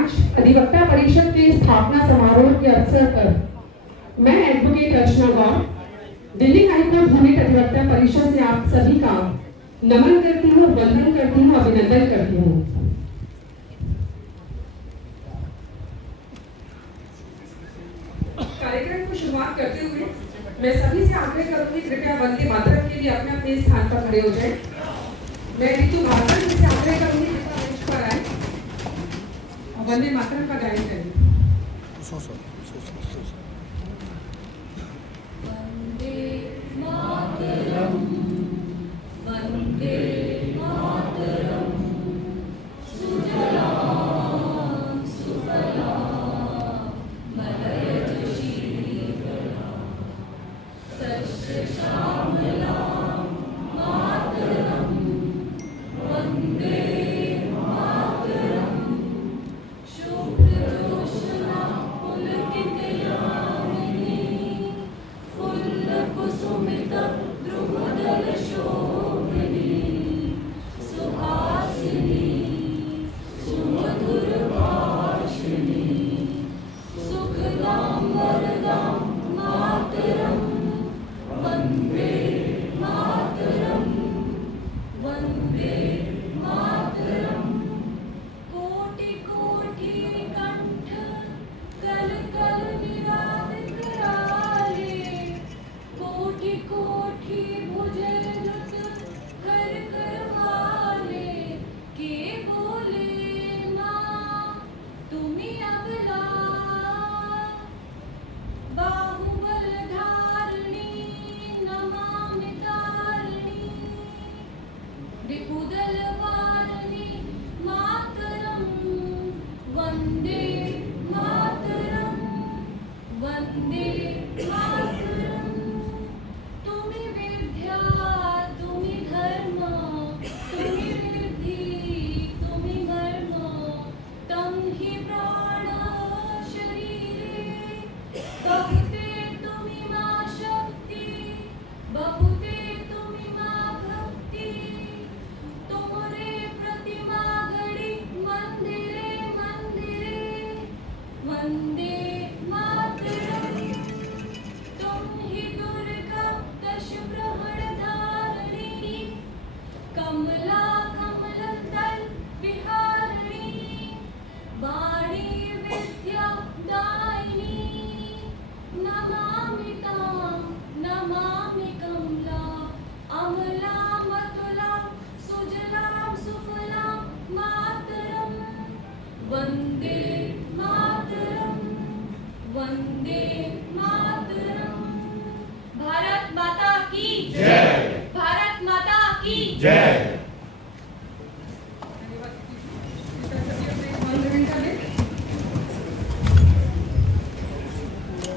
आज अधिवक्ता परिषद के स्थापना समारोह के अवसर पर मैं एडवोकेट अर्चना गौर दिल्ली हाईकोर्ट यूनिट अधिवक्ता परिषद से आप सभी का नमन करती हूँ, वंदन करती हूँ, अभिनंदन करती हूँ। कार्यक्रम को शुरुआत करते हुए मैं सभी से आग्रह करूंगी, कृपया वंदे मातरम के लिए अपने अपने स्थान पर खड़े हो जाएं। मैं ऋतु भारद्वाज जी से आग्रह करूंगी कृपया मंच पर आए और वंदे मातरम का गायन करें।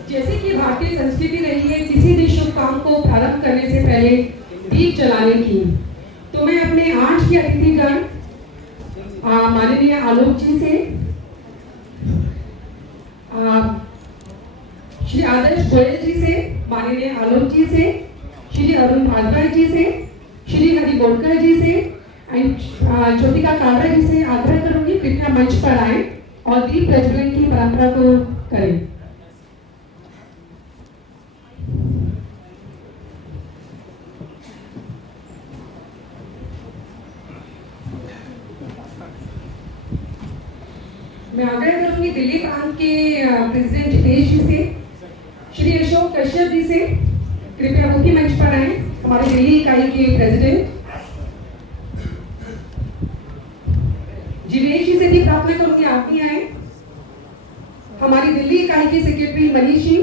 जैसे कि भारतीय संस्कृति रही है किसी भी शुभ काम को प्रारंभ करने से पहले दीप जलाने की, तो मैं अपने आज के अतिथिगण माननीय आलोक जी से, श्री आदर्श गोयल जी से, माननीय आलोक जी से, श्री अरुण भारद्वाज जी से, श्री हरि बोलकर जी से एंड ज्योतिका कावरा जी से आग्रह करूंगी कृपया मंच पर आए और दीप प्रज्वलन की परंपरा को करें। मैं आग्रह करूंगी दिल्ली प्रांत के प्रेसिडेंट जितेश जी से, श्री अशोक कश्यप जी से कृपया वो भी मंच पर आए, हमारे दिल्ली इकाई के प्रेसिडेंट। जिवेश जी से भी प्रार्थना करूंगी आप भी आए, हमारी दिल्ली इकाई के सेक्रेटरी मनीष जी।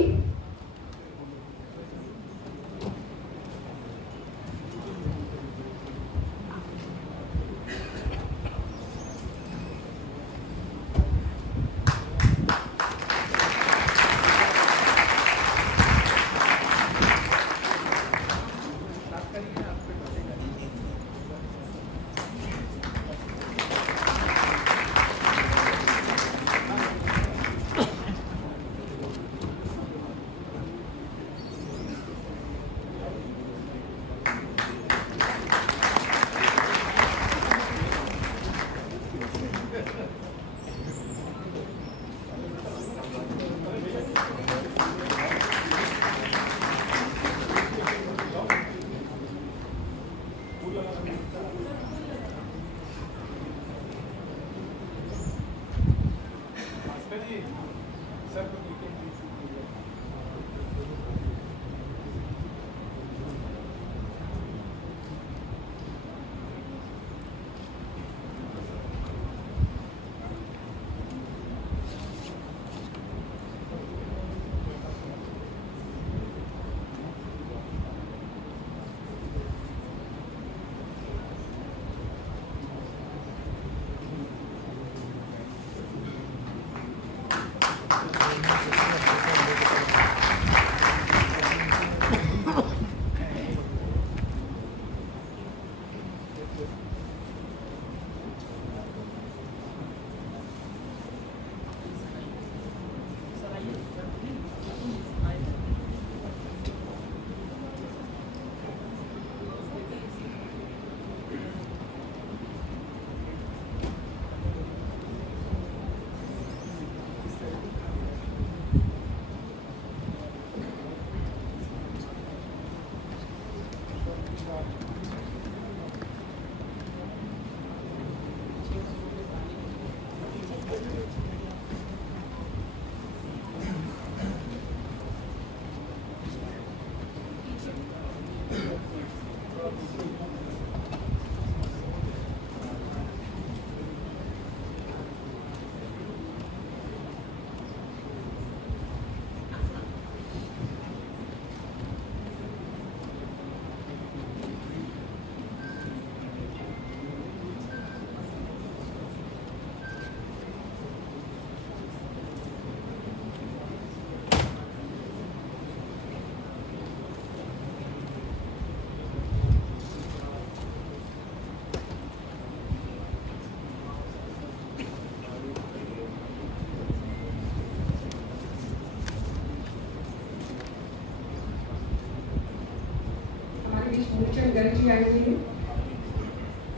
सतीश मूलचंद गर्ग जी आए हुए हैं।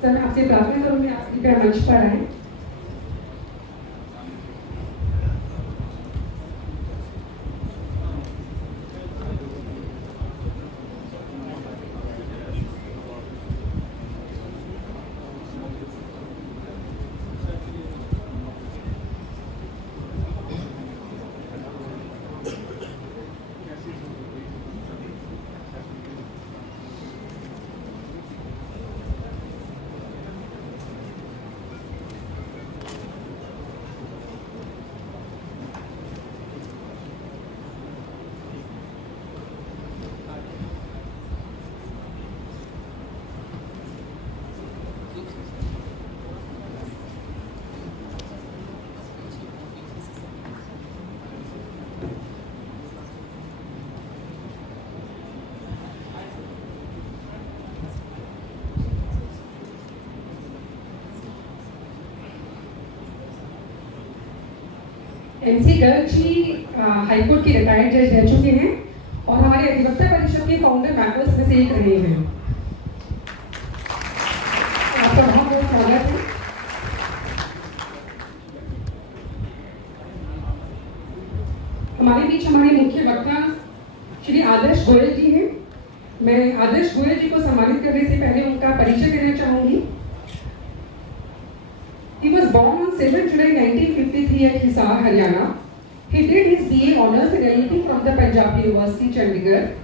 सर, मैं आपसे प्रार्थना करूंगी आप कृपया मंच पर आए। MC गर्ग जी हाईकोर्ट के रिटायर्ड जज रह चुके हैं और हमारे अधिवक्ता परिषद के फाउंडर मेंबर्स में से एक रहे हैं। आपका बहुत बहुत स्वागत है। हमारे बीच हमारे मुख्य वक्ता श्री आदर्श गोयल जी हैं। मैं आदर्श गोयल जी को सम्मानित करने से पहले उनका परिचय देना चाहूंगी। He was born on 7 July 1953 at Hisar, Haryana. He did his BA Honours in LLB from the Punjab University, Chandigarh.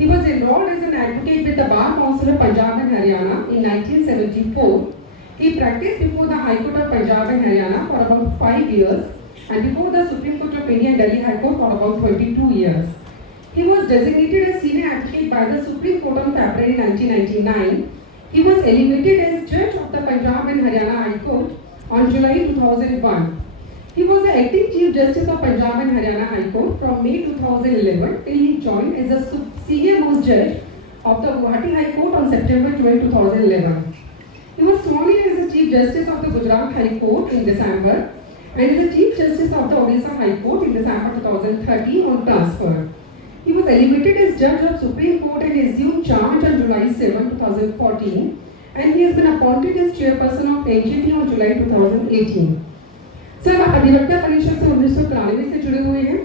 He was enrolled as an advocate with the Bar Council of Punjab and Haryana in 1974. He practiced before the High Court of Punjab and Haryana for about 5 years and before the Supreme Court of India and Delhi High Court for about 22 years. He was designated as senior advocate by the Supreme Court on February 1999. He was elevated as judge of the Punjab and Haryana High Court on July 2001. He was the acting Chief Justice of Punjab and Haryana High Court from May 2011 till he joined as the senior most judge of the Guwahati High Court on September 12, 2011. He was sworn in as the Chief Justice of the Gujarat High Court in December and as the Chief Justice of the Odisha High Court in December 2013 on transfer. He was elevated as Judge of Supreme Court and assumed charge on July 7, 2014. And he has been appointed as chairperson of NGT on July 2018. Sir, आप अधिवक्ता परिषद से 1993 से जुड़े हुए हैं।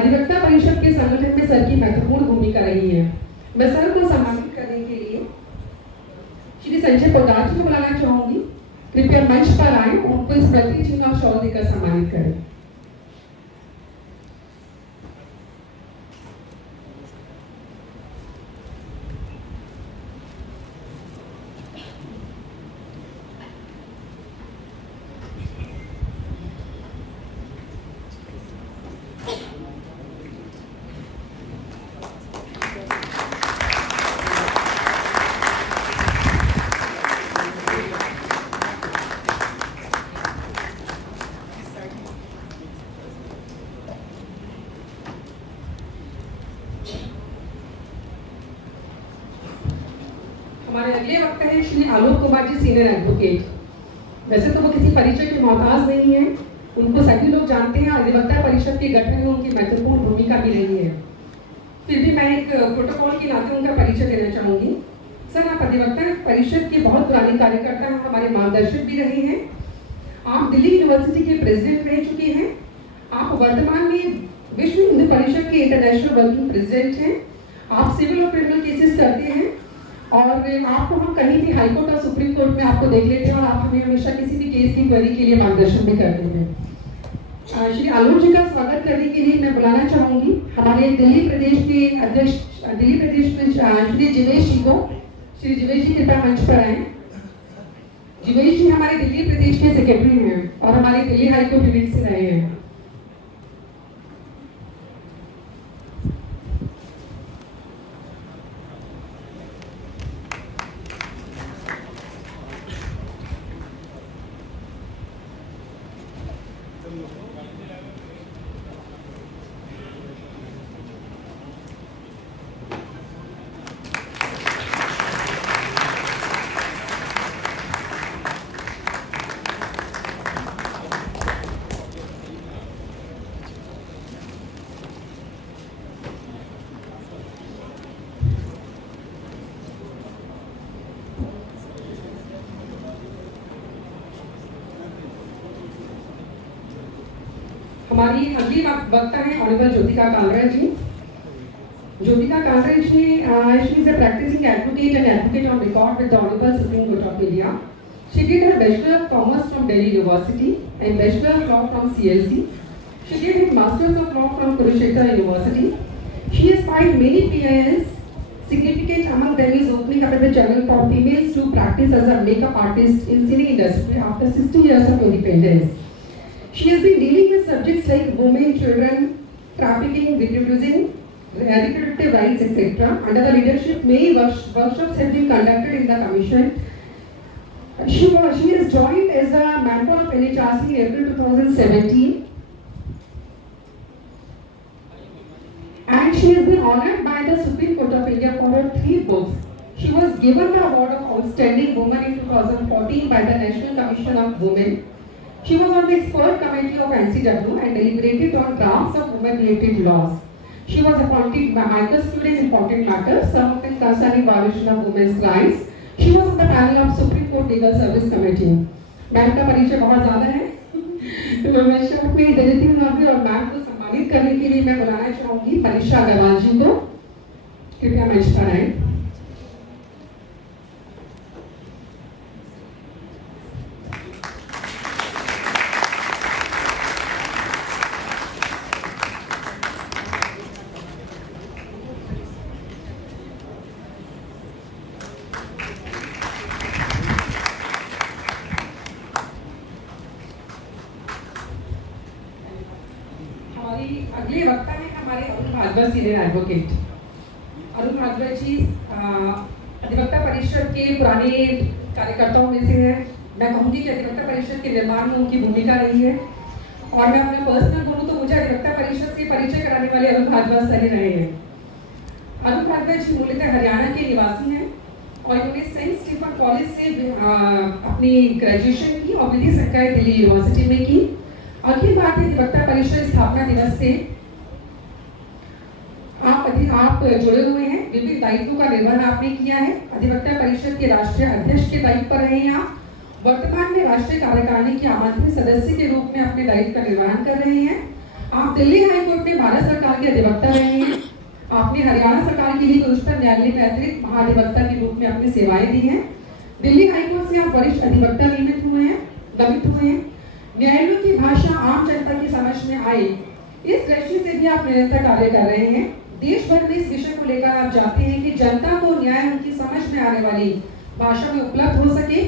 अधिवक्ता परिषद के संगठन में सर की महत्वपूर्ण भूमिका रही है। मैं सर को सम्मानित करने के लिए श्री संजय पोद्दार जी को बुलाना चाहूंगी। कृपया मंच पर आए और उनको इस प्रतीक चिन्ह का शॉल देकर सम्मानित करें। हमारे अगले वक्ता है श्री आलोक कुमार जी, सीनियर एडवोकेट। वैसे तो वो किसी परिचय के मोहताज नहीं है, उनको सभी लोग जानते हैं। अधिवक्ता परिषद के गठन में उनकी महत्वपूर्ण भूमिका भी रही है। फिर भी मैं एक प्रोटोकॉल के नाते उनका परिचय देना चाहूंगी। सर, आप अधिवक्ता परिषद के बहुत पुराने कार्यकर्ता हैं, हमारे मार्गदर्शक भी रहे हैं। आप दिल्ली यूनिवर्सिटी के प्रेसिडेंट रह चुके हैं। आप वर्तमान में विश्व हिंदू परिषद के इंटरनेशनल वर्किंग प्रेसिडेंट हैं। आप सिविल और क्रिमिनल केसेस करते हैं और आपको हम कहीं भी हाई कोर्ट और सुप्रीम कोर्ट में आपको देख लेते हैं और आप हमें हमेशा किसी भी केस की क्वेरी के लिए मार्गदर्शन भी करते हैं। श्री आलोक जी का स्वागत करने के लिए मैं बुलाना चाहूंगी हमारे दिल्ली प्रदेश के अध्यक्ष, दिल्ली प्रदेश में श्री जिवेश जी को। श्री जिवेश जी कृपया मंच पर आए। जिवेश जी हमारे दिल्ली प्रदेश के सेक्रेटरी हैं और हमारे दिल्ली हाई कोर्ट यूनिट से रहे हैं। हमारी अगली वक्ता है honourable Jyotika Kalra ji. Jyotika Kalra ji, she is a practicing advocate and advocate on record with the Honorable Supreme Court of India. She did her Bachelor of Commerce from Delhi University and Bachelor of Law from CLC. She did her Masters of Law from Kurukshetra University. She has filed many PILs. Significant among them is opening up the channel for females to practice as a makeup artist in cine industry after 60 years of independence. She has been dealing with subjects like women, children, trafficking, reproductive rights, etc. Under the leadership, many workshops have been conducted in the commission. She has joined as a member of NHRC in April 2017. And she has been honored by the Supreme Court of India for her 3 books. She was given the award of Outstanding Woman in 2014 by the National Commission of Women. She was on the expert committee of NCW and deliberated on drafts of women-related laws. She was appointed by Michael Student in important matters, some of them concerning violation of women's rights. She was on the panel of Supreme Court Legal Service Committee. Ma'am का परिचय बहुत ज़्यादा है, तो मैं short में दे देती हूँ अभी, और मैम को सम्मानित करने के लिए मैं बुलाना चाहूँगी मनीषा अग्रवाल जी को। कृपया मंच पर आएं। अगले वक्ता है हमारे अरुण भागवत, सीनियर एडवोकेट। अरुण भागवत जी अधिवक्ता परिषद के पुराने कार्यकर्ताओं में से हैं। मैं कहूँगी कि अधिवक्ता परिषद के निर्माण में उनकी भूमिका रही है, और मैं अपने पर्सनल बोलूँ तो मुझे अधिवक्ता परिषद से परिचय कराने वाले अरुण भागवत सर ही रहे हैं। अरुण भागवत जी मूलतः हरियाणा के निवासी हैं और इन्होंने सेंट स्टीफन कॉलेज से अपनी ग्रेजुएशन की और विधि संकाय दिल्ली यूनिवर्सिटी में की। अखिल भारतीय अधिवक्ता परिषद स्थापना दिवस से आप जुड़े हुए हैं, विभिन्न दायित्वों का निर्वहन आपने किया है। अधिवक्ता परिषद के राष्ट्रीय अध्यक्ष के दायित्व पर रहे हैं आप। वर्तमान में राष्ट्रीय कार्यकारिणी के आमंत्रित सदस्य के रूप में अपने दायित्व का निर्वहन कर रहे हैं। आप दिल्ली हाईकोर्ट में भारत सरकार के अधिवक्ता रहे हैं। आपने हरियाणा सरकार के लिए उच्चतम न्यायालय में अतिरिक्त महाधिवक्ता के रूप में अपनी सेवाएं दी हैं। दिल्ली हाईकोर्ट से आप वरिष्ठ अधिवक्ता नमित हुए हैं। न्यायालयों की भाषा आम जनता की समझ में आए, इस दृष्टि से भी आप निरंतर कार्य कर रहे हैं। देश भर में इस विषय को लेकर आप चाहते हैं कि जनता को न्याय उनकी समझ में आने वाली भाषा में उपलब्ध हो सके।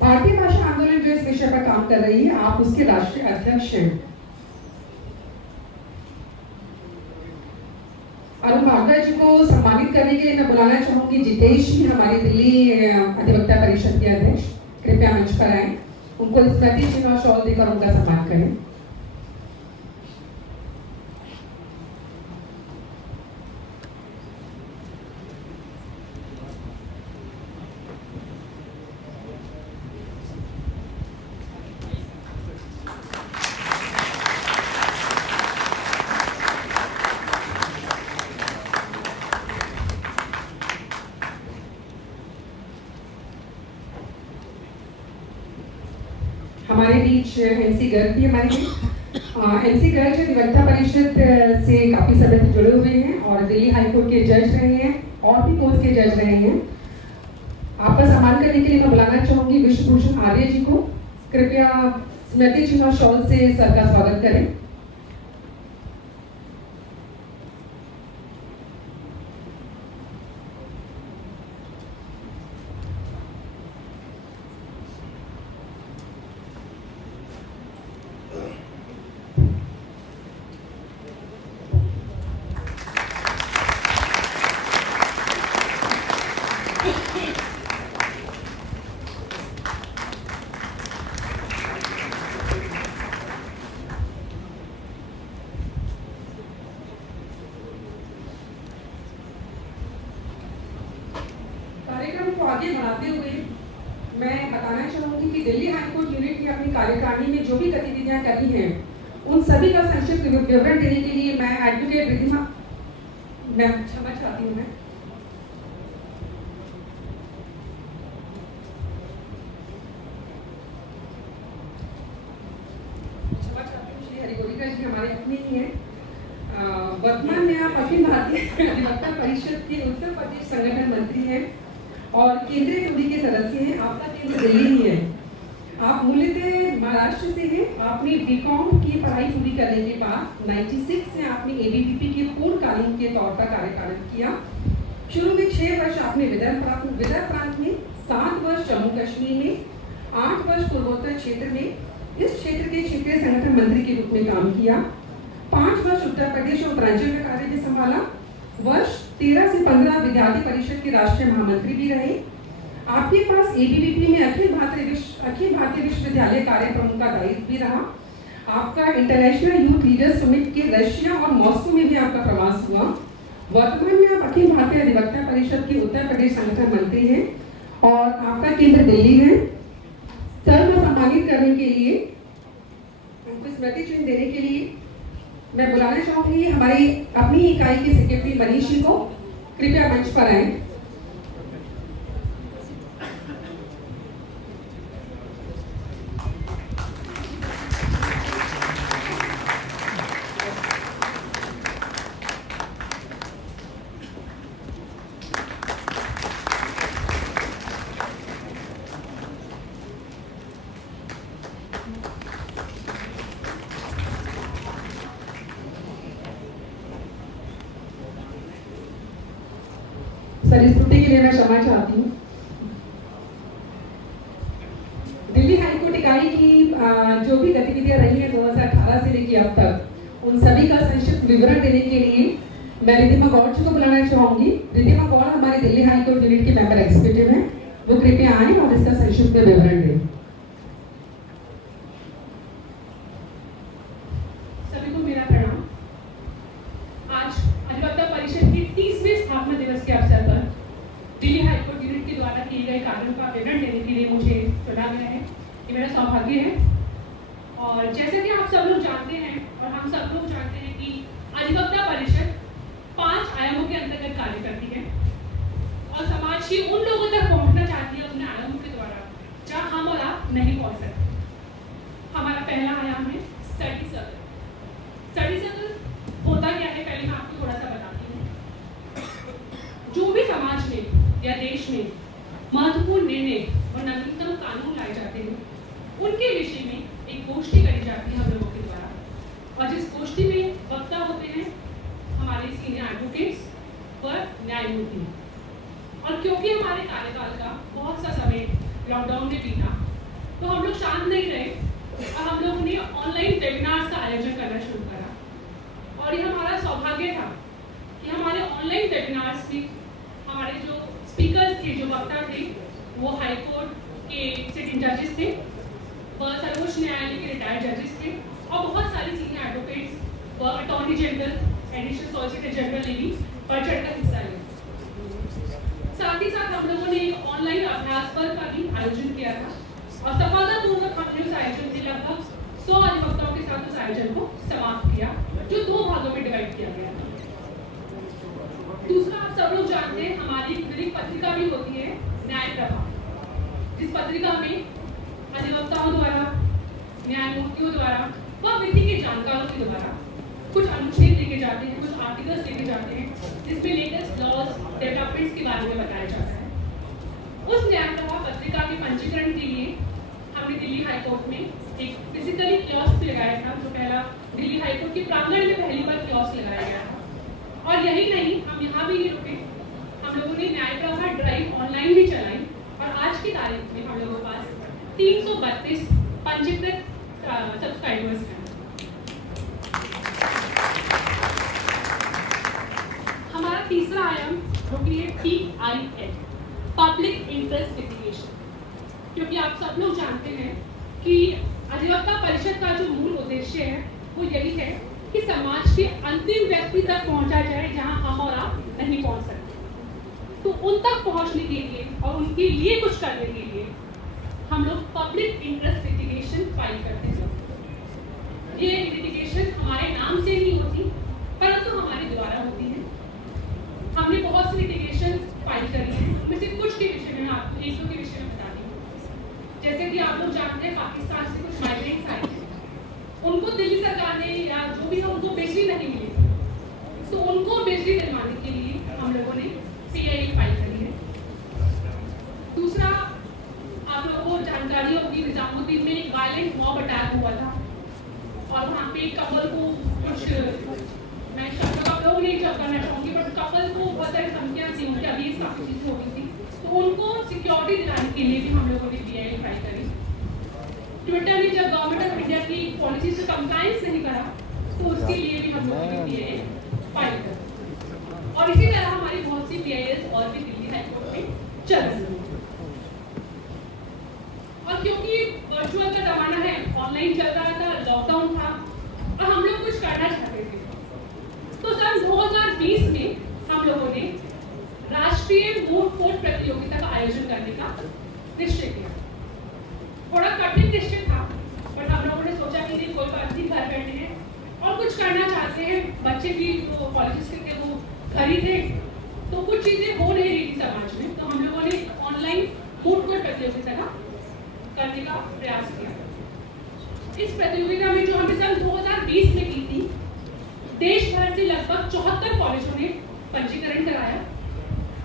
भारतीय भाषा आंदोलन जो इस विषय पर काम कर रही है, आप उसके राष्ट्रीय अध्यक्ष हैं। अरुण भागवत जी को सम्मानित करने के लिए मैं बुलाना चाहूंगी जितेश जी, हमारे दिल्ली अधिवक्ता परिषद के अध्यक्ष। कृपया मंच पर आए, उनको स्मृति चिन्ह और शॉल देकर उनका सम्मान करें। हमारे बीच एमसी गर्ग भी हमारे एमसी गर्ग अधिवक्ता परिषद से काफी समय से जुड़े हुए हैं और दिल्ली हाईकोर्ट के जज रहे हैं और भी कोर्ट के जज रहे हैं। आपका सम्मान करने के लिए मैं बुलाना चाहूंगी विश्वभूषण आर्य जी को। कृपया स्मृति चिन्ह और शॉल से सर का स्वागत करें। आगे बढ़ाते हुए मैं बताना चाहूंगी कि दिल्ली हाईकोर्ट यूनिट की अपनी कार्यकारिणी में जो भी गतिविधियां करी हैं उन सभी का संक्षिप्त विवरण देने के लिए मैं एडवोकेट रिधिमा, मैं क्षमा चाहती हूँ, मैं क्षमा चाहती हूँ श्री हरिगोविंद जी हमारे अधिवक्ता परिषद के उत्तर प्रदेश संगठन मंत्री हैं और केंद्रीय टोली के सदस्य हैं। आपका केंद्र दिल्ली ही है। आप मूलतः महाराष्ट्र से हैं। आपने बीकॉम की पढ़ाई पूरी करने के बाद 96 से आपने एबीवीपी के पूर्णकालीन के तौर पर कार्यकाल किया। शुरू में 6 वर्ष आपने विदर्भ प्रांत में, 7 वर्ष जम्मू कश्मीर में, 8 वर्ष पूर्वोत्तर क्षेत्र में इस क्षेत्र के क्षेत्रीय संगठन मंत्री के रूप में काम किया। 5 वर्ष उत्तर प्रदेश और उत्तरांचल में कार्य भी संभाला। वर्ष 13 से 15 विद्यार्थी परिषद के राष्ट्रीय महामंत्री भी रहे। आपके पास एबीवीपी में अखिल भारतीय विश्वविद्यालय कार्य प्रमुख का दायित्व भी रहा। आपका इंटरनेशनल यूथ लीडर्स समिट के रशिया और मॉस्को में भी आपका प्रवास हुआ। वर्तमान में आप अखिल भारतीय अधिवक्ता परिषद के उत्तर प्रदेश संगठन मंत्री हैं और आपका केंद्र दिल्ली है। सर को सम्मानित करने के लिए, उनको स्मृति चिन्ह देने के लिए मैं बुलाना चाहूंगी हमारी अपनी इकाई के सेक्रेटरी मनीष जी को। कृपया मंच पर आए। सर, इस त्रुटि के लिए मैं क्षमा चाहती हूँ। दिल्ली हाईकोर्ट इकाई की जो भी गतिविधियां रही हैं 2018 से लेकर अब तक, उन सभी का संक्षिप्त विवरण देने के लिए मैं रिद्धिमा गौड़ जी को बुलाना चाहूंगी। रिद्धिमा गौड़ हमारे दिल्ली हाईकोर्ट यूनिट के मेंबर एग्जीक्यूटिव हैं। वो कृपया आए और इसका संक्षिप्त में विवरण दें। सभी को मेरा प्रणाम। आज अधिवक्ता परिषद के 30वें स्थापना दिवस के अवसर पर दिल्ली हाईकोर्ट यूनिट के द्वारा किए गए कार्यों का विवरण देने के लिए मुझे चुना गया है। ये मेरा सौभाग्य है। और जैसे कि आप सब लोग जानते हैं और हम सब लोग जानते हैं कि अधिवक्ता परिषद 5 आयामों के अंतर्गत कार्य करती है और समाज की उन लोगों तक पहुंचना चाहती है अपने आयामों के द्वारा जहां हम और आप नहीं पहुंच सकते। हमारा पहला आयाम है स्टडी सर्कल। स्टडी सर्कल होता क्या है, पहले मैं आपको थोड़ा सा बताती हूँ। जो भी समाज में या देश में महत्वपूर्ण निर्णय और नवीनतम कानून लाए जाते हैं, उनके विषय में एक गोष्ठी करी जाती है हम लोगों के द्वारा। और जिस गोष्ठी में वक्ता होते हैं हमारे सीनियर एडवोकेट्स व न्यायमूर्ति। और क्योंकि हमारे कार्यकाल का बहुत सा समय लॉकडाउन में बीता, तो हम लोग शांत नहीं रहे और हम लोगों ने ऑनलाइन वेबिनार्स का आयोजन करना शुरू करा। और ये हमारा सौभाग्य था कि हमारे ऑनलाइन वेबिनार्स में हमारे जो स्पीकर्स थे, जो वक्ता थे, वो हाईकोर्ट के सिटिंग जजेस थे, वह सर्वोच्च न्यायालय के रिटायर्ड जजेस थे और बहुत सारे सीनियर एडवोकेट्स व attorney general, additional solicitor general ने भी बढ़ चढ़कर हिस्सा लिया। साथ ही साथ हम लोगों ने एक ऑनलाइन अभ्यास वर्ग का भी आयोजन किया था और सफलतापूर्वक हमने उस आयोजन के लगभग 100 अधिवक्ताओं के साथ उस आयोजन को समाप्त किया, जो 2 भागों में डिवाइड किया गया था। दूसरा, आप सब लोग जानते हैं हमारी एक पत्रिका भी होती है न्याय प्रभा, जिस पत्रिका में अधिवक्ताओं द्वारा, न्यायमूर्तियों द्वारा व विधि के जानकारों के द्वारा कुछ अनुच्छेद लिखे जाते हैं, कुछ आर्टिकल्स लिखे जाते हैं, जिसमें लेटेस्ट लॉज डेवलपमेंट्स के बारे में बताया जाता है। उस न्याय प्रभा पत्रिका के पंजीकरण के लिए हमने दिल्ली हाईकोर्ट में एक फिजिकली कियोस्क लगाया था, जो पहला दिल्ली हाईकोर्ट के प्रांगण में पहली बार कियोस्क लगाया गया था। और यही नहीं, हम यहाँ भी नहीं रुके, हम लोगों ने न्याय प्रभा ड्राइव ऑनलाइन भी चलाई और आज की तारीख में हम लोगों के पास 332 पंजीकृत सब्सक्राइबर्स हैं। हमारा तीसरा आयाम जो कि है PIL, पब्लिक इंटरेस्ट लिटिगेशन। क्योंकि आप सब लोग जानते हैं कि अधिवक्ता परिषद का जो मूल उद्देश्य है वो यही है कि समाज के अंतिम व्यक्ति तक पहुंचा जाए जहां हम और आप नहीं पहुंच सकते। तो उन तक पहुंचने के लिए और उनके लिए कुछ करने के लिए हम लोग पब्लिक इंटरेस्ट लिटिगेशन फाइल करते हैं। ये लिटिगेशन हमारे नाम से नहीं होती, परंतु हमारे द्वारा होती है। हमने बहुत सी लिटिगेशन फाइल करी है, उनमें से कुछ के विषय में आपको एक दो के विषय में बताती हूँ। जैसे कि आप लोग जानते हैं पाकिस्तान से कुछ माइग्रेंट्स आए थे, उनको दिल्ली सरकार ने या जो भी है उनको बिजली नहीं मिली, तो उनको बिजली दिलवाने के लिए हम लोगों ने CID फाइल करी है। दूसरा, आप लोगों को जानकारी होगी निजामुद्दीन में एक वायलेंट मॉब अटैक हुआ था और वहाँ पे कपल को कुछ, मैं शब्द का प्रयोग नहीं करना चाहूँगी, बट कपल को बहुत सारी धमकियाँ थी, उनके अभी काफ़ी चीज़ें हो गई थी, तो उनको सिक्योरिटी दिलाने के लिए भी हम लोगों ने BIA फाइल करी। ट्विटर ने जब गवर्नमेंट ऑफ इंडिया की पॉलिसी से कंप्लायंस नहीं करा तो उसके लिए भी हम लोगों ने BIA फाइल करी। और इसी तरह हमारी बहुत सी BIAs और भी दिल्ली हाईकोर्ट में चल रही है। और क्योंकि वर्चुअल का जमाना है, ऑनलाइन चल रहा था, लॉकडाउन था और हम लोग कुछ करना चाहते थे, तो सन 2020 में हम लोगों ने राष्ट्रीय मूड कोर्ट प्रतियोगिता का आयोजन करने का निश्चय किया। थोड़ा कठिन निश्चय था, बट हम लोगों ने सोचा कि नहीं, कोई बात नहीं, घर बैठे हैं और कुछ करना चाहते हैं, बच्चे भी जो कॉलेजेस के वो घर ही थे, तो कुछ चीजें हो नहीं रही थी समाज में, तो हम लोगों ने ऑनलाइन मूड कोर्ट प्रतियोगिता का करने का प्रयास किया। इस प्रतियोगिता में जो हमने सन 2020 में की थी, देश भर से लगभग 74 कॉलेजों ने पंजीकरण कराया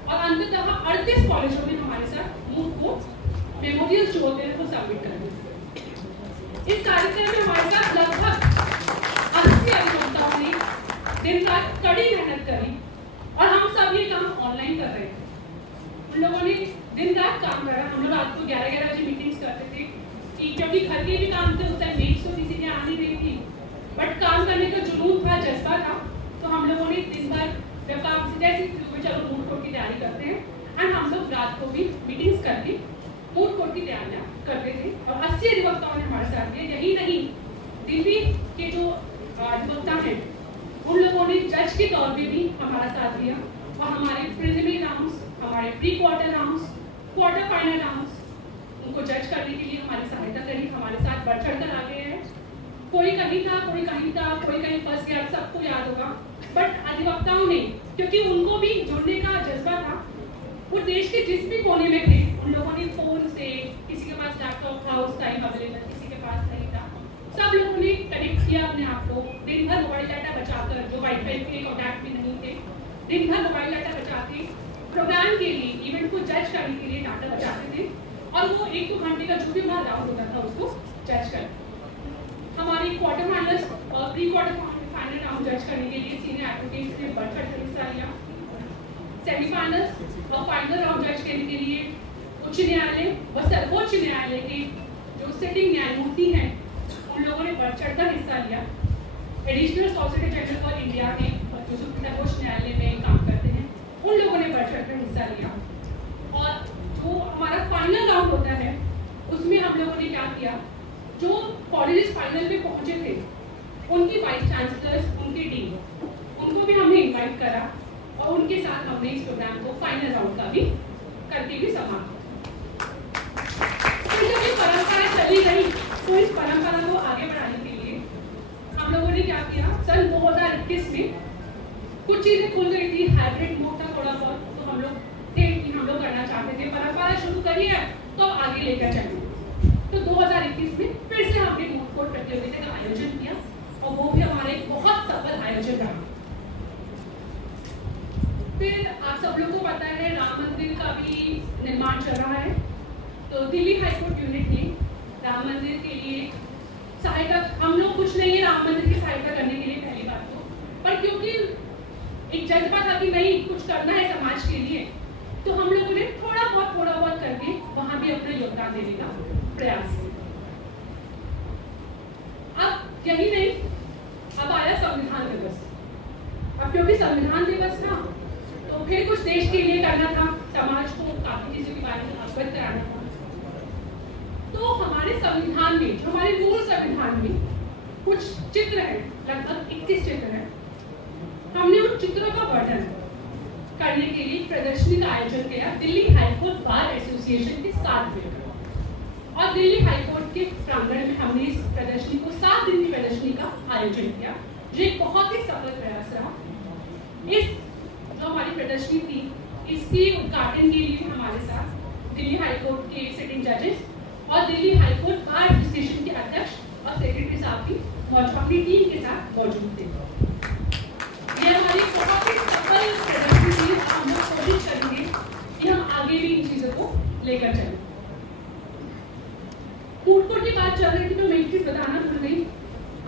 और अंततः 38 कॉलेजों ने हमारे साथ मूड कोर्ट मेमोरियल्स जो होते हैं वो सबमिट कर दिए। इस कार्यक्रम में हमारे साथ लगभग 80 अभियंताओं ने दिन रात कड़ी मेहनत करी और हम सब ये काम ऑनलाइन कर रहे थे। उन लोगों ने दिन रात काम करा। हम लोग रात को 11-11 बजे मीटिंग्स करते थे कि क्योंकि घर के भी काम थे, उस टाइम मेट्स तो किसी ने आ नहीं रही थी, बट काम करने का जुनून था, जज्बा था, तो हम लोगों ने दिन भर जब काम से जैसे चलो मूड कोर्ट की तैयारी करते हैं, एंड हम लोग रात को भी मीटिंग्स करके मूड कोर्ट की तैयारियां करते थे और 80 अधिवक्ताओं ने हमारे साथ दिया। यही नहीं, दिल्ली के जो अधिवक्ता हैं उन लोगों ने जज के तौर पे भी हमारा साथ दिया और हमारे प्रिलिमिनरी राउंड्स, हमारे pre quarter rounds, quarter final rounds, उनको जज करने के लिए हमारी सहायता करी, हमारे साथ बढ़ चढ़ कर आगे हैं। कोई कहीं था, कोई कहीं था, कोई कहीं फंस गया, सबको याद होगा, बट अधिवक्ताओं ने, क्योंकि उनको भी जुड़ने का जज्बा था, वो देश के जिस भी कोने में थे, उन लोगों ने फोन से, किसी के पास लैपटॉप था उस टाइम अवेलेबल, किसी के पास नहीं था, सब लोगों ने कनेक्ट किया अपने आप को, दिन भर मोबाइल डाटा बचाकर, जो वाईफाई के कॉन्टैक्ट भी नहीं थे, दिन भर मोबाइल डाटा बचा के प्रोग्राम के लिए, इवेंट को जज करने के लिए डाटा बचाते थे और वो 1-2 घंटे का जो भी हमारा राउंड होता था उसको जज कर। हमारे क्वार्टर फाइनल्स और प्री क्वार्टर फाइनल राउंड जज करने के लिए सीनियर एडवोकेट्स ने बढ़ चढ़ कर हिस्सा लिया। सेमीफाइनल्स और फाइनल राउंड जज करने के लिए उच्च न्यायालय व सर्वोच्च न्यायालय के जो सिटिंग न्यायमूर्ति हैं उन लोगों ने बढ़ चढ़कर हिस्सा लिया। Additional solicitor general for India ने जो सर्वोच्च न्यायालय में काम करते हैं उन लोगों ने बढ़ चढ़कर हिस्सा लिया। और जो हमारा फाइनल राउंड होता है उसमें हम लोगों ने क्या किया, जो कॉलेजेस फाइनल में पहुंचे थे उनकी वाइस चांसलर्स, उनकी डीन, उनको भी हमने इनवाइट करा और उनके साथ हमने इस प्रोग्राम को फाइनल राउंड का भी करके भी समाप्त किया। तो ये परंपरा चली गई, तो इस परंपरा को आगे बढ़ाने के लिए हम लोगों ने क्या किया, सन 2021 में कुछ चीजें खुल गई थी, हाइब्रिड मोड था थोड़ा बहुत, तो हम लोग थे कि हम लोग करना चाहते थे, परंपरा शुरू करी है तो आगे लेकर चलेंगे। तो 2021 में फिर से हमने मूड कोर्ट प्रतियोगिता का आयोजन किया और वो भी हमारा एक बहुत सफल आयोजन रहा। फिर आप सब लोगों को पता है राम मंदिर का भी निर्माण चल रहा है, तो दिल्ली हाईकोर्ट यूनिट ने राम मंदिर के लिए सहायता, हम लोग कुछ नहीं है राम मंदिर की सहायता करने के लिए पहली बात तो, पर क्योंकि एक जज्बा था कि नहीं कुछ करना है समाज के लिए, तो हम लोगों ने थोड़ा बहुत करके वहां भी अपना योगदान देने का प्रयास किया। अब यही नहीं, अब आया संविधान दिवस। अब क्योंकि संविधान दिवस था तो फिर कुछ देश के लिए करना था, समाज को काफी चीजों के बारे में अवगत कराना था। तो हमारे संविधान में, जो हमारे मूल संविधान में कुछ चित्र है, लगभग 21 चित्र है, हमने उन चित्रों का वर्णन करने के लिए प्रदर्शनी का आयोजन किया दिल्ली हाईकोर्ट बार एसोसिएशन के साथ मिलकर। और दिल्ली हाईकोर्ट के प्रांगण में हमने इस प्रदर्शनी को 7 दिन की प्रदर्शनी का आयोजन किया, जो एक बहुत ही सफल प्रयास रहा। इस जो हमारी प्रदर्शनी थी, इसके उद्घाटन के लिए हमारे साथ दिल्ली हाईकोर्ट के सिटिंग जजेस और दिल्ली हाईकोर्ट बार एसोसिएशन के अध्यक्ष और सेक्रेटरी साहब भी अपनी टीम के साथ मौजूद थे। ये हमारी बहुत ही सफल प्रदर्शनी थी। लेकर चले। फूड कोर्ट की बात चल रही थी तो मैं एक चीज बताना भूल गई।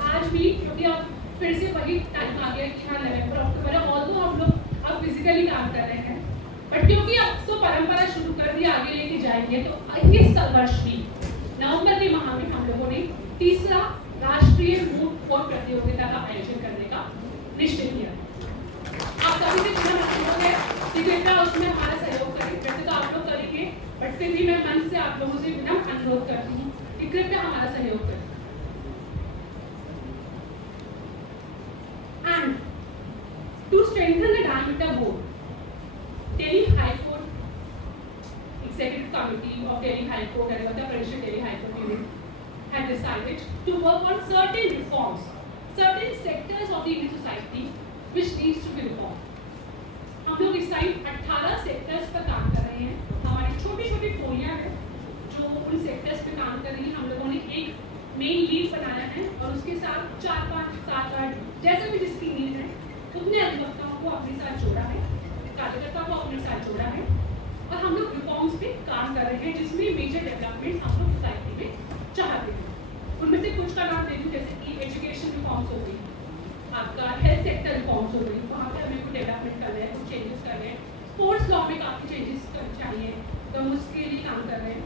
आज भी क्योंकि अब फिर से वही टाइम आ गया कि हाँ नवंबर अक्टूबर है, ऑल्दो हम लोग अब फिजिकली काम कर रहे हैं, बट क्योंकि अब तो परंपरा शुरू कर दी, आगे लेके जाएंगे, तो इस वर्ष भी नवंबर के माह में हम लोगों ने तीसरा राष्ट्रीय फूड कोर्ट प्रतियोगिता का आयोजन करने का निश्चय किया। आप सभी से पूरा अनुरोध है कि कृपया उसमें हमारा सहयोग करें। वैसे तो आप लोग करेंगे, बट फिर भी मैं मन से आप लोगों से बिना अनुरोध करती हूँ कि कृपया हमारा सहयोग करें। And to strengthen the diameter board, Delhi High Court Executive Committee of Delhi High Court and Adhikapta Parishad Delhi High Court unit had decided to work on certain reforms, certain sectors of the Indian society which needs to be reformed. हम लोग इस time 18 sectors पर काम कर रहे हैं। हमारी छोटी छोटी टोलियां हैं जो उन सेक्टर्स पे काम कर रही हैं। हम लोगों ने एक मेन लीड बनाया है और उसके साथ 4, 5, 7, 8 जैसे भी जिसकी नीड है उतने अधिवक्ताओं को अपने साथ जोड़ा है, कार्यकर्ताओं को अपने साथ जोड़ा है और हम लोग रिफॉर्म्स पे काम कर रहे हैं जिसमें मेजर डेवलपमेंट हम लोग सोसाइटी में चाहते हैं। उनमें से कुछ का नाम दे दूँ, जैसे कि एजुकेशन रिफॉर्म्स हो गई, आपका हेल्थ सेक्टर रिफॉर्म्स हो गई, वहाँ पे हमें कुछ डेवलपमेंट कर रहे हैं, कुछ चेंजेस कर रहे हैं। स्पोर्ट्स लॉ में काफ़ी चेंजेस चाहिए तो हम उसके लिए काम कर रहे हैं।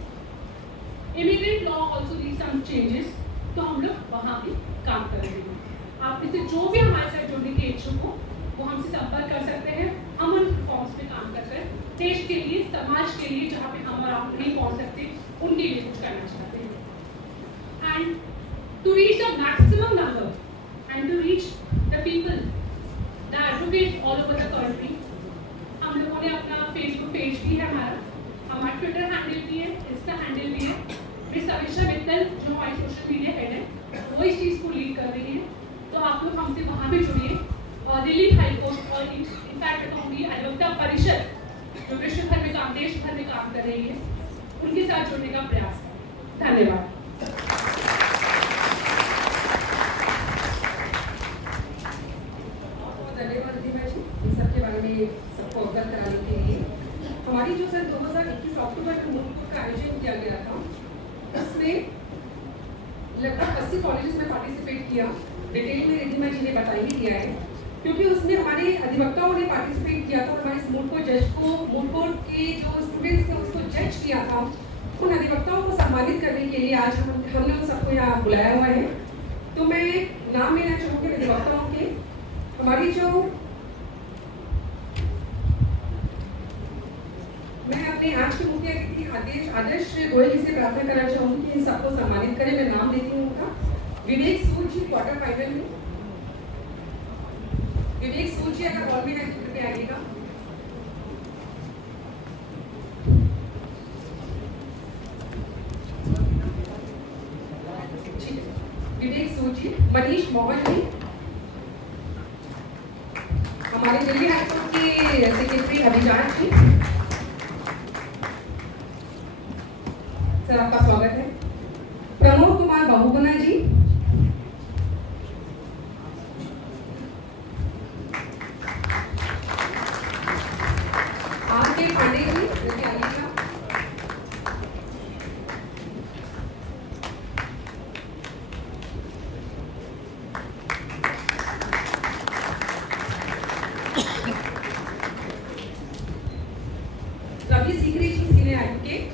Immigrant law also need some changes, तो हम लोग वहाँ भी काम कर रहे हैं। आप में से जो भी हमारे साथ जुड़ने के इच्छुक हो वो हमसे संपर्क कर सकते हैं। हम उन रिफॉर्म्स पे काम कर देश के लिए, समाज के लिए, जहाँ पे हम और आप नहीं पहुँच सकते उनके लिए कुछ करना चाहते हैं। And to reach the maximum number and to reach the people, the advocates all over the country, हम लोगों ने अपना फेसबुक पेज भी है हमारा ट्विटर हैंडल भी है, इंस्टा हैंडल भी है। मिस सविशा मित्तल जो हमारी सोशल मीडिया हेड है वो इस चीज़ को लीड कर रही है, तो आप लोग हमसे वहाँ भी जुड़िए। और दिल्ली हाई कोर्ट और इनफैक्ट कहूँगी अधिवक्ता परिषद जो विश्व भर में काम, देश भर में काम कर रही है, उनके साथ जुड़ने का प्रयास करें। धन्यवाद। धन्यवाद दीपा जी इन सब के बारे में सबको अवगत कराने के लिए। हमारी जो सन 2021 अक्टूबर में मूल कोर्ट का आयोजन किया गया था उसमें लगभग 80 कॉलेजेस में पार्टिसिपेट किया। डिटेल में रिधिमा जी ने बता ही दिया है, क्योंकि उसमें हमारे अधिवक्ताओं ने पार्टिसिपेट किया था। हमारे मूल कोर्ट जज को, मूल कोर्ट के जो स्टूडेंट्स थे उसको जज किया था। उन अधिवक्ताओं को सम्मानित करने के लिए आज हमने उन सबको यहाँ बुलाया हुआ है। तो मैं नाम लेना चाहूँगी अधिवक्ताओं के। हमारी जो मैं अपने आज के मुख्य अतिथि आदर्श गोयल जी से प्रार्थना करना चाहूँगी कि इन सबको सम्मानित करें। मैं नाम लेती हूँ उनका। विवेक सूद जी क्वार्टर फाइनल में, विवेक सूद जी अगर हॉल में है तो कृपया आइएगा। विवेक सूद जी। मनीष मोहन जी हमारे दिल्ली हाई कोर्ट के सेक्रेटरी अभिजात जी, सर आपका स्वागत है। प्रमोद कुमार बहुगुणा जी, आर.के. पांडे जी, कृपया आइएगा। रवि सीकरी जी, सीनियर एडवोकेट।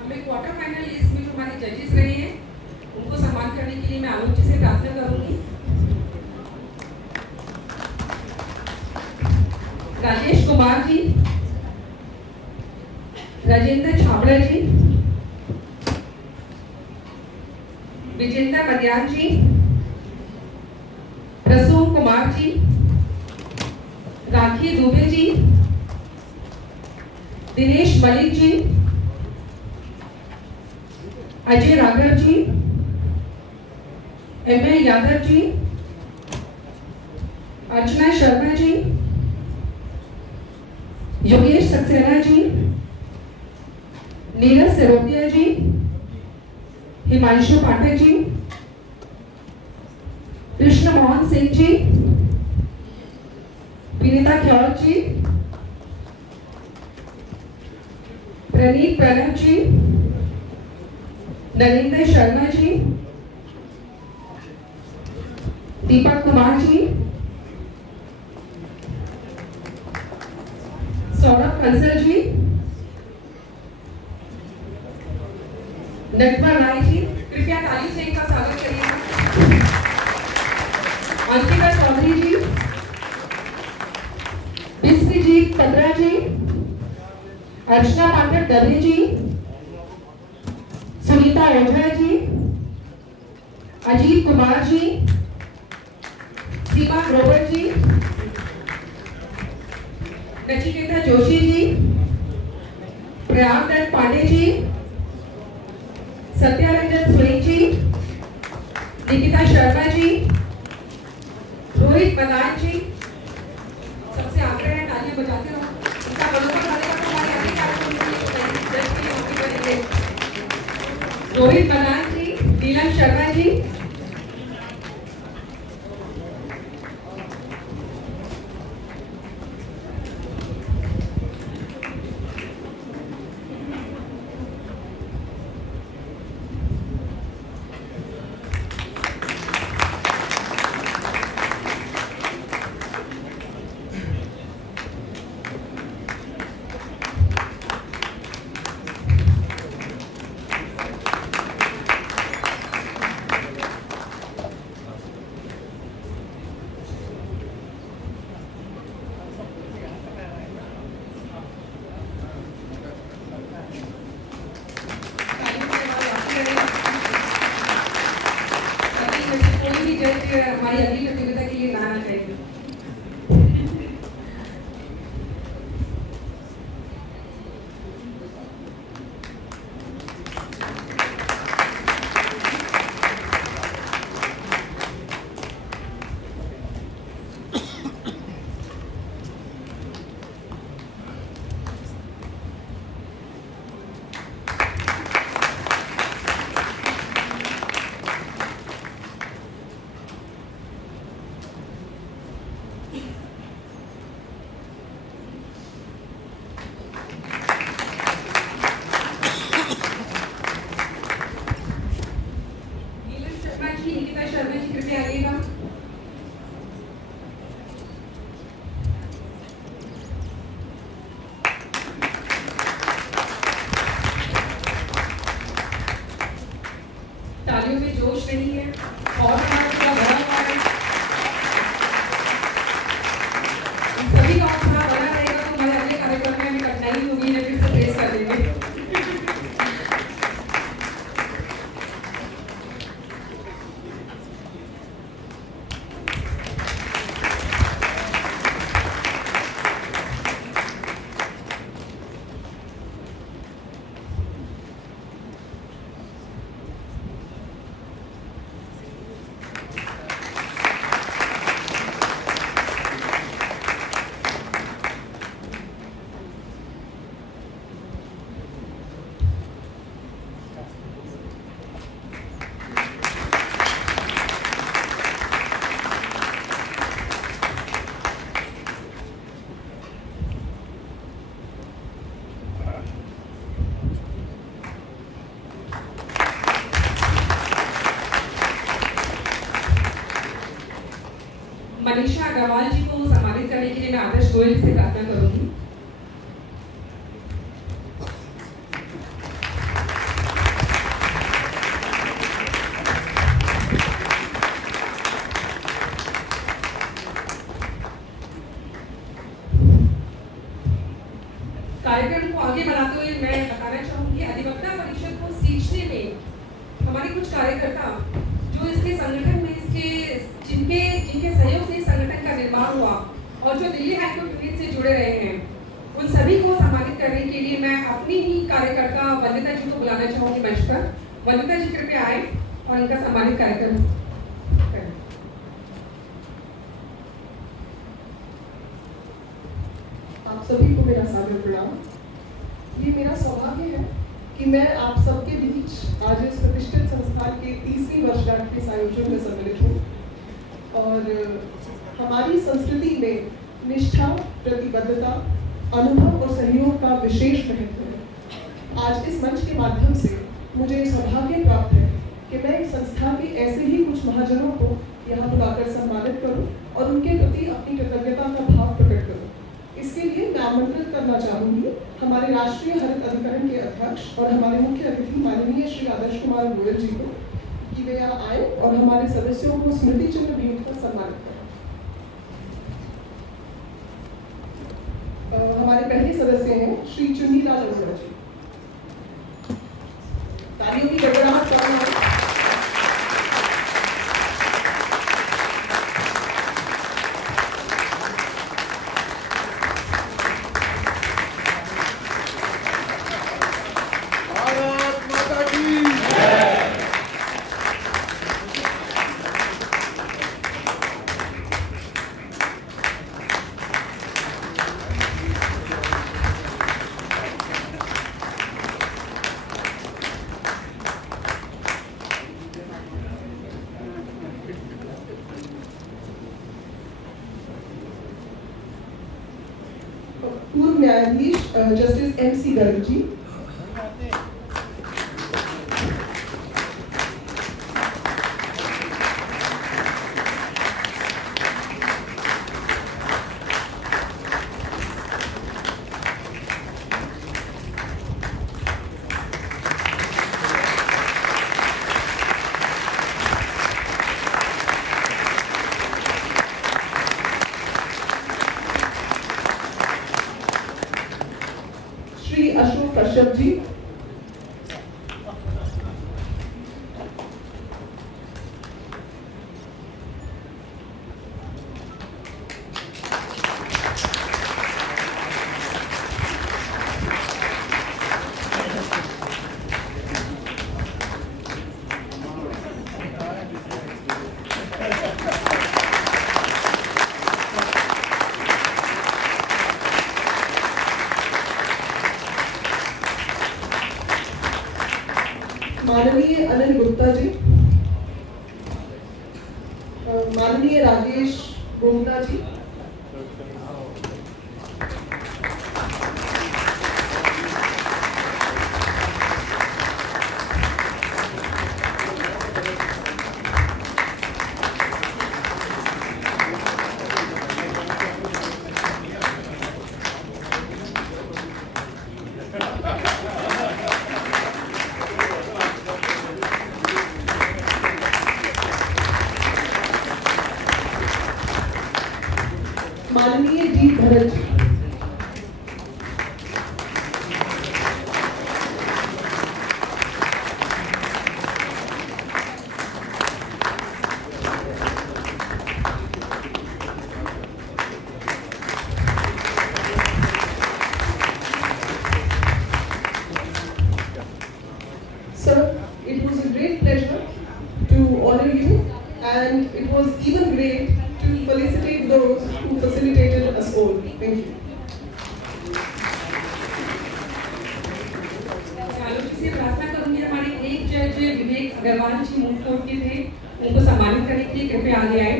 हमें क्वार्टर फाइनल लिस्ट में जो हमारे जजेस रहे हैं उनको सम्मान करने के लिए मैं आलोक जी से प्रार्थना करूंगी। राजेश कुमार जी, राजेंद्र छाबड़ा जी, विजेंद्र मध्यान जी, रसूम कुमार जी, राखी दुबे जी, दिनेश मलिक जी, अजय राघव जी, एम ए यादव जी, अर्चना शर्मा जी, योगेश सक्सेना जी, नीरज सिरोदिया जी, हिमांशु पाठक जी, कृष्ण मोहन सिंह जी, विनीता ख्याल जी, प्रणीत प्रणव जी, नरेंद्र शर्मा जी, दीपक कुमार जी, सौरभ कंसल जी, नटवर राय जी, कृपया ताली से इनका स्वागत करिएगा। अंकिता चौधरी जी, बिस्वीजीत कतरा जी, अर्चना पाठक दबे जी, सुनीता ओझा जी, अजीत कुमार जी, सीमा ग्रोवर जी, नचिकेता जोशी जी, प्रयागदत्त पांडे जी, सत्यारंजन सुरेश जी, निकिता शर्मा जी, रोहित बदान जी, सबसे आग्रह है तालियां बजाते रहो। इनका मनोबल बढ़ेगा तो हमारे आगे कार्यक्रम के मौके बनेंगे। रोहित बदान जी, नीलम शर्मा जी, कोई भी जज हमारी अगली प्रतियोगिता के लिए ना आना चाहिए। तालियों में जोश नहीं है और हमारा भरा हुआ है। सभी का उत्साह बना रहेगा तो हमारे अगले कार्यक्रम में हमें कठिनाई होगी या फिर से फेस कर देंगे। मनीषा अग्रवाल जी को सम्मानित करने के लिए मैं आदर्श गोयल से प्रार्थना करूंगी। कार्यक्रम को आगे बढ़ाते हुए मैं बताना चाहूंगी अधिवक्ता परिषद को सींचने में हमारे कुछ कार्यकर्ता जो इसके संगठन में इसके जिनके जिनके सहयोग से इस संगठन का निर्माण हुआ और जो दिल्ली हाईकोर्ट यूनिट से जुड़े रहे हैं, उन सभी को सम्मानित करने के लिए मैं अपनी ही कार्यकर्ता वंदिता जी को बुलाना चाहूंगी मंच पर। वंदिता जी कृपया आए और इनका सम्मानित कार्यक्रम करें। आप सभी को मेरा सादर प्रणाम। ये मेरा सौभाग्य है कि मैं आप सबके बीच आज इस प्रतिष्ठित संस्थान के 30वीं वर्षगांठ के इस आयोजन में सम्मिलित हूँ। और हमारी संस्कृति में निष्ठा, प्रतिबद्धता, अनुभव और सहयोग का विशेष महत्व है। आज इस मंच के माध्यम से मुझे सौभाग्य प्राप्त है कि मैं इस संस्था के ऐसे ही कुछ महाजनों को यहाँ बुलाकर सम्मानित करूँ और उनके प्रति अपनी कृतज्ञता का भाव प्रकट करूँ। इसके लिए मैं आमंत्रित करना चाहूंगी हमारे राष्ट्रीय हरित अधिकरण के अध्यक्ष और हमारे मुख्य अतिथि माननीय श्री आदर्श कुमार गोयल जी को कि वे यहाँ आए और हमारे सदस्यों को स्मृति चिन्ह भेंट कर सम्मानित करें। हमारे पहले सदस्य हैं श्री चुन्नीलाल अरोड़ा जी। तालियों की गड़गड़ाहट कौन है? पूर्व न्यायाधीश जस्टिस MC गर्ग जी, श्री अशोक कश्यप जी, माननीय अनिल गुप्ता जी, माननीय राजेश गोमता जी, माननीय जी Bharat ji, Sir, it was a great pleasure to honor you, and it was even great to felicitate those who facilitated us all. Thank you. आलोक जी से प्रार्थना करूंगी हमारे एक जज विवेक अग्रवाल जी मूल कोर्ट के थे, उनको सम्मानित करने के लिए कृपया आगे आए।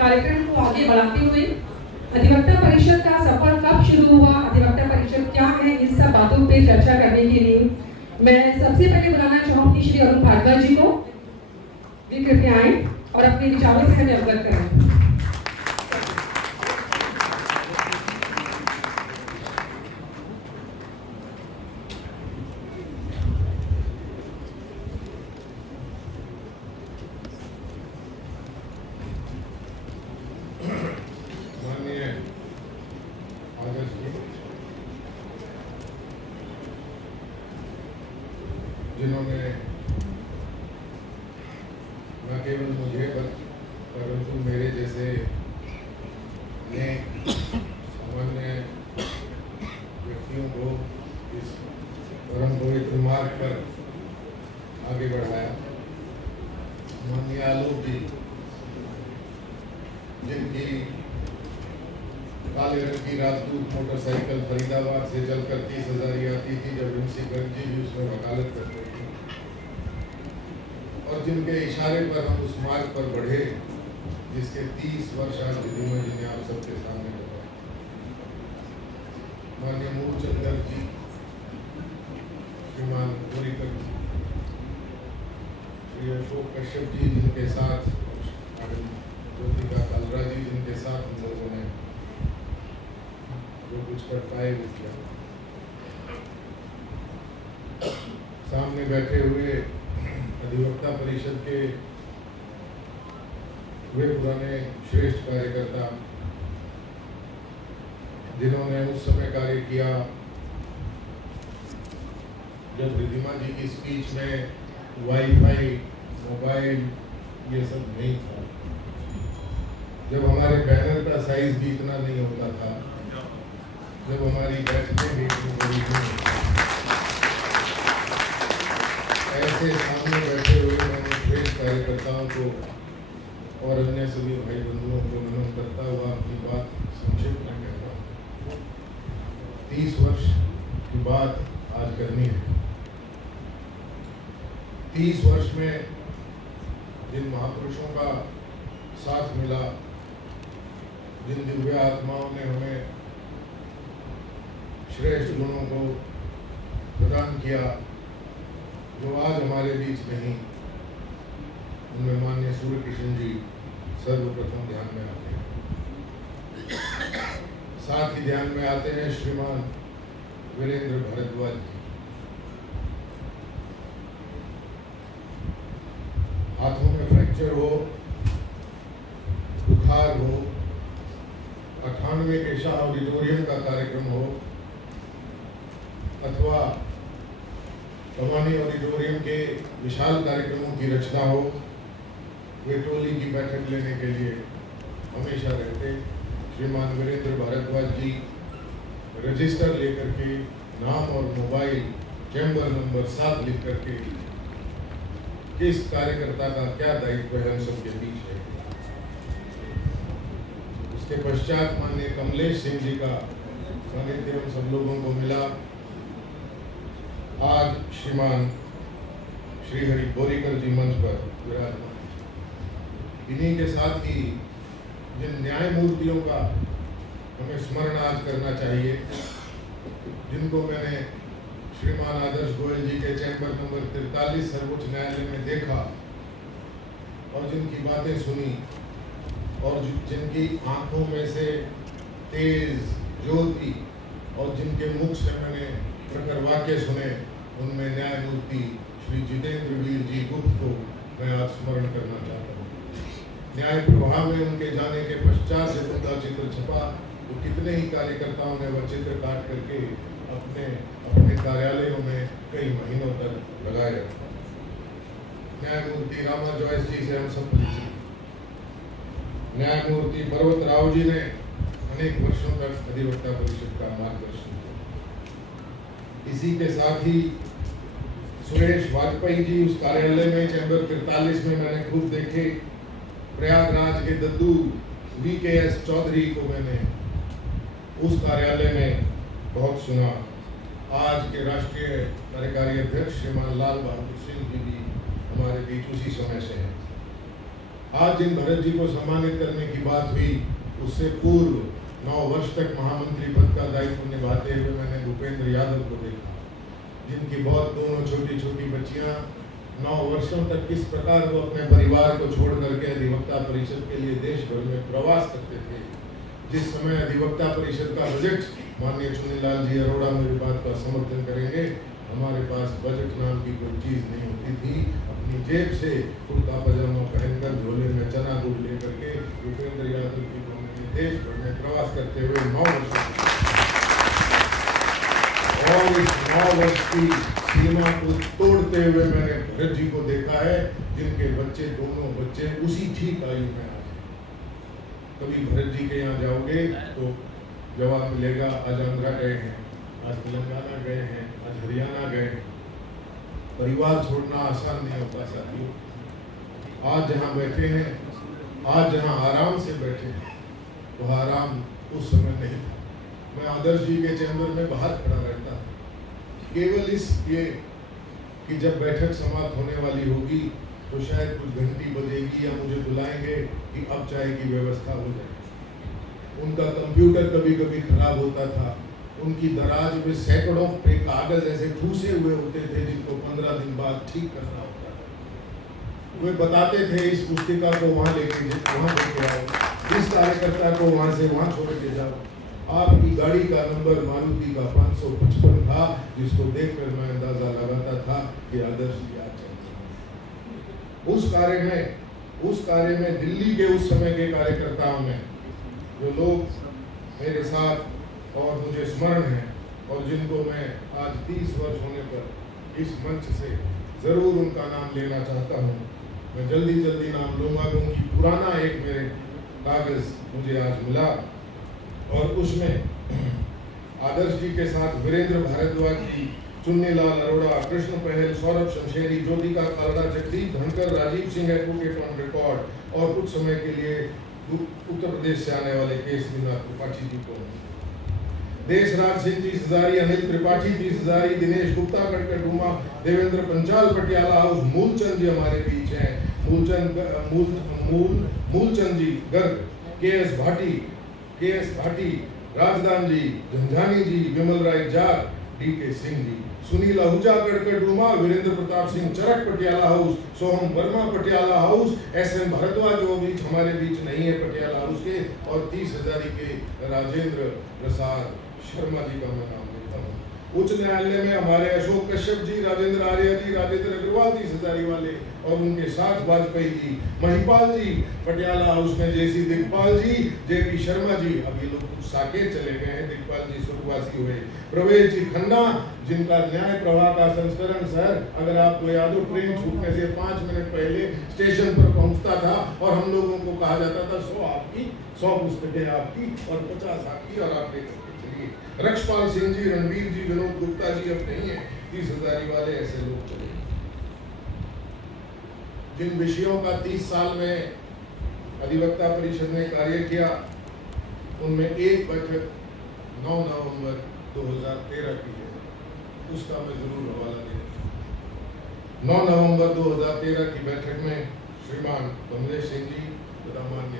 कार्यक्रम को आगे बढ़ाते हुए अधिवक्ता परिषद का सफर कब शुरू हुआ, अधिवक्ता परिषद क्या है, इन सब बातों पे चर्चा करने के लिए मैं सबसे पहले बुलाना चाहूंगी श्री अरुण भारद्वाज जी को। वे कृपया आए और अपने विचारों से हमें अवगत कराएं। जिनकी काले रंग की राजदूत मोटरसाइकिल फरीदाबाद से चलकर 30,000 ही आती थी, जब रिंसी गंजी भी उसमें वकालत करते थे, और जिनके इशारे पर हम उस मार्ग पर बढ़े जिसके 30 वर्ष आज जिन्हें जिन्हें आप सबके सामने बताए। माननीय मूलचंद्र जी, श्रीमान बोरीकर जी, श्री अशोक कश्यप जी, जिनके साथ ज्योतिका कालरा जी, जिनके साथ हम लोगों ने जो कुछ कर पाए वो किया। सामने बैठे हुए अधिवक्ता परिषद के वे पुराने श्रेष्ठ कार्यकर्ता जिन्होंने उस समय कार्य किया जब रिद्धिमा जी की स्पीच में वाईफाई, मोबाइल ये सब नहीं था, जब हमारे बैनर का साइज भी इतना नहीं होता था, जब हमारी बैठकें भी इतनी बड़ी नहीं, ऐसे सामने बैठे हुए मैंने श्रेष्ठ कार्यकर्ताओं को और अन्य सभी भाई बंधुओं को नमन करता हुआ अपनी बात संक्षिप्त में कहता हूँ। 30 वर्ष की बात आज करनी है। 30 वर्ष में जिन महापुरुषों का साथ मिला, जिन दिव्य आत्माओं ने हमें श्रेष्ठ गुणों को प्रदान किया, जो आज हमारे बीच नहीं, उनमें माननीय सूर्य किशन जी सर्वप्रथम ध्यान में आते हैं। साथ ही ध्यान में आते हैं श्रीमान वीरेंद्र भारद्वाज जी। हाथों में फ्रैक्चर हो, बुखार हो, 98 के शाह ऑडिटोरियम का कार्यक्रम हो, अथवा कमानी ऑडिटोरियम के विशाल कार्यक्रमों की रचना हो, वे टोली की बैठक लेने के लिए हमेशा रहते। श्रीमान वीरेंद्र भारद्वाज जी रजिस्टर लेकर के नाम और मोबाइल चैम्बर नंबर 7 लिख करके किस कार्यकर्ता का क्या दायित्व है हम सबके बीच है। उसके पश्चात माननीय कमलेश सिंह जी का सानिध्य हम सब लोगों को मिला। आज श्रीमान श्रीहरि बोरीकर जी मंच पर विराजमान। इन्हीं के साथ ही जिन न्यायमूर्तियों का हमें स्मरण आज करना चाहिए, जिनको मैंने श्रीमान आदर्श गोयल जी के चैम्बर नंबर 43 सर्वोच्च न्यायालय में देखा और जिनकी बातें सुनी और जिनकी आंखों में से तेज ज्योति और जिनके मुख से मैंने प्रखर वाक्य सुने, उनमें न्यायमूर्ति श्री जितेंद्र वीर जी गुप्त को मैं आज स्मरण करना चाहता हूँ। न्याय प्रवाह में उनके जाने के पश्चात जब उनका चित्र छपा तो कितने ही कार्यकर्ताओं ने वह चित्र काट करके अपने अपने कार्यालयों में कई महीनों तक लगाए रखा। न्यायमूर्ति रामा जॉयस जी से हम सब परिचित। न्यायमूर्ति पर्वत राव जी ने अनेक वर्षों तक अधिवक्ता परिषद का मार्गदर्शन किया। इसी के साथ ही सुरेश वाजपेयी जी उस कार्यालय में चैम्बर 43 में मैंने खूब देखे। प्रयागराज के दद्दू VKS चौधरी को मैंने उस कार्यालय में बहुत सुना। आज के राष्ट्रीय कार्यकारी अध्यक्ष श्रीमान लाल बहादुर सिंह जी भी हमारे बीच उसी समय से हैं। आज जिन भरत जी को सम्मानित करने की बात हुई, उससे पूर्व 9 वर्ष तक महामंत्री पद का दायित्व निभाते हुए मैंने भूपेंद्र यादव को देखा, जिनकी बहुत दोनों छोटी छोटी बच्चियां 9 वर्षों तक किस प्रकार वो अपने परिवार को छोड़ करके अधिवक्ता परिषद के लिए देश भर में प्रवास करते थे। जिस समय अधिवक्ता परिषद का बजट, माननीय चुनीलाल जी अरोड़ा मेरी बात का समर्थन करेंगे, हमारे पास बजट नाम की कोई चीज नहीं होती थी। अपनी जेब से कुर्ता पजामा पहनकर झोले में चना गुड़ लेकर के भूपेंद्र यादव जी को मैंने देश भर में प्रवास करते हुए 9 वर्ष और इस 9 वर्ष की सीमा को तोड़ते हुए मैंने भरत जी को देखा है, जिनके बच्चे दोनों बच्चे उसी ठीक आयु में आज। कभी भरत जी के यहाँ जाओगे तो जवाब मिलेगा, आज आंध्रा गए हैं, आज तेलंगाना गए हैं, आज हरियाणा गए हैं। परिवार छोड़ना आसान नहीं होता साथियों। आज जहाँ बैठे हैं, आज जहाँ आराम से बैठे हैं वह आराम उस समय नहीं था। मैं आदर्श जी के चैम्बर में बाहर खड़ा रहता था, केवल इसलिए कि जब बैठक समाप्त होने वाली होगी तो शायद कुछ घंटी बजेगी या मुझे बुलाएंगे कि अब चाय की व्यवस्था हो जाए। उनका कंप्यूटर कभी कभी खराब होता था, उनकी दराज में सैकड़ों पे कागज ऐसे ठूसे हुए होते थे जिनको 15 दिन बाद ठीक करना होता था। वे बताते थे इस पुस्तिका को वहाँ लेके आओ, इस कार्यकर्ता को वहाँ से वहाँ छोड़ के जाओ। आपकी गाड़ी का नंबर मारुति का 555 था, जिसको देखकर मैं अंदाजा लगाता था कि आदर्श जी आज चलते। उस कार्य में दिल्ली के उस समय के कार्यकर्ताओं में जो लोग मेरे साथ और मुझे स्मरण है और जिनको मैं आज 30 वर्ष होने पर इस मंच से जरूर उनका नाम लेना चाहता हूँ। मैं जल्दी नाम लूँगा क्योंकि पुराना एक मेरे कागज मुझे आज मिला और उसमें आदर्श जी के साथ वीरेंद्र भारद्वाज जी, चुन्नीलाल अरोड़ा, कृष्ण पहल, Saurabh शमशेरी, Jyotika Kalra, Jagdeep Dhankhar, Rajiv Singh advocate on record और कुछ समय के लिए उत्तर प्रदेश से आने वाले केसरीनाथ त्रिपाठी जी को, देशराज सिंह 30,000, अनिल त्रिपाठी 30,000, दिनेश गुप्ता कटकटुमा, देवेंद्र पंचाल पटियाला हाउस, मूलचंद जी हमारे बीच हैं, मूलचंद जी गर्ग, के एस भाटी, राजदान जी, झंझानी जी, विमल राय जाट, DK सिंह जी, सुनील आहूजा कटकटुमा, वीरेंद्र प्रताप सिंह चरक पटियाला हाउस, सोहम वर्मा पटियाला हाउस, SM भारद्वाज जो बीच हमारे बीच नहीं है पटियाला हाउस के, और 30,000 के राजेंद्र प्रसाद शर्मा जी का मैं नाम लेता हूँ। उच्च न्यायालय में हमारे अशोक कश्यप जी, राजेंद्र आर्य जी, राजेंद्र अग्रवाल 30,000 वाले और उनके साथ वाजपेयी जी, महिपाल जी, पटियाला हाउस में JC दिग्पाल जी, JP शर्मा जी, अब ये लोग कुछ साकेत चले गए हैं, दिग्पाल जी स्वर्गवासी हुए, प्रवेश जी खन्ना, जिनका न्याय प्रवाह का संस्करण सर अगर आपको याद हो ट्रेन छूटने से 5 मिनट पहले स्टेशन पर पहुंचता था और हम लोगों को कहा जाता था 100 आपकी, 100 पुस्तकें आपकी और 50 आपकी और आप देख सकते चलिए। रक्षपाल सिंह जी, रणवीर जी, विनोद गुप्ता जी अब नहीं है, 30,000 वाले ऐसे लोग चले। जिन विषयों का 30 साल में अधिवक्ता परिषद ने कार्य किया उनमें एक बैठक 9 नवंबर 2013 की है, उसका मैं जरूर हवाला देता हूँ। 9 नवंबर 2013 की बैठक में श्रीमान कमलेश सिंह जी तथा मान्य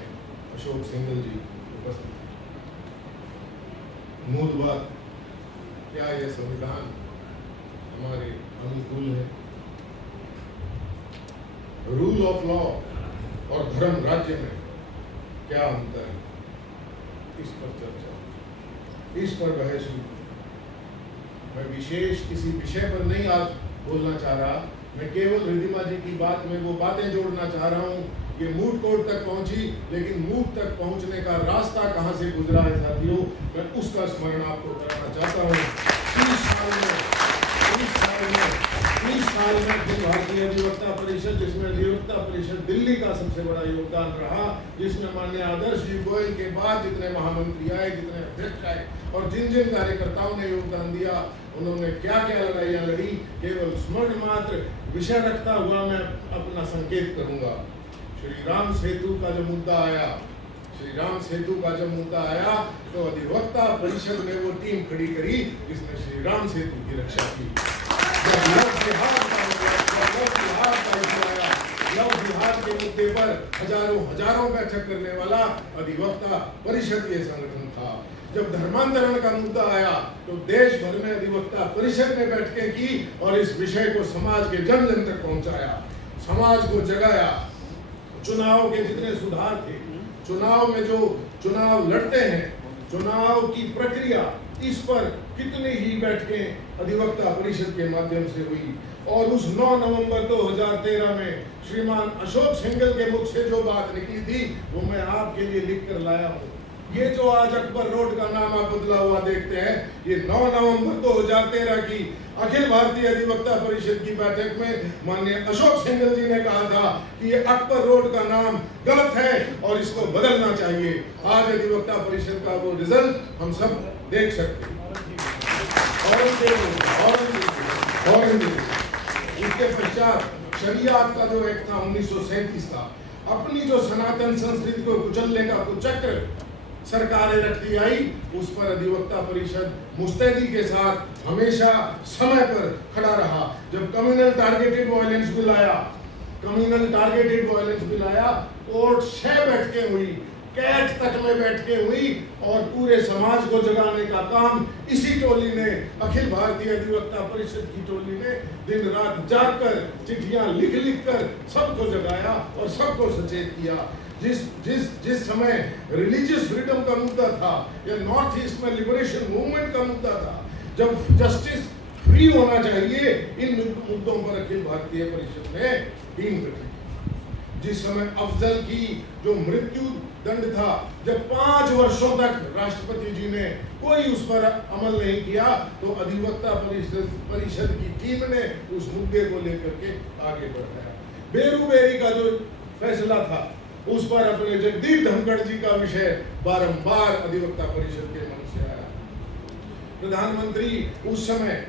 अशोक सिंघल जी उपस्थित। मूल बात, क्या यह संविधान हमारे अनुकूल है? रूल ऑफ लॉ और धर्म राज्य में क्या अंतर है? इस पर चर्चा, इस पर बहस हुई। मैं विशेष किसी विषय पर नहीं आज बोलना चाह रहा, मैं केवल रिद्धिमा जी की बात में वो बातें जोड़ना चाह रहा हूँ। ये मूड कोर्ट तक पहुंची, लेकिन मूड तक पहुंचने का रास्ता कहाँ से गुजरा है साथियों, मैं उसका स्मरण आपको कराना चाहता हूँ। 30 साल में अखिल भारतीय अधिवक्ता परिषद, जिसमें अधिवक्ता परिषद दिल्ली का सबसे बड़ा योगदान रहा, जिसमें माननीय आदर्श जी गोयल के बाद जितने महामंत्री आए, जितने अध्यक्ष आए और जिन जिन कार्यकर्ताओं ने योगदान दिया, उन्होंने क्या क्या लड़ाइयाँ लड़ी, केवल स्मरण मात्र विषय रखता हुआ मैं अपना संकेत करूंगा। श्री राम सेतु का जब मुद्दा आया, तो अधिवक्ता परिषद ने वो टीम खड़ी करी जिसने श्री राम सेतु की रक्षा की। लव जिहाद के मुद्दे पर हजारों बैठक करने वाला अधिवक्ता परिषद ये संगठन था। जब धर्मांतरण का मुद्दा आया तो देश भर में अधिवक्ता परिषद ने बैठकें की और इस विषय को समाज के जन जन तक पहुंचाया, समाज को जगाया। चुनाव के जितने सुधार थे, चुनाव में जो चुनाव लड़ते हैं, चुनाव की प्रक्रिया, इस पर कितनी ही बैठकें अधिवक्ता परिषद के माध्यम से हुई। और उस 9 नवंबर 2013 में श्रीमान अशोक सिंघल के मुख से जो बात निकली थी वो मैं आपके लिए लिख कर लाया हूँ। ये जो आज अकबर रोड का नाम आप बदला हुआ देखते हैं, ये 9 नवंबर 2013 की अखिल भारतीय अधिवक्ता परिषद की बैठक में माननीय अशोक सिंघल जी ने कहा था कि ये अकबर रोड का नाम गलत है और इसको बदलना चाहिए। आज अधिवक्ता परिषद का वो रिजल्ट हम सब देख सकते हैं। और इसके पश्चात शरियात का जो एक्ट था 1937 का, अपनी जो सनातन संस्कृति को कुचलने का कुचक्र सरकारें रखती आई, उस पर अधिवक्ता परिषद मुस्तैदी के साथ हमेशा समय पर खड़ा रहा। जब कम्युनल टारगेटेड वायलेंस बिल आया, कोर्ट 6 बैठकें हुई, कैट तक में बैठकें हुई और पूरे समाज को जगाने का काम इसी टोली ने, अखिल भारतीय अधिवक्ता परिषद की टोली ने दिन रात जागकर चिट्ठियां लिख कर सबको जगाया और सबको सचेत किया। जिस समय रिलीजियस फ्रीडम का मुद्दा था या नॉर्थ ईस्ट में लिबरेशन मूवमेंट का मुद्दा था, जब जस्टिस फ्री होना चाहिए, इन मुद्दों पर अखिल भारतीय परिषद ने टीम गठित की। जिस समय अफजल की जो मृत्यु दंड था, जब 5 वर्षों तक राष्ट्रपति जी ने कोई उस पर अमल नहीं किया, तो अधिवक्ता परिषद की टीम ने उस मुद्दे को लेकर के आगे बढ़ाया। बेरूबेरी का जो फैसला था, उस पर अपने जगदीप धनखड़ जी का विषय बारंबार अधिवक्ता परिषद के मन से आया। प्रधानमंत्री उस समय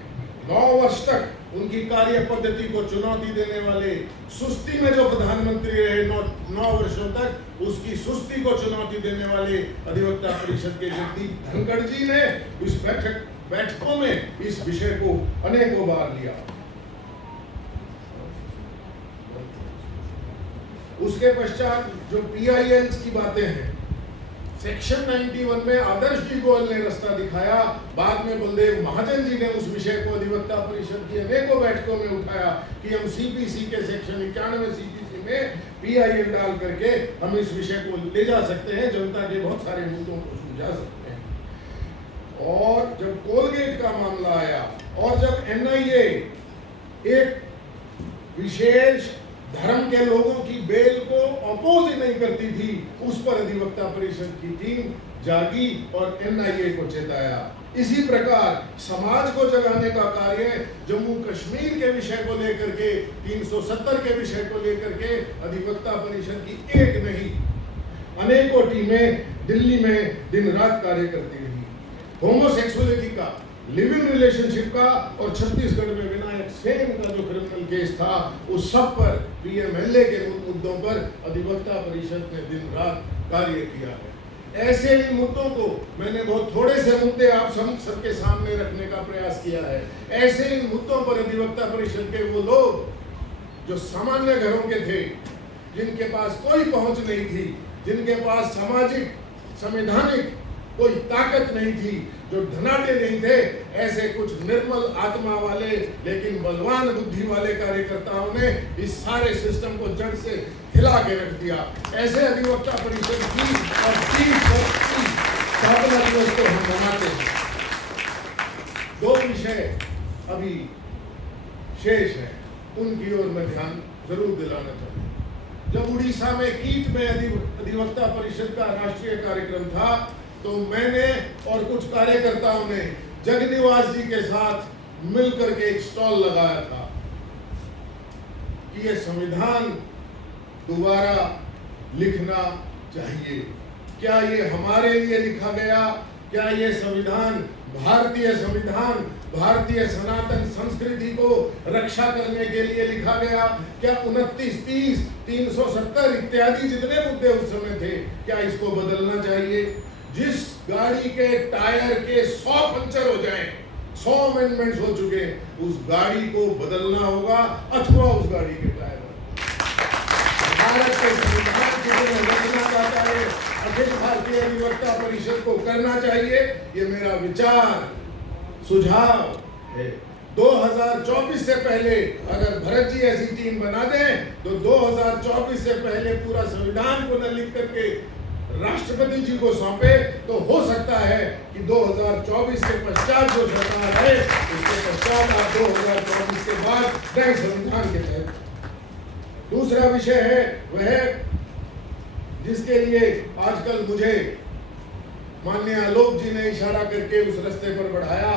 9 वर्ष तक उनकी कार्य पद्धति को चुनौती देने वाले, सुस्ती में जो प्रधानमंत्री रहे 9 वर्षों तक, उसकी सुस्ती को चुनौती देने वाले अधिवक्ता परिषद के जगदीप धनखड़ जी ने इस बैठकों में इस विषय को अनेकों बार लिया। उसके पश्चात जो PILs की बातें हैं, सेक्शन 91 में आदर्श जी गोयल ने रास्ता दिखाया। बाद में बलदेव महाजन जी ने उस विषय को अधिवक्ता परिषद की अनेकों बैठकों में उठाया कि हम CPC के सेक्शन 91 CPC में PIL डाल करके हम इस विषय को ले जा सकते हैं, जनता के बहुत सारे मुद्दों को सुलझा सकते हैं। और जब कोलगेट का मामला आया और जब NIA एक विशेष धर्म के लोगों की बेल को अपोज ही नहीं करती थी, उस पर अधिवक्ता परिषद की टीम जागी और NIA को चेताया। इसी प्रकार समाज को जगाने का कार्य जम्मू कश्मीर के विषय को लेकर के, 370 के विषय को लेकर के अधिवक्ता परिषद की एक नहीं अनेकों टीमें दिल्ली में दिन रात कार्य करती रही। होमोसेक्सुअलिटी का, लिव इन रिलेशनशिप का और छत्तीसगढ़ में विनायक सेन का जो क्रिमिनल केस था, उस सब पर PMLA के मुद्दों पर अधिवक्ता परिषद ने दिन रात कार्य किया है। ऐसे इन मुद्दों को मैंने बहुत थोड़े से मुद्दे आप सबके सामने रखने का प्रयास किया है। ऐसे इन मुद्दों पर अधिवक्ता परिषद के वो लोग जो सामान्य घरों के थे, जिनके पास कोई पहुंच नहीं थी, जिनके पास सामाजिक संवैधानिक कोई ताकत नहीं थी, जो धनाढ्य नहीं थे, ऐसे कुछ निर्मल आत्मा वाले लेकिन बलवान बुद्धि वाले कार्यकर्ताओं ने इस सारे सिस्टम को जड़ से हिला के रख दिया। ऐसे अधिवक्ता परिषद की और 30 वर्ष की स्थापना दिवस को हम मनाते हैं। 2 विषय अभी शेष है, उनकी ओर मैं ध्यान जरूर दिलाना चाहूँगा। जब उड़ीसा में कीट में अधिवक्ता परिषद का राष्ट्रीय कार्यक्रम था, तो मैंने और कुछ कार्यकर्ताओं ने जगनिवास जी के साथ मिलकर के एक स्टॉल लगाया था कि ये संविधान दोबारा लिखना चाहिए। क्या ये हमारे लिए लिखा गया? क्या ये संविधान, भारतीय संविधान, भारतीय सनातन संस्कृति को रक्षा करने के लिए लिखा गया? क्या 29, 30, 370 इत्यादि जितने मुद्दे उस समय थे, क्या इसको बदलना चाहिए? जिस गाड़ी के टायर के 100 पंचर हो जाएं, 100 अमेंडमेंट्स हो चुके, उस गाड़ी को बदलना होगा अथवा उस गाड़ी के टायर। भारत के संविधान की जो रचना चाहता है, अखिल भारतीय अधिवक्ता परिषद को करना चाहिए। ये मेरा विचार, सुझाव है। 2024 से पहले अगर भरत जी ऐसी टीम बना दें, तो 2024 से पहले पूरा संविधान को न लिख करके राष्ट्रपति जी को सौंपे, तो हो सकता है कि 2024 के पश्चात जो सरकार है, उसके पश्चात आप 2024 के बाद नए संविधान के तहत। दूसरा विषय है वह जिसके लिए आजकल मुझे माननीय आलोक जी ने इशारा करके उस रास्ते पर बढ़ाया,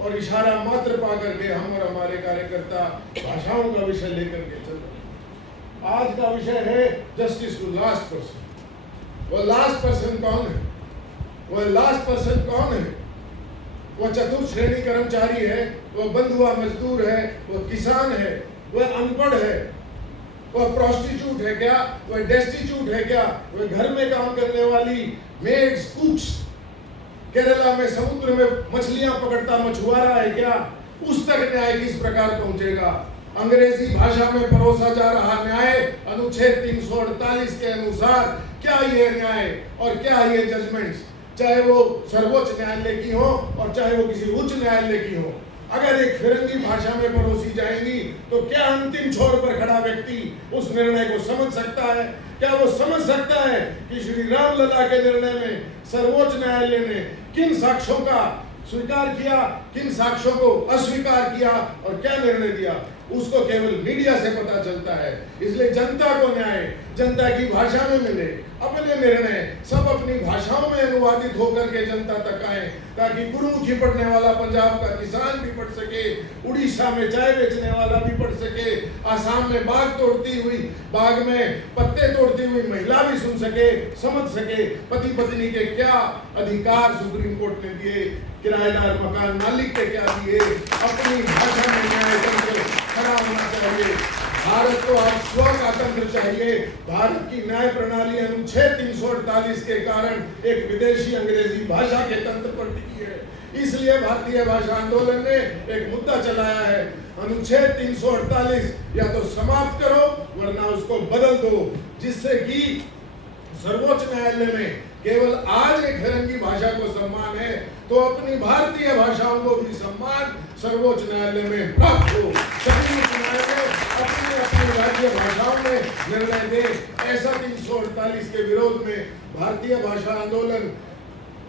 और इशारा मात्र पा करके हम और हमारे कार्यकर्ता भाषाओं का विषय लेकर के चल रहे। आज का विषय है जस्टिस टू लास्ट पर्सन। वो लास्ट पर्सन कौन है? वो लास्ट पर्सन कौन है? वो चतुर्थ श्रेणी कर्मचारी है, वो बंधुआ मजदूर है, वो किसान है, वो अनपढ़ है, वह प्रोस्टिट्यूट है क्या, वह डेस्टिट्यूट है क्या, वह घर में काम करने वाली मेड्स, कुक्स, केरला में समुद्र में मछलियां पकड़ता मछुआरा है क्या, उस तक न्याय किस प्रकार पहुंचेगा। अंग्रेजी भाषा में परोसा जा रहा न्याय अनुच्छेद 348 के अनुसार क्या ये न्याय और क्या ये जजमेंट्स, चाहे वो सर्वोच्च न्यायालय की हो और चाहे वो किसी उच्च न्यायालय की हो, अगर एक फिरंगी भाषा में परोसी जाएंगी तो क्या अंतिम छोर पर खड़ा व्यक्ति उस निर्णय को समझ सकता है? क्या वो समझ सकता है कि श्री रामलला के निर्णय में सर्वोच्च न्यायालय ने किन साक्ष्यों का स्वीकार किया, किन साक्ष्यों को अस्वीकार किया और क्या निर्णय दिया? उसको केवल मीडिया से पता चलता है। इसलिए जनता को न्याय जनता की भाषा में मिले, अपने निर्णय सब अपनी भाषाओं में अनुवादित होकर के जनता तक आए, ताकि गुरुमुखी पढ़ने वाला पंजाब का किसान भी पढ़ सके, उड़ीसा में चाय बेचने वाला भी पढ़ सके, आसाम में बाग में पत्ते तोड़ती हुई महिला भी सुन सके, समझ सके पति पत्नी के क्या अधिकार सुप्रीम कोर्ट ने दिए, किराएदार मकान मालिक के क्या दिए, अपनी भाषा में न्यायतंत्र खड़ा होना चाहिए। भारत को आज स्व का तंत्र चाहिए। भारत की न्याय प्रणाली अनुच्छेद 348 के कारण एक विदेशी अंग्रेजी भाषा के तंत्र पर टिकी है। इसलिए भारतीय भाषा आंदोलन ने एक मुद्दा चलाया है, अनुच्छेद 348 या तो समाप्त करो वरना उसको बदल दो, जिससे कि सर्वोच्च न्यायालय में केवल आज एक फिरंगी भाषा को सम्मान है तो अपनी भारतीय भाषाओं को भी सम्मान सर्वोच्च न्यायालय में प्राप्त हो। सभी उच्च न्यायालय अपनी अपनी राज्य भाषाओं में निर्णय दे। ऐसा 348 के विरोध में भारतीय भाषा आंदोलन,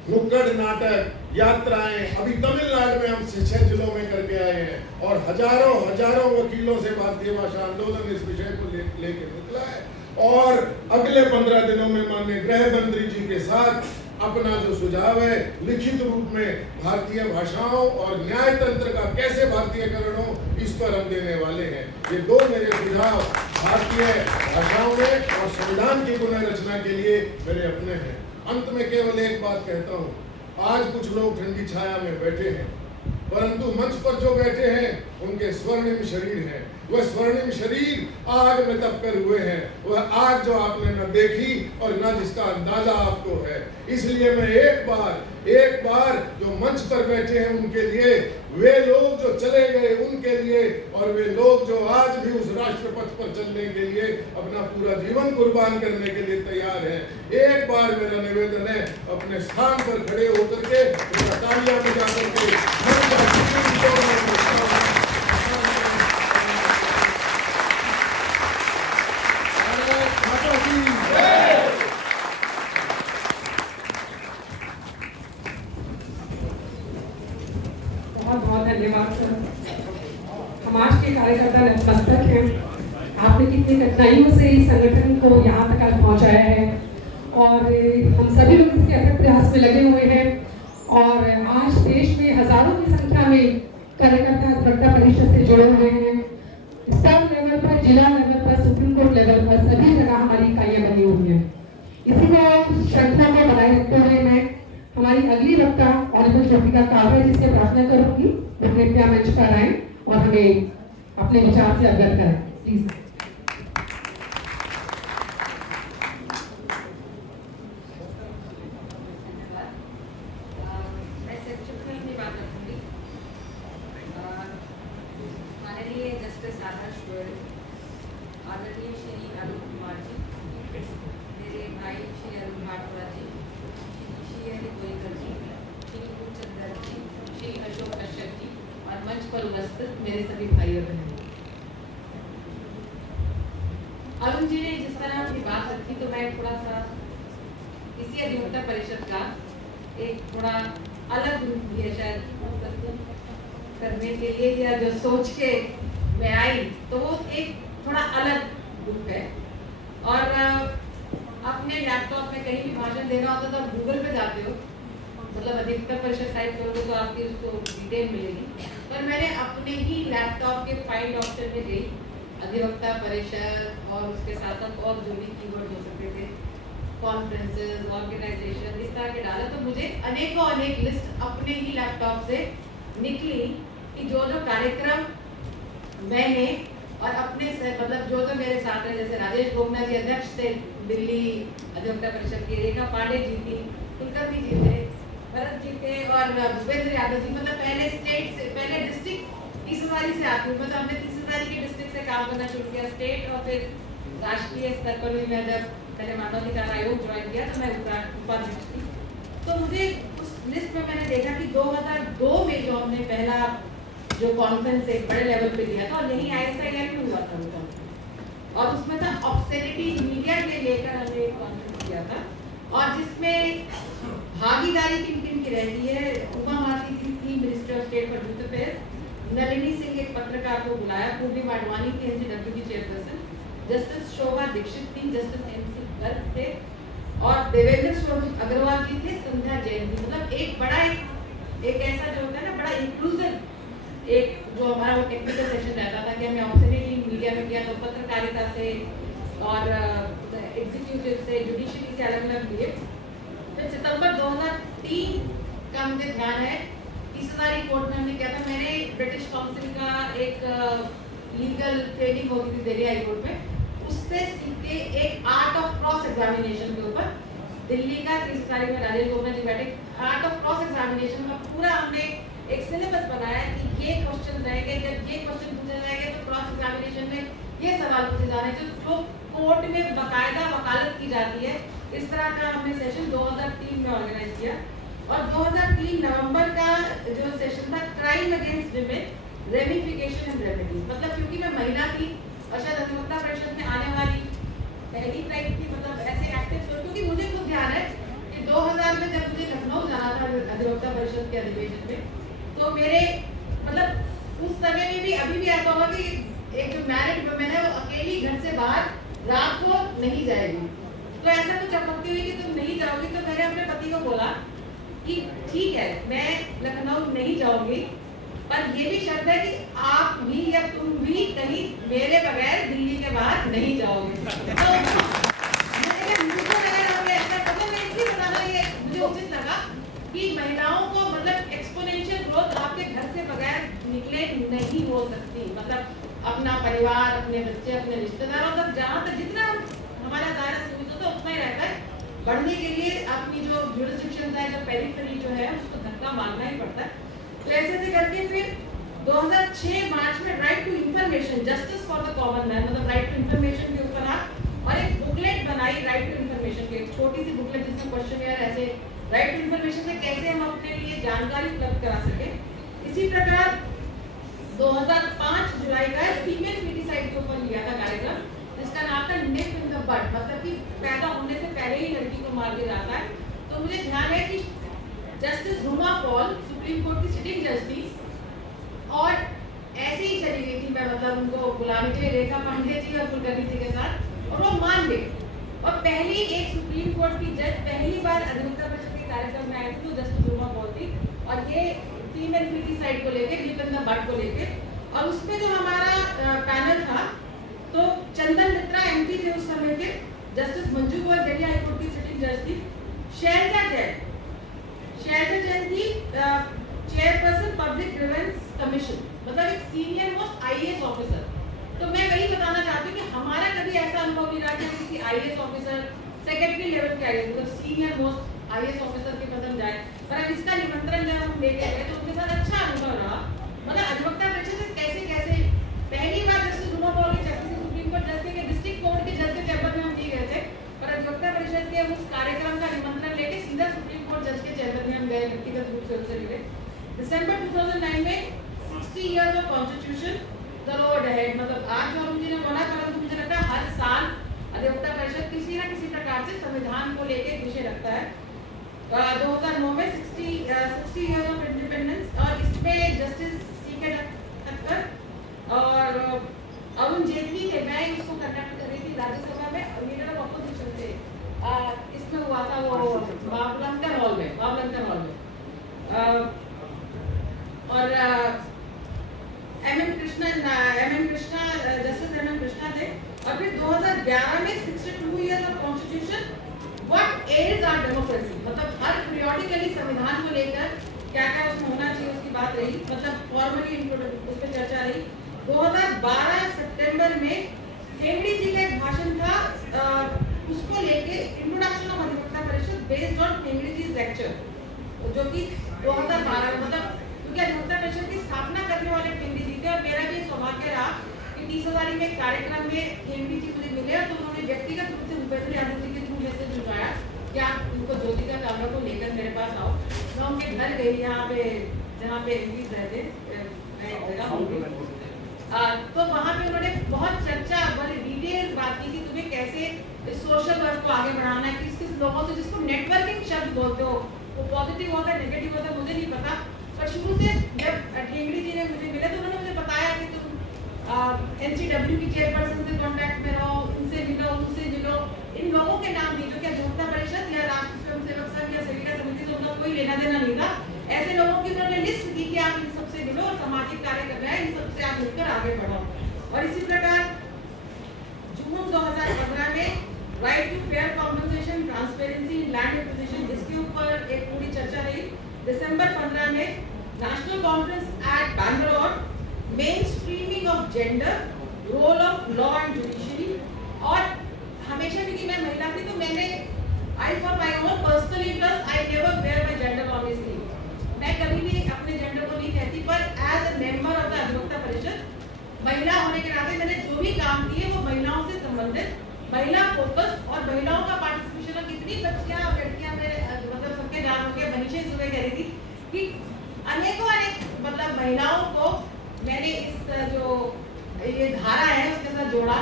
नुक्कड़ नाटक, यात्राएं अभी तमिलनाडु में हम 6 जिलों में करके आए हैं और हजारों वकीलों से भारतीय भाषा आंदोलन इस विषय को लेकर निकला है और अगले 15 दिनों में माननीय गृह मंत्री जी के साथ अपना जो सुझाव है लिखित रूप में भारतीय भाषाओं और न्याय तंत्र का कैसे भारतीयकरण हो, इस पर हम देने वाले हैं। ये 2 मेरे सुझाव भारतीय भाषाओं में और संविधान की पुनर्रचना के लिए मेरे अपने हैं। अंत में केवल एक बात कहता हूँ, आज कुछ लोग ठंडी छाया में बैठे हैं, परंतु मंच पर जो बैठे हैं उनके स्वर्णिम शरीर हैं। वह स्वर्णिम शरीर आग में तपकर हुए हैं, वह आग जो आपने न देखी और न जिसका अंदाजा आपको है। इसलिए मैं एक बार जो मंच पर बैठे हैं उनके लिए, वे लोग जो चले गए उनके लिए और वे लोग जो आज भी उस राष्ट्रपथ पर चलने के लिए अपना पूरा जीवन कुर्बान करने के लिए तैयार हैं, एक बार मेरा निवेदन है अपने स्थान पर खड़े होकर के तालियां बजा करके बहुत धन्यवाद सर। हम आज के कार्यकर्ता नतमस्तक हैं। आपने कितनी कठिनाइयों से इस संगठन को यहाँ तक आज पहुँचाया है और हम सभी लोग इसके अथक प्रयास में लगे हुए हैं और आज देश में हजारों की संख्या में कार्यकर्ता अधिवक्ता परिषद से जुड़े हुए हैं। स्टाफ लेवल पर, जिला लेवल पर, सुप्रीम कोर्ट लेवल पर सभी जगह हमारी इकाइयाँ बनी हुई हैं। इसी को श्रृंखला को बनाए रखते हुए मैं हमारी अगली वक्ता ऑनरेबल ज्योतिका कालरा जी से प्रार्थना करूंगी वो कृपया मंच पर आए और हमें अपने विचार से अवगत कराएं। प्लीज। मैं सिर्फ चुटकी की बात रखूंगी। माननीय जस्टिस आदर्श गोयल, आदरणीय श्री अरुण कुमार जी, मेरे भाई श्री अरुण भाटवाला जी, श्री हरि गोयकर जी, श्री पूर्णचंद्र जी, श्री अशोक कश्यप जी और मंच पर उपस्थित मेरे सभी भाई और बहनों। अरुण जी ने जिस तरह अपनी बात रखी तो मैं थोड़ा सा इसी अधिवक्ता परिषद का एक थोड़ा अलग रूप भी है शायद प्रस्तुत करने के लिए, या जो सोच के मैं आई तो वो एक थोड़ा अलग रूप है। और अपने लैपटॉप में कहीं भी भाषण देना होता तो आप गूगल पे जाते हो, मतलब अधिवक्ता परिषद साइट करोगे तो आपकी उसको डिटेल मिलेगी, पर मैंने अपने ही लैपटॉप के फाइल ऑप्शन में गई अधिवक्ता परिषद और उसके साथ साथ और जो भी कीवर्ड हो सकते थे, कॉन्फ्रेंसेस, ऑर्गेनाइजेशन, इस तरह के डाला तो मुझे अनेक लिस्ट अपने ही लैपटॉप से निकली कि जो कार्यक्रम मैंने और अपने से मतलब जो तो मेरे साथ रहे, जैसे राजेश गोगना जी अध्यक्ष थे दिल्ली अधिवक्ता परिषद के, रेखा पांडे जी थी, कुलकर्णी जी थे, भरत जी थे और भूपेंद्र यादव जी। मतलब पहले स्टेट से, पहले डिस्ट्रिक्ट तीसरी से आती हूँ, मतलब हमने तीसरी के डिस्ट्रिक्ट से काम करना शुरू किया स्टेट, और फिर राष्ट्रीय स्तर पर भी मैं जब पहले मानवाधिकार आयोग ज्वाइन किया तो मैं उपाध्यक्ष थी। तो मुझे उस लिस्ट में मैंने देखा कि 2002 में जो हमने पहला जो कॉन्फ्रेंस एक बड़े लेवल पे दिया था, और यही ISIR में हुआ था वो, और उसमें था ऑब्स्सेनिटी मीडिया के लेकर हमने एक कॉन्फ्रेंस किया था, और जिसमें भागीदारी किन किन की रहती है। उमा भारती जी थी minister of state for youth affairs, Nalini Singh एक पत्रकार को बुलाया, पूर्णिमा आडवाणी थी NCW की चेयरपर्सन, जस्टिस शोभा दीक्षित थी, जस्टिस MC गर्ग थे, और देवेंद्र स्वरूप अग्रवाल जी थे, संध्या जैन जी। मतलब एक बड़ा एक ऐसा जो होता है ना, बड़ा इंक्लूसिव एक जो हमारा वो टेक्निकल सेक्शन रहता था कि हमें ऑब्सर्वेटरी मीडिया में किया, तो पत्रकारिता से और एग्जीक्यूटिव से, जुडिशरी से अलग अलग लिए। फिर सितंबर 2003 का मुझे ध्यान है, तीसरी कोर्ट में हमने किया था। मैंने ब्रिटिश काउंसिल का एक लीगल ट्रेनिंग होती थी दिल्ली हाई कोर्ट में, उससे सीख के एक आर्ट ऑफ क्रॉस एग्जामिनेशन के ऊपर दिल्ली का तीसरी में राजेश गोगना जी बैठे, आर्ट ऑफ क्रॉस एग्जामिनेशन का पूरा हमने एक सिलेबस बनाया कि ये क्वेश्चन रहेंगे, जब ये क्वेश्चन पूछे जाएंगे तो क्रॉस एग्जामिनेशन में ये सवाल पूछे जाने जो कोर्ट में बकायदा वकालत की जाती है। इस तरह का हमने सेशन 2003 में ऑर्गेनाइज किया, और 2003 नवंबर का जो सेशन था crime against women, ramification and remedies. मतलब क्योंकि मैं महिला थी और शायद अधिवक्ता परिषद में आने वाली पहली क्राइम थी, मतलब ऐसे एक्टिव थी, क्योंकि मुझे खुद ध्यान है कि 2000 में जब मुझे लखनऊ जाना था अधिवक्ता परिषद के अधिवेशन में, तो मेरे मतलब उस समय में भी अभी भी ऐसा होगा कि एक जो मैरिड वुमेन है वो अकेली घर से बाहर रात को नहीं जाएगी। तो ऐसा कुछ चमकती हुई कि तुम नहीं जाओगी, तो मैंने अपने पति को बोला कि ठीक है मैं लखनऊ नहीं जाऊंगी, पर ये भी शर्त है कि आप भी या तुम भी कहीं मेरे बगैर दिल्ली के बाहर नहीं जाओगे। तो मुझे उचित लगा कि महिलाओं को मतलब एक्सपोनेंशियल ग्रोथ आपके घर से बगैर निकले नहीं हो सकती। मतलब अपना परिवार, अपने बच्चे, अपने रिश्तेदारों तक जहाँ तक जितना हमारा दायरा सीमित होता है उतना ही रहता है। बढ़ने के लिए अपनी जो जुरिस्डिक्शन है, जो पेरिफेरी जो है, उसको धक्का मारना ही पड़ता है। तो ऐसे करके फिर 2006 मार्च में right to information, justice for the common man, मतलब राइट टू इंफॉर्मेशन के ऊपर और एक बुकलेट बनाई राइट टू इंफॉर्मेशन की, छोटी सी बुकलेट जिसमें क्वेश्चन ऐसे राइट टू इंफॉर्मेशन से कैसे हम अपने लिए जानकारी उपलब्ध करा सके। इसी प्रकार 2005 जुलाई का फीमेल फीटिसाइड के ऊपर लिया था कार्यक्रम, जिसका नाम था निप इन द बड, मतलब कि पैदा होने से पहले ही लड़की को मार दिया जाता है। तो मुझे ध्यान है कि justice Ruma Paul supreme court की सिटिंग जज थी, और ऐसे ही चली गई थी मैं, मतलब उनको बुलाने के लिए रेखा पांडे जी और कुलकर्णी जी के साथ, और वो मान गई। और पहली एक सुप्रीम कोर्ट की जज पहली बार अधिवक्ता परिषद के कार्यक्रम में आई थी, तो जस्टिस रूमा पॉल थी, और ये फीमेल फीटिसाइड को लेके, निप इन द बड को लेके। और उसमें जो हमारा पैनल था, तो चंदन मित्रा MP थे उस समय के, justice Manju Goyal Delhi high court की सिटिंग जज थी, शैलजा जैन थी चेयरपर्सन पब्लिक ग्रीवेंस कमीशन, मतलब एक सीनियर मोस्ट IAS ऑफिसर। तो मैं वही बताना चाहती हूँ कि हमारा कभी ऐसा अनुभव नहीं रहा कि किसी IAS ऑफिसर सेक्रेटरी लेवल के IAS, मतलब सीनियर मोस्ट IAS ऑफिसर के पसंद जाए। पर अब इसका निमंत्रण जब हम लेके गए तो उनके साथ अच्छा अनुभव रहा। मतलब अधिवक्ता परिषद से कैसे पहली बार जस्टिस रूमा पॉल के चैप्टर सुप्रीम कोर्ट जज के डिस्ट्रिक्ट कोर्ट के जज के चैम्बर में हम नहीं गए थे, पर अधिवक्ता परिषद के उस कार्यक्रम का निमंत्रण लेके सीधा सुप्रीम कोर्ट जज के चैम्बर में हम गए, व्यक्तिगत रूप से उनसे मिले। दिसंबर 2009 में 60 years of constitution the road ahead, मतलब आज जो हम जी ने बोला, परंतु मुझे लगता है हर साल अधिवक्ता परिषद किसी न किसी प्रकार से संविधान को लेकर एक विषय रखता है। 2009 में 60 इयर्स ऑफ इंडिपेंडेंस, और इसमें जस्टिस CK ठक्कर और अरुण जेटली थे, मैं इसको कंडक्ट कर रही थी राज्यसभा में, लीडर ऑफ अपोजिशन थे। इसमें हुआ था वो बाबलंकर हॉल में, और जस्टिस MM कृष्णा थे। और फिर 2011 में 62 years of constitution, what else our democracy, मतलब हर पीरियोडिकली संविधान को लेकर क्या क्या उसमें होना चाहिए उसकी बात रही, मतलब फॉर्मली उस पर चर्चा रही। 2012 सितंबर में हेगड़े जी का एक भाषण था, उसको लेके introduction of Adhivakta Parishad based on Hegde ji lecture, जो कि 2012 में, मतलब क्योंकि अधिवक्ता परिषद की स्थापना करने वाले हेगड़े जी थे। और मेरा भी सौभाग्य रहा कि 30,000 में कार्यक्रम में हेगड़े जी मुझे मिले, तो उन्होंने व्यक्तिगत रूप से भूपेंद्र यादव जी के थ्रू मैसेज भिजवाया कि आप उनको ज्योतिका कामरा को लेकर मेरे पास आओ। मैं उनके घर गई, यहाँ पे जहाँ पे एमपीज रहते, तो वहाँ पे उन्होंने बहुत चर्चा, बड़ी डिटेल बात की कि तुम्हें कैसे सोशल वर्क को आगे बढ़ाना है, किस किस लोगों से, जिसको नेटवर्किंग शब्द बोलते हो, वो पॉजिटिव होता है नेगेटिव होता है मुझे नहीं पता, पर शुरू से जब ठेंगड़ी जी ने मुझे मिले तो उन्होंने मुझे बताया कि तुम एनसीडब्ल्यू की चेयरपर्सन से कांटेक्ट में रहो, उनसे मिलो, उनसे मिलो। इन लोगों के नाम दिए जो कि अधिवक्ता परिषद या राष्ट्रीय स्वयंसेवक संघ या सेविका समिति से उनका कोई लेना देना नहीं था। ऐसे लोगों की उन्होंने लिस्ट दी कि आप इन सबसे मिलो और सामाजिक कार्य कर रहे हैं, इन सबसे आप मिलकर आगे बढ़ो। और इसी प्रकार जून 2015 में right to fair compensation, transparency in land acquisition, इसके ऊपर एक पूरी चर्चा रही। दिसंबर 15 में national conference at Bangalore, mainstreaming of gender, role of law and judiciary. और हमेशा क्योंकि मैं महिला थी तो मैंने I for my own personal interest I never wear my gender on this thing. मैं कभी भी अपने जेंडर को नहीं कहती, पर as a member of the अधिवक्ता परिषद, महिला होने के नाते मैंने जो भी काम किए वो महिलाओं से संबंधित, महिला फोकस और महिलाओं का पार्टिसिपेशन। और कितनी बच्चियां और लड़कियां मेरे मतलब सबके नाम हो गया, मनीषा सुबह कह रही थी कि अनेकों अनेक मतलब महिलाओं को मैंने इस जो ये धारा है उसके साथ जोड़ा,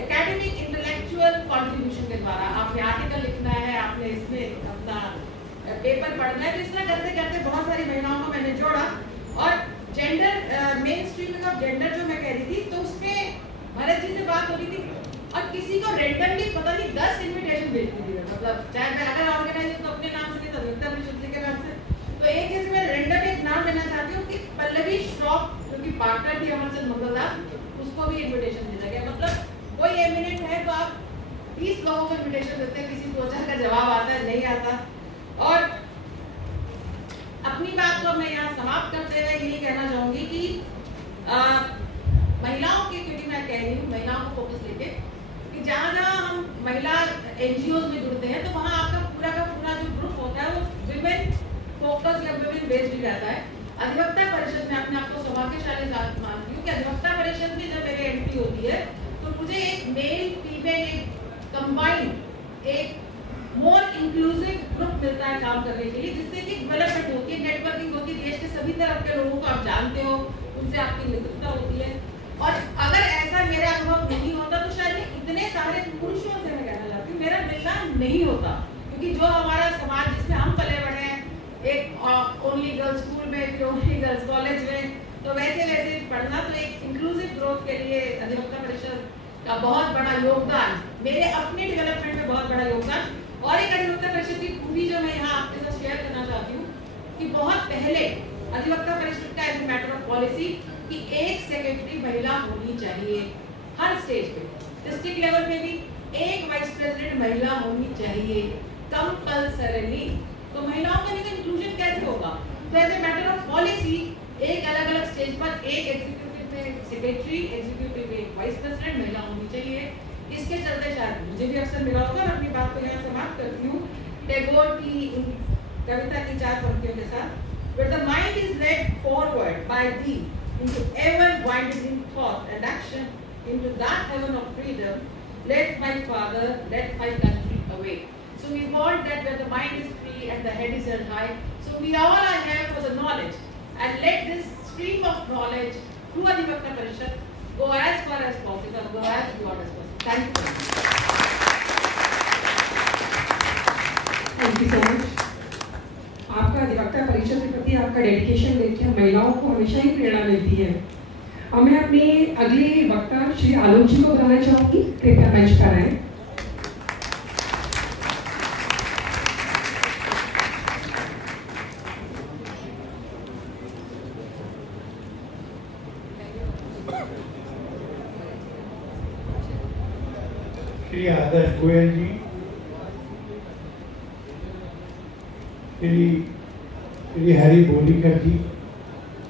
एकेडमिक इंटेलेक्चुअल कंट्रीब्यूशन के द्वारा। आपने आर्टिकल लिखना है, आपने इसमें अपना पेपर पढ़ना है, तो इस तरह करते करते बहुत सारी महिलाओं को मैंने जोड़ा। और gender main streaming of gender जो मैं कह रही थी, तो उसमें भरत जी से बात हो रही थी और किसी को रेंडमली पता नहीं 10 इनविटेशन भेजती थी, मतलब चाहे मैं अगर ऑर्गेनाइज तो अपने नाम से नहीं, अधिवक्ता परिषद के नाम से। तो एक जैसे मैं रेंडम एक नाम लेना चाहती हूँ कि पल्लवी श्रॉफ जो कि पार्टनर थी अमरचंद मंगलदास, उसको भी इनविटेशन दिया गया। मतलब कोई एमिनेंट है तो आप 20 लोगों को इनविटेशन देते हैं, किसी को का जवाब आता है नहीं आता। और अपनी बात को मैं यहाँ समाप्त करते हुए यही कहना चाहूंगी कि महिलाओं के, क्योंकि मैं कह रही हूँ महिलाओं को फोकस लेके, कि जहाँ जहाँ हम महिला एनजीओ में जुड़ते हैं तो वहाँ आपका पूरा का पूरा जो ग्रुप होता है वो विमेन फोकस या विमेन बेस्ड भी रहता है। अधिवक्ता परिषद में अपने आपको सौभाग्यशाली मानती हूँ कि अधिवक्ता परिषद में जब मेरी एंट्री होती है तो मुझे एक मेल फीमेल एक कंबाइंड एक मोर इंक्लूसिव ग्रुप मिलता है काम करने के लिए, जिससे कि डेवलपमेंट होती है, नेटवर्किंग होती है, देश के सभी तरफ के लोगों को आप जानते हो, उनसे आपकी मित्रता होती है। और अगर ऐसा मेरा अनुभव नहीं होता तो शायद इतने सारे पुरुषों से मैं कहना चाहती हूँ मेरा मिलना नहीं होता, क्योंकि जो हमारा समाज जिसमें हम पले बढ़े हैं, एक ओनली गर्ल्स स्कूल में, फिर ओनली गर्ल्स कॉलेज में, तो वैसे वैसे पढ़ना, तो एक इंक्लूसिव ग्रोथ के लिए अधिवक्ता परिषद का बहुत बड़ा योगदान, मेरे अपने डेवलपमेंट में बहुत बड़ा योगदान। और एक अधिवक्ता परिषद की खूबी जो मैं यहाँ आपके साथ शेयर करना चाहती हूँ कि बहुत पहले अधिवक्ता परिषद का एज मैटर ऑफ पॉलिसी कि एक सेक्रेटरी महिला होनी चाहिए हर स्टेज पे, डिस्ट्रिक्ट लेवल पे भी एक वाइस प्रेसिडेंट महिला होनी चाहिए कंपल्सरीली। तो महिलाओं का इंक्लूजन कैसे होगा? तो as a matter of policy एक अलग अलग स्टेज पर एक एग्जीक्यूटिव में सेक्रेटरी, एग्जीक्यूटिव में वाइस प्रेसिडेंट महिला होनी चाहिए। इसके चलते शायद मुझे भी अवसर मिला होगा। मैं अपनी बात को यहाँ समाप्त करती हूँ टैगोर की कविता की 4 पंक्तियों के साथ, Where the mind is led forward by thee into ever widening thought and action into that heaven of freedom, let my father, let my country awake. So we want that where the mind is free and the head is held high. So we all are here for the knowledge, and let this stream of knowledge through Adhivakta Parishad go as far as possible, go as beyond as possible. Thank you very much. Thank you so much. आपका अधिवक्ता परिषद के प्रति आपका dedication देखकर महिलाओं को हमेशा ही प्रेरणा मिलती है। अब मैं अपने अगले वक्ता श्री आलोक जी को बुलाना चाहूंगी, कृपया मंच पर आए। श्री आदर्श गोयल जी, श्री हरि बोलीकर जी,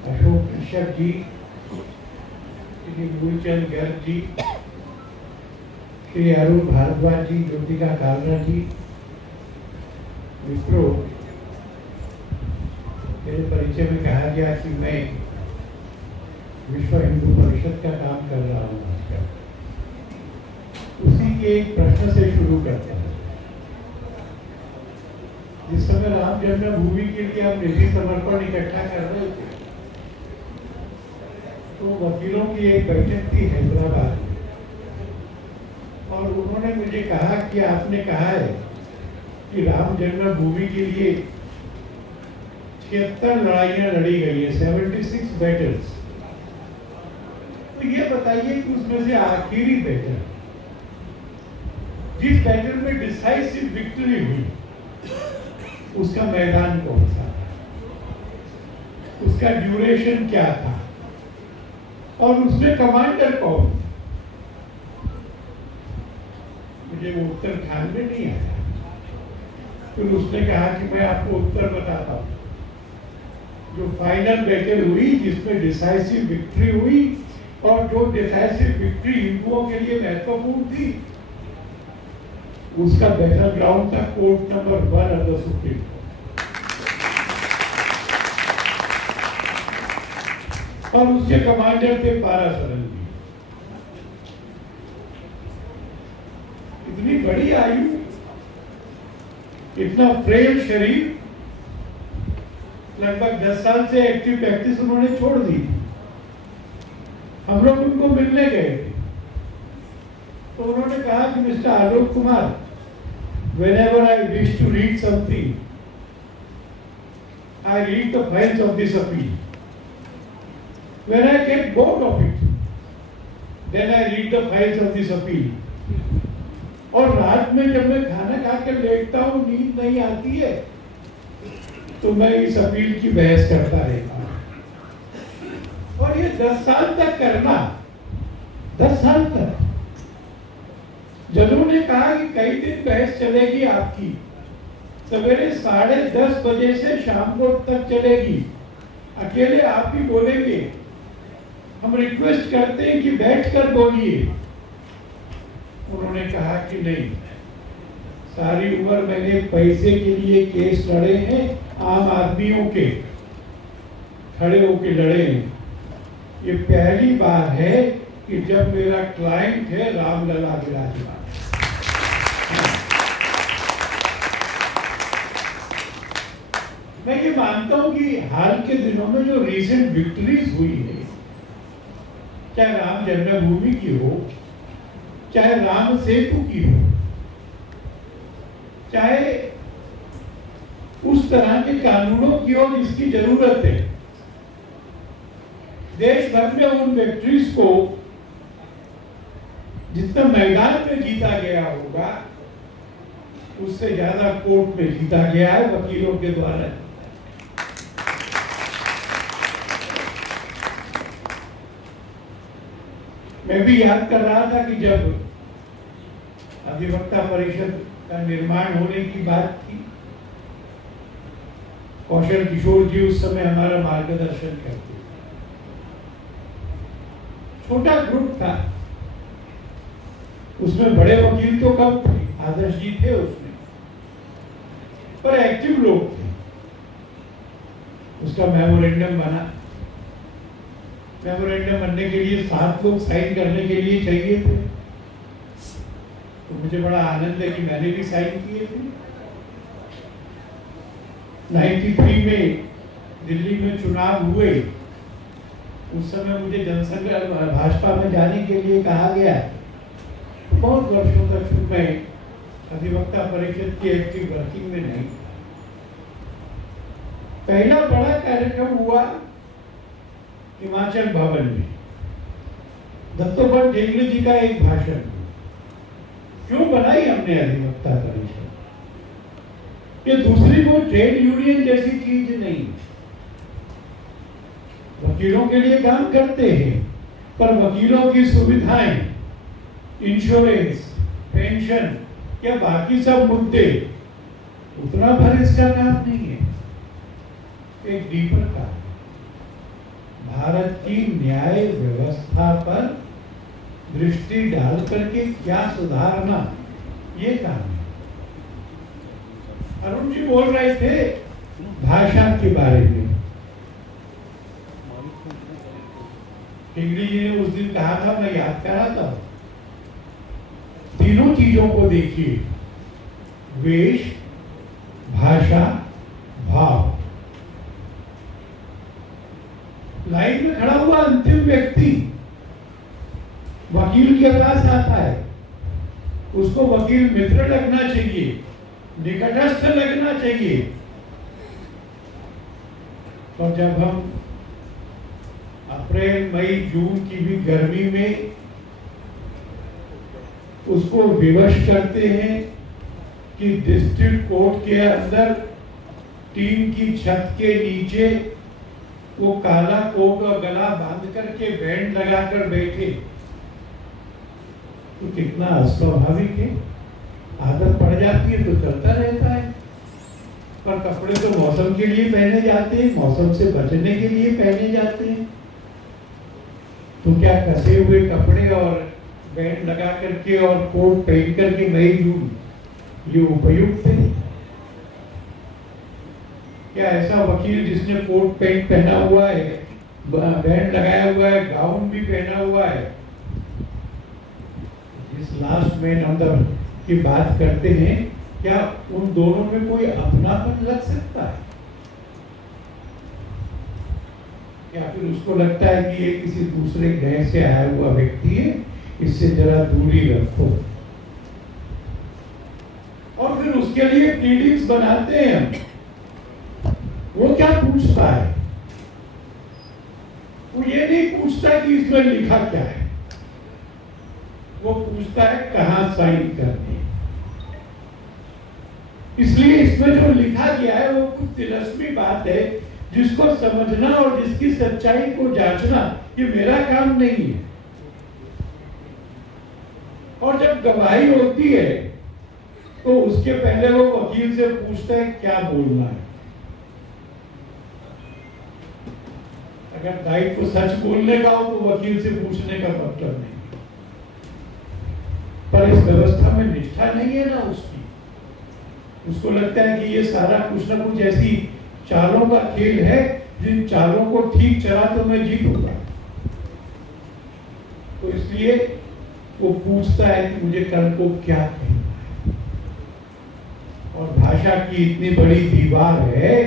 अशोक कश्यप जी, श्री मूलचंद गर्ग जी, श्री अरुण भारद्वाज जी, ज्योतिका कालरा जी, मित्रों, मेरे परिचय में कहा गया कि मैं विश्व हिंदू परिषद का काम कर रहा हूँ आजकल। उसी के एक प्रश्न से शुरू करते हैं। जिस समय राम जन्मभूमि के लिए हम निधि समर्पण इकट्ठा कर रहे थे, तो वकीलों की एक बैठक थी हैदराबाद में, और उन्होंने मुझे कहा कि आपने कहा है कि राम जन्मभूमि के लिए 76 लड़ाइयां लड़ी गई है, 76 बैटल्स। तो ये बताइए कि उसमें से आखिरी बैटल, जिस बैटल में डिसाइसिव विक्ट्री हुई, उसका मैदान कौन सा था, उसका ड्यूरेशन क्या था, और उसमें कमांडर कौन? मुझे वो उत्तर ध्यान में नहीं आया। फिर उसने कहा कि मैं आपको उत्तर बताता हूँ। जो फाइनल बैटल हुई, जिसमें डिसाइसिव विक्ट्री हुई, और जो डिसाइसिव विक्ट्री हिंदुओं के लिए महत्वपूर्ण थी, उसका बैटल ग्राउंड था court number 1 of the supreme court, और उसके कमांडर थे पारासरन जी। इतनी बड़ी आयु, इतना फ्रेम शरीर, लगभग 10 साल से एक्टिव प्रैक्टिस उन्होंने छोड़ दी। हम लोग उनको मिलने गए थे, तो उन्होंने कहा कि mister Alok Kumar, whenever I wish to read something, I read the files of this appeal. When I get bored of it, then I read the files of this appeal. और रात में जब मैं खाना खाकर लेटता हूँ, नींद नहीं आती है, तो मैं इस अपील की बहस करता रहता हूँ। और ये 10 साल तक करना, 10 साल तक। जदू ने कहा कि कई दिन बहस चलेगी आपकी, सवेरे 10:30 बजे से शाम को तक चलेगी, अकेले आप ही बोलेंगे, हम रिक्वेस्ट करते हैं कि बैठकर बोलिए। उन्होंने कहा कि नहीं, सारी उम्र मैंने पैसे के लिए केस लड़े हैं, आम आदमियों के, खड़े होके लड़े हैं। ये पहली बार है कि जब मेरा क्लाइंट है रामलला विराजमान। मैं ये मानता हूं कि हाल के दिनों में जो रीसेंट विक्ट्रीज हुई है, चाहे राम जन्मभूमि की हो, चाहे राम सेतु की हो, चाहे उस तरह के कानूनों की हो जिसकी जरूरत है, देश भर में उन विक्ट्रीज को जितना मैदान में जीता गया होगा, उससे ज्यादा कोर्ट में जीता गया है वकीलों के द्वारा। मैं भी याद कर रहा था कि जब अधिवक्ता परिषद का निर्माण होने की बात थी, कौशल किशोर जी उस समय हमारा मार्गदर्शन करते। छोटा ग्रुप था, उसमें बड़े वकील तो कम थे, आदर्श जी थे उसमें, पर एक्टिव लोग थे। उसका मेमोरेंडम बना। मेमोरेंडम बनने के लिए 7 लोग साइन करने के लिए चाहिए थे, तो मुझे बड़ा आनंद है कि मैंने भी साइन किए थे। 93 में दिल्ली में चुनाव हुए, उस समय मुझे जनसंघ भाजपा में जाने के लिए कहा गया। बहुत वर्षों तक फिर मैं अधिवक्ता परिषद की एक्टिव वर्किंग में नहीं। पहला बड़ा कार्यक्रम हुआ हिमाचल भवन में, दत्तोपंत ठेंगड़ी जी का एक भाषण। क्यों बनाई हमने अधिवक्ता परिषद? ये दूसरी को ट्रेड यूनियन जैसी चीज नहीं। वकीलों के लिए काम करते हैं, पर वकीलों की सुविधाएं, इंश्योरेंस, पेंशन या बाकी सब मुद्दे, उतना भर इसका काम नहीं है। एक डीपर का भारत की न्याय व्यवस्था पर दृष्टि डाल करके क्या सुधारना, ये काम है। अरुण जी बोल रहे थे भाषा के बारे में। टिंगरी जी ने उस दिन कहा था, मैं याद कर रहा था, तीनों चीजों को देखिए, वेश, भाषा, भाव। लाइन में खड़ा हुआ अंतिम व्यक्ति वकील के पास आता है, उसको वकील मित्र लगना चाहिए, निकटस्थ लगना चाहिए। और जब हम अप्रैल, मई, जून की भी गर्मी में उसको विवश करते हैं कि डिस्ट्रिक्ट कोर्ट के अंदर टीम की छत के नीचे वो काला कोट और गला बांध करके बैंड लगाकर बैठे, तो कितना अस्वाभाविक है। आदत पड़ जाती है तो चलता रहता है, पर कपड़े तो मौसम के लिए पहने जाते हैं, मौसम से बचने के लिए पहने जाते हैं। तो क्या कसे हुए कपड़े और बैंड लगा करके और कोट पहन करके मई जून ये उपयुक्त है? क्या ऐसा वकील जिसने कोट पैंट पहना हुआ है, बैंड लगाया हुआ है, गाउन भी पहना हुआ है, इस last man on the key बात करते हैं, क्या उन दोनों में कोई अपनापन लग सकता है? या फिर उसको लगता है कि ये किसी दूसरे ग्रह से आया हुआ व्यक्ति है, इससे जरा दूरी रखो, और फिर उसके लिए प्लीडिंग्स बनाते हैं हम। वो क्या पूछता है? वो ये नहीं पूछता कि इसमें लिखा क्या है, वो पूछता है कहां साइन करनी। इसलिए इसमें जो लिखा गया है वो कुछ तिलस्मी बात है, जिसको समझना और जिसकी सच्चाई को जांचना ये मेरा काम नहीं है। और जब गवाही होती है तो उसके पहले वो वकील से पूछता है क्या बोलना है। अगर दायित्व सच बोलने का हो तो वकील से पूछने का मतलब नहीं, पर इस व्यवस्था में निष्ठा नहीं है ना उसकी। उसको लगता है कि ये सारा कुछ ना कुछ ऐसी चालों का खेल है, जिन चालों को ठीक चला तो मैं जीतूंगा। तो इसलिए वो पूछता है कि मुझे कल को क्या कहना है। और भाषा की इतनी बड़ी दीवार है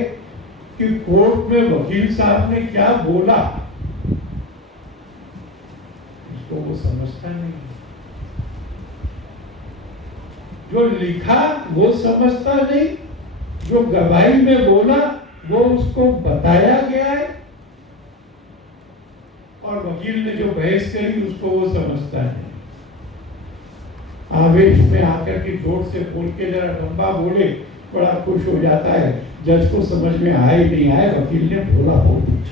कि कोर्ट में वकील साहब ने क्या बोला उसको वो समझता नहीं। जो लिखा वो समझता नहीं, जो गवाही में बोला वो उसको बताया गया है, और वकील ने जो बहस करी उसको वो समझता है। आवेश में आकर के जोर से बोल के जरा लंबा बोले, बड़ा खुश हो जाता है। जज को समझ में आए नहीं आए, वकील ने बोला बोल दिया।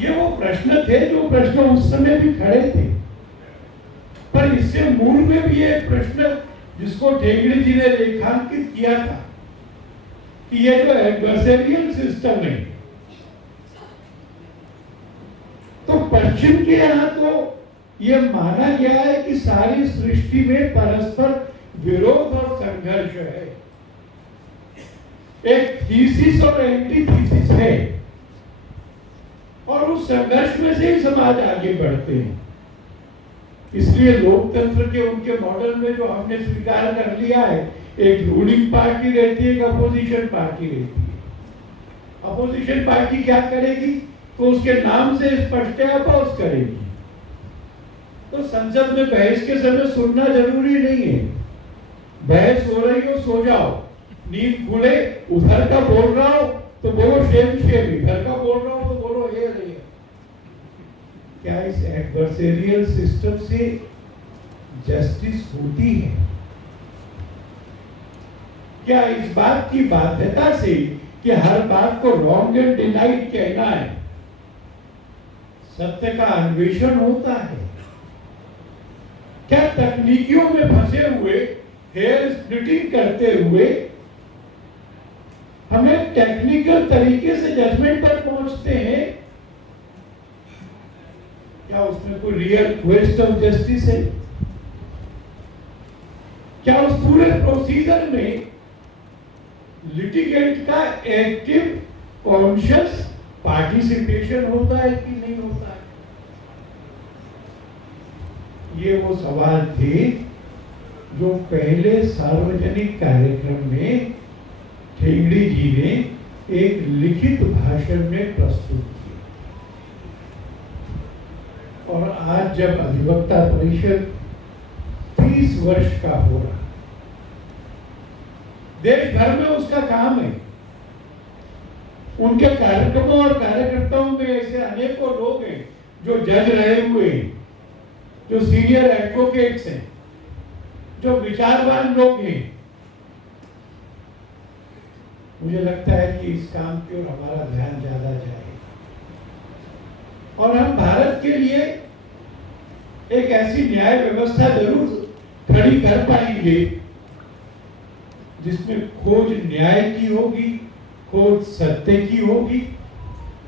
ये वो प्रश्न थे जो प्रश्न उस समय भी खड़े थे, पर इससे मूल में भी एक प्रश्न जिसको टेंगड़ी जी ने रेखांकित किया था कि ये जो एडवर्सेरियल सिस्टम है, तो पश्चिम के यहाँ तो ये माना गया है कि सारी सृष्टि में परस्पर विरोध और संघर्ष है, एक थीसिस और एंटीथीसिस है, और उस संघर्ष में से ही समाज आगे बढ़ते हैं। इसलिए लोकतंत्र के उनके मॉडल में जो हमने स्वीकार कर लिया है, एक रूलिंग पार्टी रहती है, एक अपोजिशन पार्टी रहती है। अपोजिशन पार्टी क्या करेगी? तो उसके नाम से स्पष्ट है, अपोज करेगी। तो संसद में बहस के समय सुनना जरूरी नहीं है। बहस हो रही हो सो जाओ, नींद खुले, उधर का बोल रहा हो तो बोलो शेम शेम, इधर का बोल रहा हो तो बोलो ये नहीं। क्या इस एडवर्सेरियल सिस्टम से जस्टिस होती है? क्या इस बात की बाध्यता से कि हर बात को रॉन्ग एंड डिनाइड कहना है, सत्य का अन्वेषण होता है? क्या तकनीकियों में फंसे हुए, हेयर स्प्लिटिंग करते हुए हमें टेक्निकल तरीके से जजमेंट पर पहुंचते हैं, क्या उसमें कोई रियल क्वेस्ट ऑफ जस्टिस है? क्या उस पूरे प्रोसीजर में लिटिगेंट का एक्टिव कॉन्शियस पार्टिसिपेशन होता है कि नहीं होता है? ये वो सवाल थे जो पहले सार्वजनिक कार्यक्रम में ठेंगड़ी जी ने एक लिखित भाषण में प्रस्तुत किए। और आज जब अधिवक्ता परिषद 30 वर्ष का हो रहा, देश भर में उसका काम है। उनके कार्यक्रमों और कार्यकर्ताओं में ऐसे अनेकों लोग हैं जो जज रहे हुए हैं, जो सीनियर एडवोकेट्स हैं, जो विचारवान लोग हैं। मुझे लगता है कि इस काम की ओर हमारा ध्यान ज्यादा जाए और हम भारत के लिए एक ऐसी न्याय व्यवस्था जरूर खड़ी कर पाएंगे जिसमें खोज न्याय की होगी, खोज सत्य की होगी,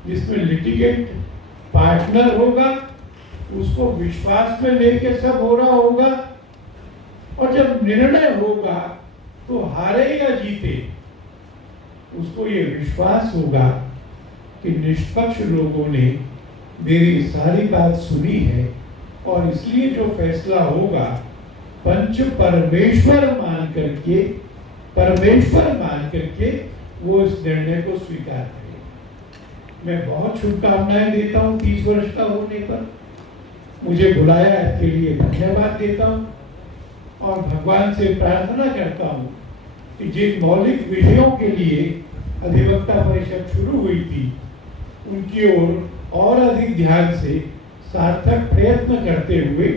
जिसमें लिटिगेंट पार्टनर होगा, उसको विश्वास में लेके सब हो रहा होगा, और जब निर्णय होगा तो हारे या जीते उसको ये विश्वास होगा कि निष्पक्ष लोगों ने मेरी सारी बात सुनी है और इसलिए जो फैसला होगा पंच परमेश्वर मान करके वो इस निर्णय को स्वीकार करें। मैं बहुत शुभकामनाएं देता हूँ 30 वर्ष का होने पर। मुझे बुलाया इसके लिए धन्यवाद देता हूँ और भगवान से प्रार्थना करता हूँ कि जिन मौलिक विषयों के लिए अधिवक्ता परिषद शुरू हुई थी उनकी ओर और अधिक ध्यान से सार्थक प्रयत्न करते हुए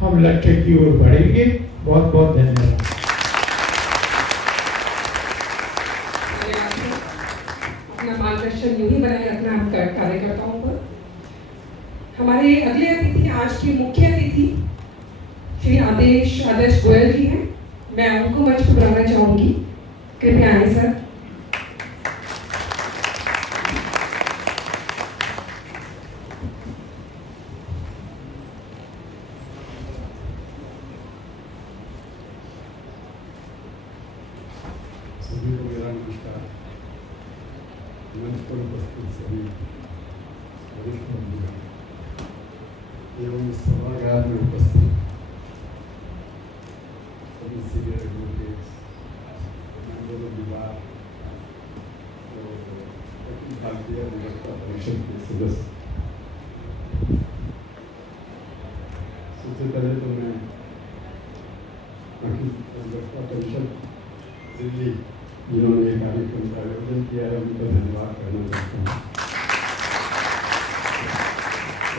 हम लक्ष्य की ओर बढ़ेंगे। बहुत बहुत धन्यवाद। अपना मार्गदर्शन यूं ही बनाए रखना हम कार्यकर्ताओं पर। हमारे अगले अतिथि, आज की मुख्य अतिथि श्री आदेश गोयल जी हैं। मैं उनको मंच पर बुलाना चाहूंगी, कृपया आए सर। सभी को मेरा नमस्कार। मंच पर उपस्थित सभी वरिष्ठ बंधुगण एवं सभागार में उपस्थित सभी सीनियर एडवोकेट्स, मेंबर ऑफ विभाग और अखिल भारतीय अधिवक्ता परिषद के सदस्य, सबसे पहले तो मैं अखिल अधिवक्ता परिषद दिल्ली जिन्होंने ये कार्यक्रम का आयोजन किया है उनका धन्यवाद करना चाहता हूँ।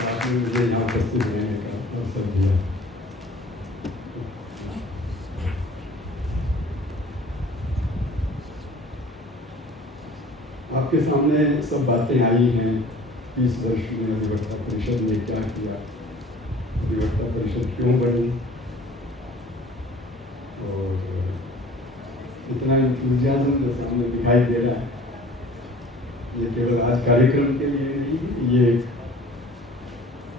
आपने मुझे यहाँ उपस्थित रहने का अवसर दिया। आपके सामने सब बातें आई हैं। 30 वर्ष में अधिवक्ता परिषद ने क्या किया, अधिवक्ता परिषद क्यों बढ़ी और इतना इंथुजियाज्म जो सामने दिखाई दे रहा है, ये केवल आज कार्यक्रम के लिए नहीं, ये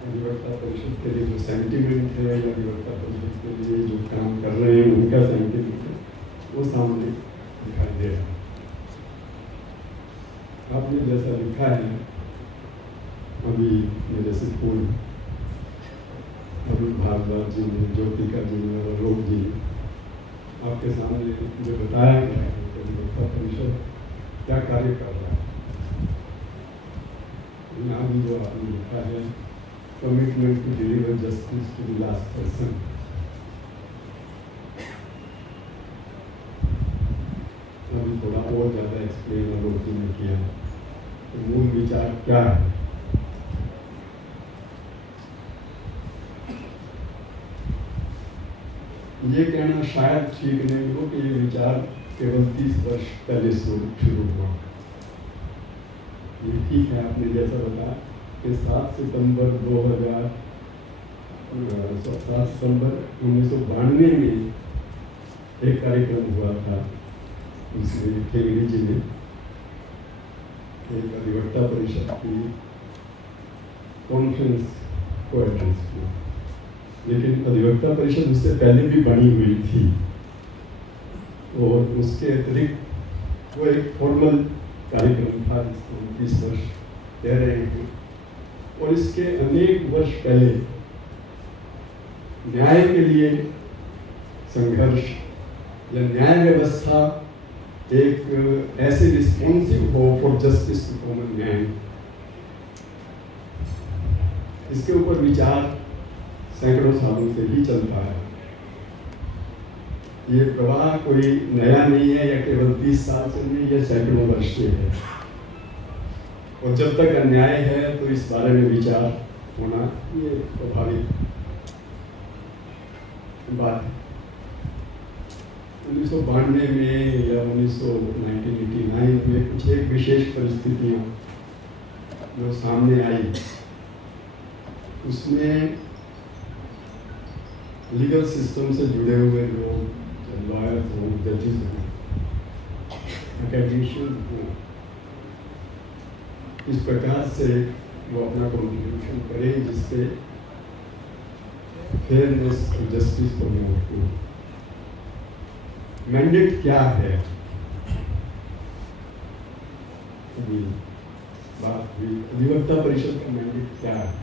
अधिवक्ता परिषद के लिए जो सेंटिमेंट है या अधिवक्ता परिषद के लिए जो काम कर रहे हैं उनका सेंटिमेंट है, वो सामने दिखाई दे रहा है। आपने जैसा लिखा है अभी मेरे से पूर्व अरुण भारद्वाज जी ने, ज्योतिका जी ने और लोक जी ने आपके सामने जो बताया गया है कि अधिवक्ता परिषद क्या कार्य कर रहा है। यहाँ भी जो आपने लिखा है commitment to deliver justice to the last person, अभी थोड़ा और ज़्यादा एक्सप्लेन और लोग ने किया। तो मूल विचार क्या है? ये कहना शायद ठीक नहीं हो कि ये विचार केवल 30 वर्ष पहले शुरू हुआ। ये ठीक है, आपने जैसा बताया कि 7 सितंबर 1992 में एक कार्यक्रम हुआ था, इसमें ठेंगड़ी जी ने एक अधिवक्ता परिषद की कॉन्फ्रेंस को एड्रेस किया, लेकिन अधिवक्ता परिषद उससे पहले भी बनी हुई थी और उसके अतिरिक्त वो एक फॉर्मल कार्यक्रम था जिसको 30 वर्ष कह रहे हैं। और इसके अनेक वर्ष पहले न्याय के लिए संघर्ष या न्याय व्यवस्था एक ऐसे रिस्पॉन्सिव हो for justice to common man, इसके ऊपर विचार सैकड़ों सालों से ही चलता है। ये प्रवाह कोई नया नहीं है या केवल 30 साल से नहीं, यह सैकड़ों वर्ष से है। और जब तक अन्याय है तो इस बारे में विचार होना ये स्वाभाविक बात है। 1992 में या 1989 में कुछ एक विशेष परिस्थितियां जो सामने आई, उसमें लीगल सिस्टम से जुड़े हुए लोग, लॉयर्स हो, जजेस हो, एकेडमिशियन हो, इस प्रकार से वो अपना कॉन्ट्रीब्यूशन करें जिससे फेयरनेस और जस्टिस प्रमोट हो। मैंडेट क्या है? अभी बात हुई अधिवक्ता परिषद का मैंडेट क्या है?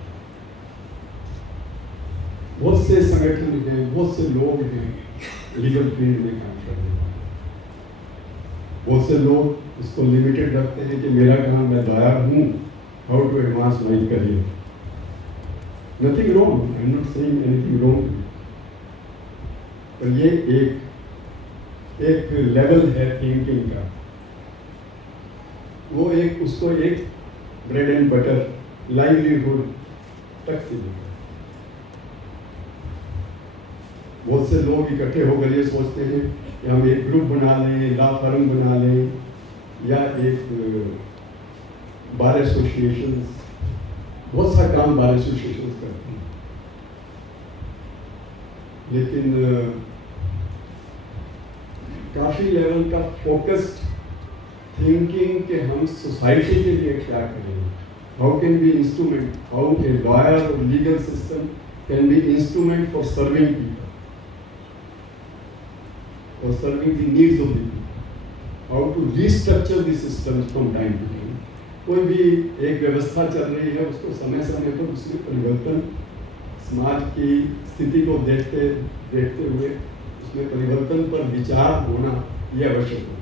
बहुत से संगठन हैं, बहुत से लोग हैं लीगल फील्ड में काम करने वाले। बहुत से लोग इसको लिमिटेड रखते हैं कि मेरा काम, मैं लॉयर हूँ, how to advance my career. Nothing wrong, I am not saying anything wrong, पर ये एक लेवल है थिंकिंग का। वो उसको एक ब्रेड एंड बटर लाइवलीहुड तक सीमित है। बहुत से लोग इकट्ठे होकर ये सोचते हैं कि हम एक ग्रुप बना लें, लॉ फर्म बना लें या एक बार एसोसिएशन, बहुत सा काम बार एसोसिएशन करते हैं, लेकिन काफी लेवल का फोकस्ड थिंकिंग कि हम सोसाइटी के लिए क्या करें, how can be instrument, how a lawyer और legal system can be instrument for serving people or serving the needs of the people, how to restructure the systems from time to time. कोई भी एक व्यवस्था चल रही है, उसको समय समय पर उसमें परिवर्तन, समाज की स्थिति को देखते हुए उसमें परिवर्तन पर विचार होना ये आवश्यक है।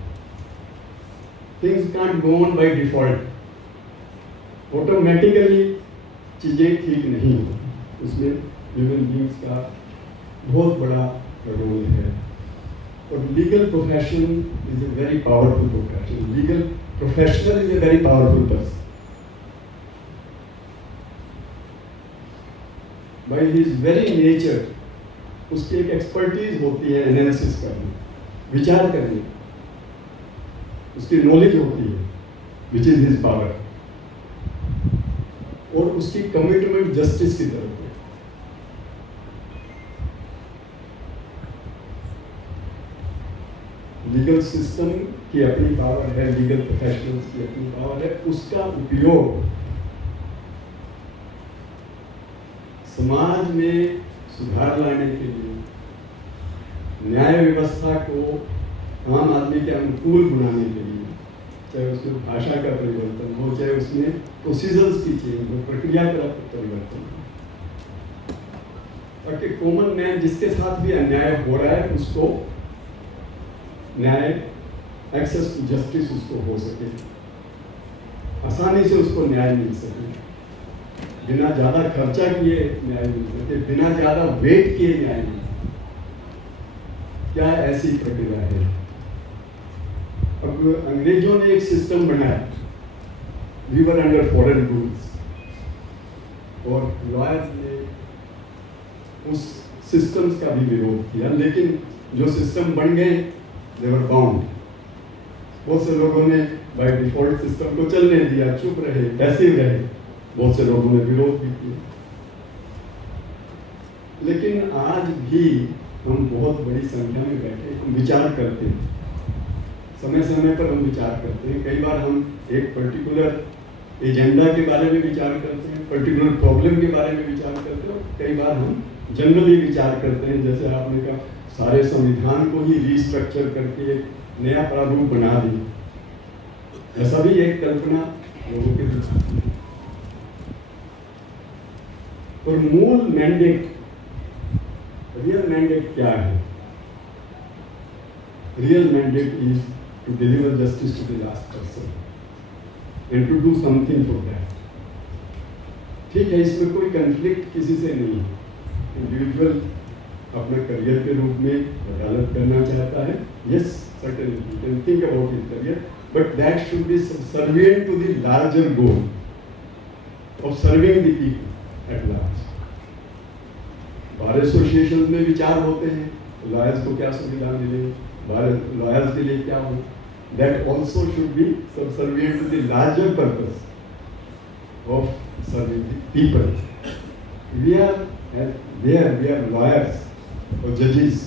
Things can't go on by default. Automatically चीजें ठीक नहीं होती, उसमें ह्यूमन बींग्स का बहुत बड़ा रोल है। और legal profession is a very powerful profession. Legal professional is a very powerful person. By his very nature उसकी एक एक्सपर्टीज होती है एनालिसिस करने, विचार करने, उसकी नॉलेज होती है विच इज हिज पावर, और उसकी कमिटमेंट जस्टिस की तरफ है। लीगल सिस्टम की अपनी पावर है, लीगल प्रोफेशनल्स की अपनी पावर है, उसका उपयोग समाज में सुधार लाने के लिए, न्याय व्यवस्था को आम आदमी के अनुकूल बनाने के लिए, चाहे उसमें भाषा का परिवर्तन हो, चाहे उसमें प्रोसीजर्स की चेंज हो, प्रक्रिया का परिवर्तन हो, ताकि कॉमन मैन जिसके साथ भी अन्याय हो रहा है उसको न्याय, एक्सेस टू जस्टिस उसको हो सके, आसानी से उसको न्याय मिल सके, बिना ज़्यादा खर्चा किए न्याय मिल सके, बिना ज़्यादा वेट किए न्याय मिल सके। क्या ऐसी प्रक्रिया है? अब अंग्रेजों ने एक सिस्टम बनाया, we were under foreign rules, और लॉयर्स ने उस सिस्टम्स का भी विरोध किया, लेकिन जो सिस्टम बन गए they were bound। बहुत से लोगों ने बाय डिफॉल्ट सिस्टम को चलने दिया, चुप रहे, पैसिव रहे, बहुत से लोगों ने विरोध भी किया। लेकिन आज भी हम बहुत बड़ी संख्या में बैठे हम विचार करते हैं, समय समय पर हम विचार करते हैं। कई बार हम एक पर्टिकुलर एजेंडा के बारे में विचार करते हैं, पर्टिकुलर प्रॉब्लम के बारे में विचार करते हैं, और कई बार हम जनरली विचार करते हैं, जैसे आपने कहा सारे संविधान को ही रीस्ट्रक्चर करके एक नया प्रारूप बना दिया। ऐसा भी एक कल्पना लोगों के बीच। और मूल मैंडेट, रियल मैंडेट क्या है? Real mandate is to deliver justice to the last person and to do something for that. ठीक है, इसमें कोई कंफ्लिक्ट किसी से नहीं है। इंडिविजुअल अपने करियर के रूप में वकालत करना चाहता है, yes certainly you can think about his career, but that should be subservient to the larger goal of serving the people at large. Bar association में विचार होते हैं, लॉयर्स को क्या सुविधा मिले, लॉयर्स के लिए क्या हो, that also should be subservient to the larger purpose of serving the people. We are lawyers or judges,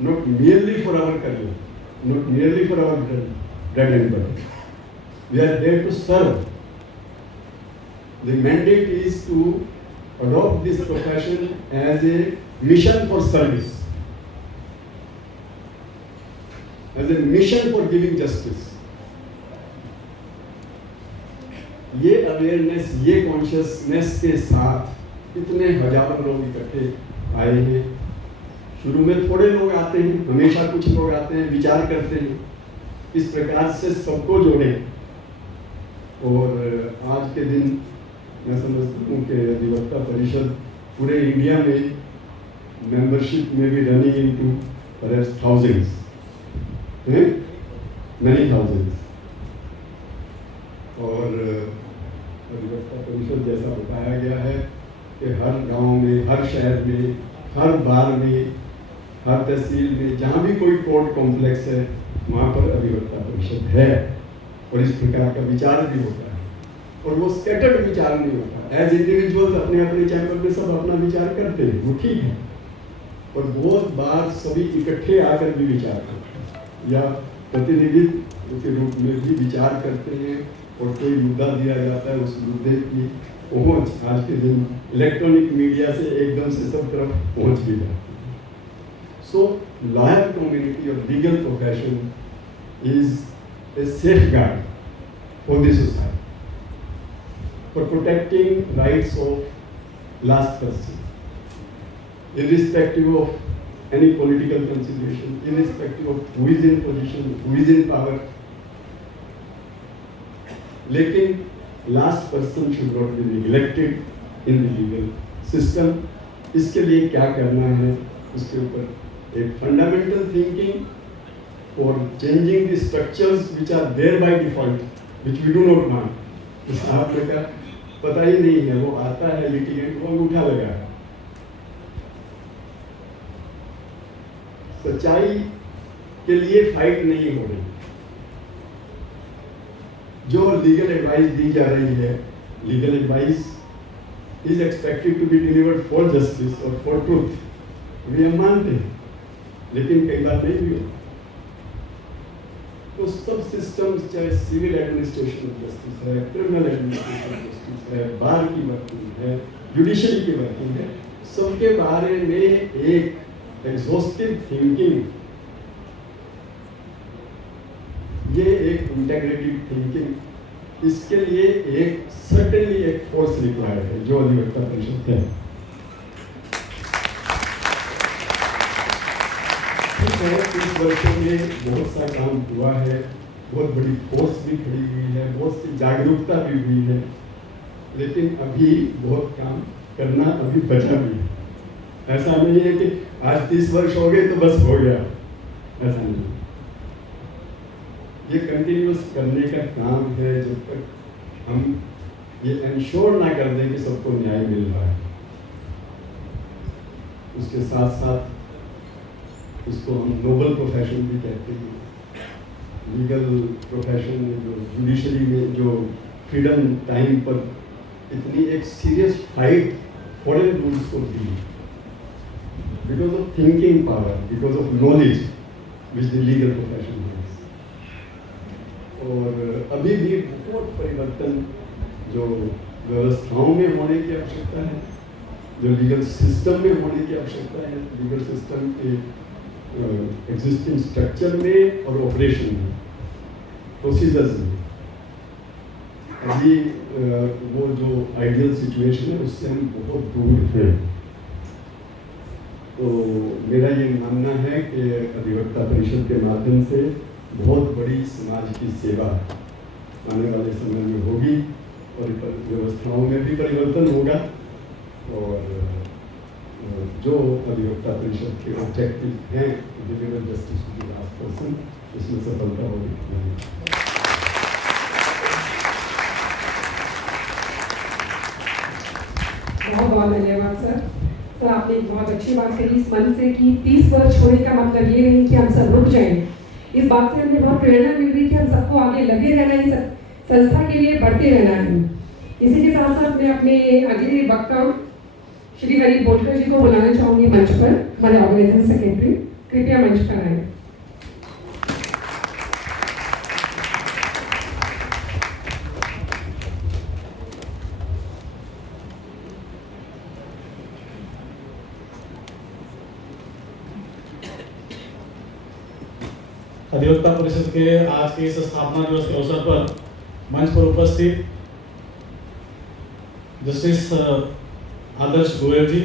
not merely for our career, not merely for our bread and butter. We are there to serve. The mandate is to adopt this profession as a mission for service, as a mission for giving justice. ये awareness, ये consciousness के साथ इतने हजारों लोग इकट्ठे आए हैं। शुरू में थोड़े लोग आते हैं, हमेशा कुछ लोग आते हैं, विचार करते हैं, इस प्रकार से सबको जोड़े। और आज के दिन मैं समझता हूँ कि अधिवक्ता परिषद पूरे इंडिया में मेंबरशिप में भी running into perhaps thousands, many thousands. और अधिवक्ता परिषद जैसा बताया गया है कि हर गांव में, हर शहर में, हर बार में, हर तहसील में जहाँ भी कोई कोर्ट कॉम्प्लेक्स है वहाँ पर अधिवक्ता परिषद है। और इस प्रकार का विचार भी होता है, और वो स्कैटर्ड विचार नहीं होता। एज इंडिविजुअल्स अपने अपने चैम्बर में सब अपना विचार करते हैं, वो ठीक है, और बहुत बार सभी इकट्ठे आकर भी विचार करते हैं या प्रतिनिधित्व के रूप में भी विचार करते हैं, और कोई मुद्दा दिया जाता है, उस मुद्दे की पहुंच आज के दिन इलेक्ट्रॉनिक मीडिया से एकदम से सब तरफ पहुंच भी जाती है। सो लॉयर कम्युनिटी और legal profession is a safeguard for the society, for protecting rights of last person, irrespective of any political consideration, irrespective of who is in position, who is in power. लेकिन last person should not be neglected in the legal system. इसके लिए क्या करना है, उसके ऊपर एक fundamental thinking for changing the structures which are there by default, which we do not want. इस आपने का पता ही नहीं है, वो आता है लिटिगेंट, वो अंगूठा लगा है। सच्चाई के लिए फाइट नहीं हो रही। जो लीगल एडवाइस दी जा रही है, legal advice is expected to be delivered for justice और फॉर ट्रूथ, वे हम मानते हैं, लेकिन कई बार नहीं भी होता। तो सब सिस्टम्स, चाहे सिविल एडमिनिस्ट्रेशन जस्टिस है, क्रिमिनल एडमिनिस्ट्रेशन जस्टिस है, बार की वर्किंग है, जुडिशरी की वर्किंग है, सबके बारे में एक एग्जॉस्टिव थिंकिंग, ये एक इंटेग्रेटिव थिंकिंग, इसके लिए एक सर्टेनली एक फोर्स रिक्वायर्ड है, जो अधिवक्ता परिषद है। ठीक है, इस वर्षों में बहुत सा काम हुआ है, बहुत बड़ी फोर्स भी खड़ी हुई है, बहुत सी जागरूकता भी हुई है, लेकिन अभी बहुत काम करना अभी बचा भी है। ऐसा नहीं है कि आज 30 वर्ष हो गए तो बस हो गया, ऐसा नहीं। ये कंटिन्यूस करने का काम है, जब तक हम ये इंश्योर ना कर दें कि सबको न्याय मिल रहा है। उसके साथ साथ इसको हम नोबल प्रोफेशन भी कहते हैं। लीगल प्रोफेशन में जो जुडिशरी में जो फ्रीडम टाइम पर इतनी एक सीरियस फाइट फॉरेन रूल्स को दी, because of thinking power, because of knowledge which the legal profession है। अभी भी बहुत परिवर्तन जो व्यवस्थाओं में होने की आवश्यकता है, जो लीगल सिस्टम में होने की आवश्यकता है, लीगल सिस्टम के एग्जिस्टिंग स्ट्रक्चर में और ऑपरेशन में, प्रोसीजर्स में अभी वो जो आइडियल सिचुएशन है उससे हम बहुत दूर हैं। तो मेरा ये मानना है कि अधिवक्ता परिषद के माध्यम से बहुत बड़ी समाज की सेवा आने वाले समय में होगी और व्यवस्थाओं में भी परिवर्तन होगा और जो अधिवक्ता परिषद के ऑब्जेक्टिव हैं deliver justice to the last person, इसमें सफलता होगी। बहुत बहुत धन्यवाद सर। सर आपने एक बहुत अच्छी बात कही इस मन से कि 30 वर्ष होने का मतलब ये नहीं कि हम सब रुक जाएंगे। इस बात से हमें बहुत प्रेरणा मिल रही कि हम सबको आगे लगे रहना है, इस संस्था के लिए बढ़ते रहना है। इसी के साथ साथ मैं अपने अगले वक्ता श्री हरि बोलकर जी को बुलाना चाहूंगी मंच पर, हमारे ऑर्गेनाइजेशन सेक्रेटरी, कृपया मंच पर आए। अधिवक्ता परिषद के आज के इस स्थापना दिवस के अवसर पर मंच पर उपस्थित जस्टिस आदर्श गोयल जी,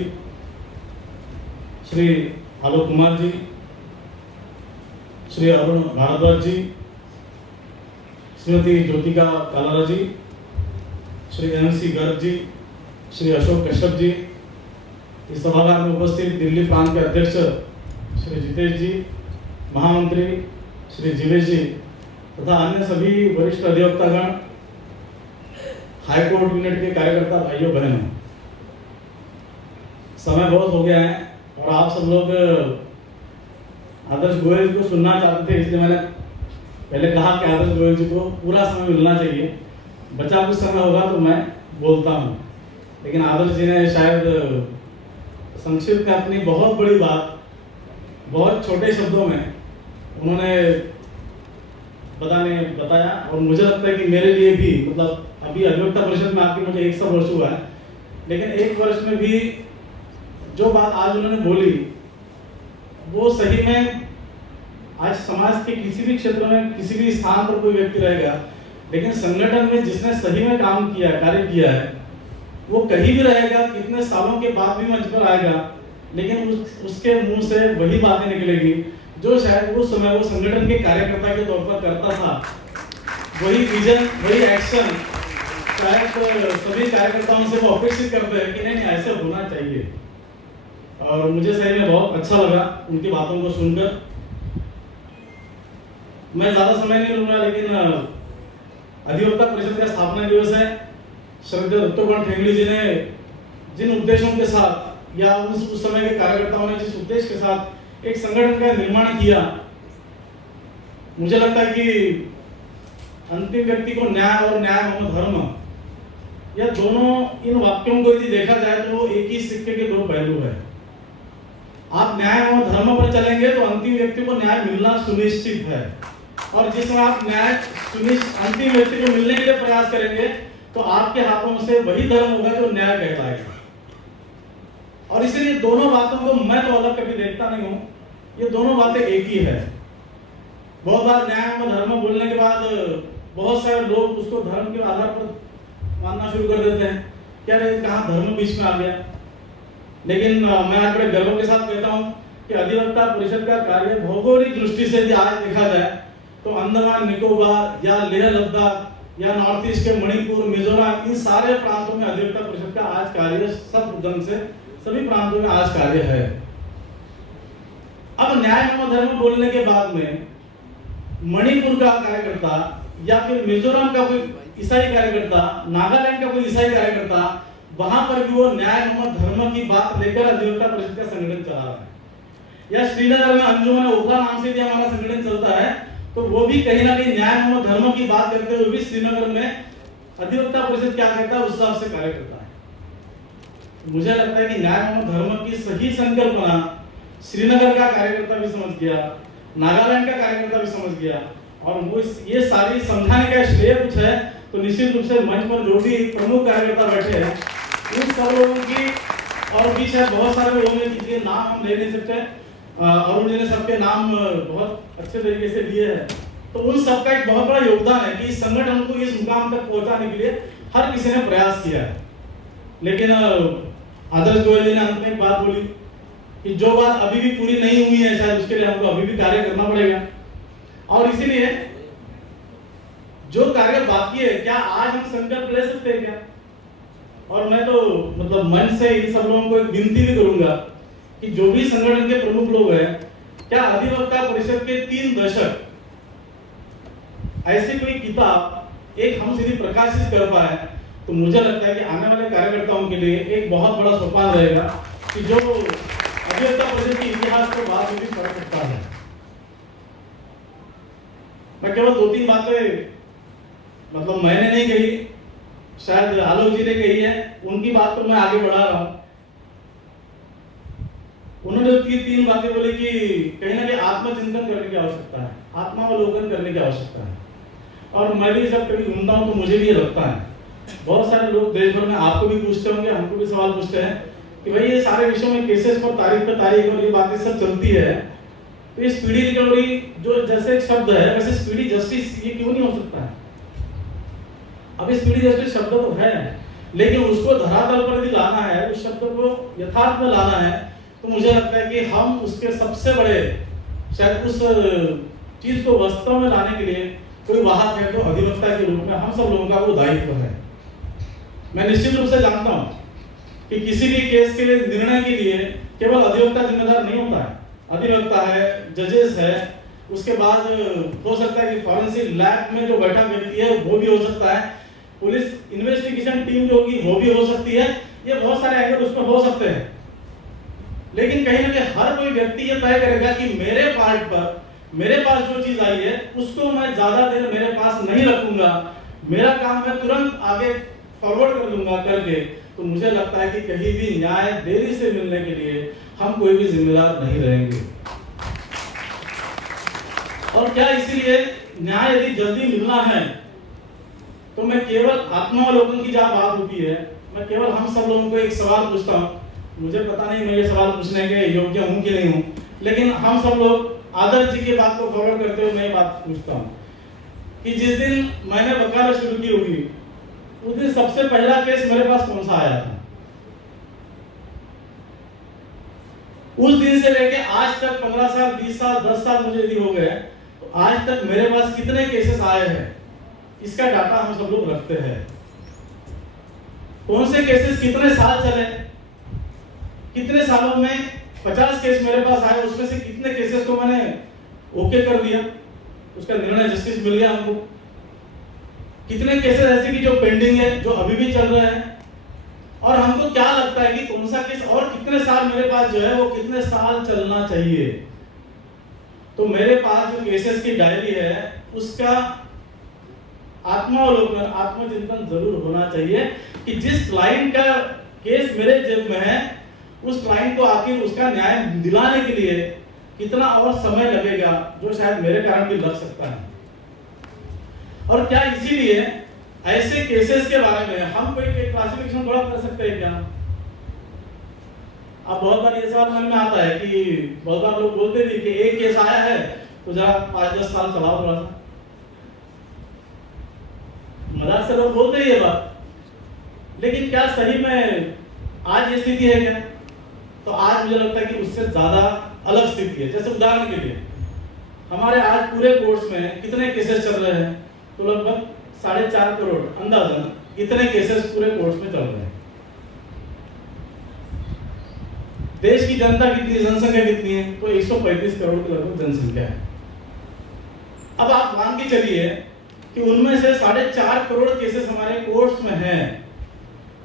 श्री आलोक कुमार जी, श्री अरुण भारद्वाज जी, श्रीमती ज्योतिका कालारा जी, श्री एनसी गर्ग जी, श्री अशोक कश्यप जी, इस सभागार में उपस्थित दिल्ली प्रांत के अध्यक्ष श्री जितेश जी, महामंत्री श्री जिवेश जी तथा अन्य सभी वरिष्ठ अधिवक्तागण, हाईकोर्ट यूनिट के कार्यकर्ता भाइयों बहनों, समय बहुत हो गया है और आप सब लोग आदर्श गोयल जी को सुनना चाहते थे, इसलिए मैंने पहले कहा कि आदर्श गोयल जी को पूरा समय मिलना चाहिए। बचा कुछ समय होगा तो मैं बोलता हूँ, लेकिन आदर्श जी ने शायद संक्षिप्त में अपनी बहुत बड़ी बात बहुत छोटे शब्दों में उन्होंने बताया और मुझे लगता है कि मेरे लिए भी, मतलब अभी अधिवक्ता परिषद में आके मुझे 1 वर्ष हुआ है, लेकिन 1 वर्ष में भी जो बात आज उन्होंने बोली वो सही में आज समाज के किसी भी क्षेत्र में किसी भी स्थान पर कोई व्यक्ति रहेगा, लेकिन संगठन में जिसने सही में काम किया, कार्य किया है, वो कहीं भी रहेगा, कितने सालों के बाद भी मंच पर आएगा, लेकिन उसके मुंह से वही बातें निकलेगी जो शायद उस समय वो संगठन के कार्यकर्ता के तौर पर करता था। वही विजन, वही एक्शन शायद सभी कार्यकर्ताओं से वो अपेक्षित करते हैं कि नहीं ऐसे होना चाहिए। और मुझे सही में बहुत अच्छा लगा उनकी बातों को सुनकर। मैं ज्यादा समय नहीं लूंगा, लेकिन अधिवक्ता परिषद का स्थापना दिवस है। श्रद्धेय दत्तोपंत ठेंगड़ी जी ने जिन उद्देश्यों के साथ या उस समय के कार्यकर्ताओं ने जिस उद्देश्य के साथ एक संगठन का निर्माण किया, मुझे लगता है कि अंतिम व्यक्ति को न्याय और न्याय एवं धर्म, यह दोनों इन वाक्यों को यदि देखा जाए तो एक ही सिक्के के 2 पहलू है। आप न्याय एवं धर्म पर चलेंगे तो अंतिम व्यक्ति को न्याय मिलना सुनिश्चित है, और जिस समय आप न्याय अंतिम व्यक्ति को मिलने के लिए प्रयास करेंगे तो आपके हाथों से वही धर्म होगा जो न्याय कहलाएगा। और इसलिए दोनों बातों को मैं तो अलग कभी देखता नहीं हूं, ये दोनों बातें एक ही है। बहुत बार न्याय एवं धर्म बोलने के बाद बहुत सारे लोग उसको धर्म के आधार पर मानना शुरू कर देते हैं, क्या कहाँ धर्म बीच में आ गया। लेकिन मैं आज बड़े गर्व के साथ कहता हूं कि अधिवक्ता परिषद का कार्य भौगोलिक दृष्टि से यदि आज देखा जाए तो अंडमान निकोबार या लेह लद्दाख या नॉर्थ ईस्ट के मणिपुर, मिजोरम, इन सारे प्रांतों में अधिवक्ता परिषद का आज कार्य सब ढंग से सभी प्रांतों में आज कार्य है। अब न्याय एवं धर्म बोलने के बाद में मणिपुर का कार्यकर्ता या फिर मिजोरम का कोई ईसाई कार्यकर्ता, नागालैंड का कोई ईसाई कार्यकर्ता, वहां पर भी वो न्याय एवं धर्म की बात लेकर अधिवक्ता परिषद का संगठन चला रहा है। या श्रीनगर में अंजुमन ओखला नाम से भी हमारा संगठन चलता है, तो वो भी कहीं ना कहीं न्याय एवं धर्म की बात करते हुए भी श्रीनगर में अधिवक्ता परिषद क्या कहता है उस हिसाब से कार्य करता है। मुझे लगता है कि न्याय एवं धर्म की सही संकल्पना श्रीनगर का कार्यकर्ता भी समझ गया, नागालैंड का कार्यकर्ता भी समझ गया, और वो ये सारी समझाने का श्रेय कुछ है तो निश्चित रूप से मंच पर जो भी प्रमुख कार्यकर्ता बैठे हैं उन सब लोगों की, और भी शायद बहुत सारे लोग हैं जिनके नाम हम ले नहीं सकते, अरुण जी ने सबके नाम बहुत अच्छे तरीके से लिए हैं, तो उन सबका एक बहुत बड़ा योगदान है कि इस संगठन को इस मुकाम तक पहुंचाने के लिए हर किसी ने प्रयास किया है। लेकिन आदर्श गोयल जी ने अंत में एक बात बोली कि जो बात अभी भी पूरी नहीं हुई है शायद उसके लिए हमको अभी भी कार्य करना पड़ेगा, और इसीलिए जो कार्य बाकी है क्या आज हम संकल्प ले सकते हैं क्या? और मैं तो मतलब मन से इन सब लोगों को एक विनती भी करूंगा कि जो भी संगठन के प्रमुख लोग हैं, क्या अधिवक्ता परिषद के 3 दशक ऐसी कोई किताब एक हम सीधी प्रकाशित कर पाए तो मुझे लगता है कि आने वाले कार्यकर्ताओं के लिए एक बहुत बड़ा सोपान रहेगा कि जो अधिवक्ता परिषद के इतिहास को बाद में भी पढ़ सकता है। मैं केवल 2-3 बातें मतलब मैंने नहीं कही, शायद आलोक जी ने कही है, उनकी बात को मैं आगे बढ़ा रहा हूं। उन्होंने 3 बातें बोली कि कहीं ना कहीं आत्मचिंतन करने की आवश्यकता है, आत्मावलोकन करने की आवश्यकता है, और मैं भी जब कभी घूमता हूं तो मुझे भी ये लगता है। बहुत सारे लोग देश भर में आपको भी पूछते होंगे, हमको भी सवाल पूछते हैं कि भाई ये सारे विषयों में केसेस पर तारीख और ये बातें सब चलती है, तो ये स्पीडी रिकवरी जो जैसे एक शब्द है वैसे स्पीडी जस्टिस ये क्यों नहीं हो सकता है? अब स्पीडी जस्टिस शब्द तो है, लेकिन उसको धरातल पर भी लाना है, उस शब्द को यथार्थ में लाना है, तो मुझे लगता है कि हम उसके सबसे बड़े शायद उस चीज को वास्तव में लाने के लिए कोई वाहक है तो अधिवक्ता के रूप में हम सब लोगों का वो दायित्व है। मैं निश्चित रूप से जानता हूं कि किसी भी केस के निर्णय के लिए केवल अधिवक्ता जिम्मेदार नहीं होता है, अधिवक्ता है, जजेस है, उसके बाद हो सकता है कि फॉरेंसिक लैब में जो बैठा व्यक्ति है वो भी हो सकता है, पुलिस इन्वेस्टिगेशन टीम जो होगी वो भी हो सकती है, ये बहुत सारे एंगल उसमें हो सकते हैं। लेकिन कहीं ना कहीं हर कोई व्यक्ति ये तय करेगा कि मेरे पार्ट पर मेरे पास जो चीज आई है उसको मैं ज्यादा देर मेरे पास नहीं रखूंगा, मेरा काम मैं तुरंत आगे फॉरवर्ड कर दूंगा करके, तो मुझे लगता है कि कहीं भी न्याय देरी से मिलने के लिए हम कोई भी जिम्मेदार नहीं रहेंगे। और क्या इसीलिए न्याय यदि जल्दी मिलना है तो मैं केवल आत्मावलोकन की जहां बात होती है, मैं केवल हम सब लोगों को एक सवाल पूछता हूं, मुझे पता नहीं मैं ये सवाल पूछने के योग्य हूं कि नहीं हूं, लेकिन हम सब लोग आदर्श जी की बात को फॉरवर्ड करते हुए मैं बात पूछता हूं कि जिस दिन मैंने वकालत शुरू की होगी उस दिन सबसे पहला केस मेरे पास कौन सा आया था? उस दिन से लेके आज तक 15 साल, 20 साल, 10 साल मुझे यदि हो गए तो आज तक मेरे पास कितने केसेस आए हैं इसका डाटा हम सब लोग रखते हैं। कौन से केसेस कितने साल चले, कितने सालों में 50 केस मेरे पास आए, उसमें से कितने केसेस को मैंने ओके कर दिया, उसका निर्णय जस्टिस मिल गया हमको, कितने केसेस ऐसे कि जो पेंडिंग है, जो अभी भी चल रहे हैं, और हमको क्या लगता है कि कौन सा केस और कितने साल मेरे पास जो है वो कितने साल चलना चाहिए। तो मेरे पास जो केसेस की डायरी है उसका आत्मावलोकन, आत्मचिंतन जरूर होना चाहिए कि जिस क्लाइंट का केस मेरे जेब में है उस क्लाइंट को आखिर उसका न्याय दिलाने के लिए कितना और समय लगेगा, जो शायद मेरे कारण भी लग सकता है। और क्या इसीलिए ऐसे केसेस के बारे में हम कोई क्लासिफिकेशन थोड़ा कर सकते हैं क्या? अब बहुत बार ये सवाल मन में आता है कि बहुत बार लोग बोलते भी कि एक केस आया है तो जरा 5-10 साल चलाओ थोड़ा सा, मजाक से लोग बोलते हैं ये बात, लेकिन क्या सही में आज ये स्थिति है क्या? तो आज मुझे लगता है कि उससे ज्यादा अलग स्थिति है। जैसे उदाहरण के लिए हमारे आज पूरे कोर्ट्स में कितने केसेस चल रहे हैं, तो लगभग 4.5 करोड़ अंदाजन इतने केसेस पूरे कोर्ट्स में चल रहे हैं। देश की जनता कितनी, जनसंख्या कितनी है? तो 135 करोड़ की लगभग जनसंख्या है। अब आप मान के चलिए कि उनमें से 4.5 करोड़ केसेस हमारे कोर्ट्स में हैं,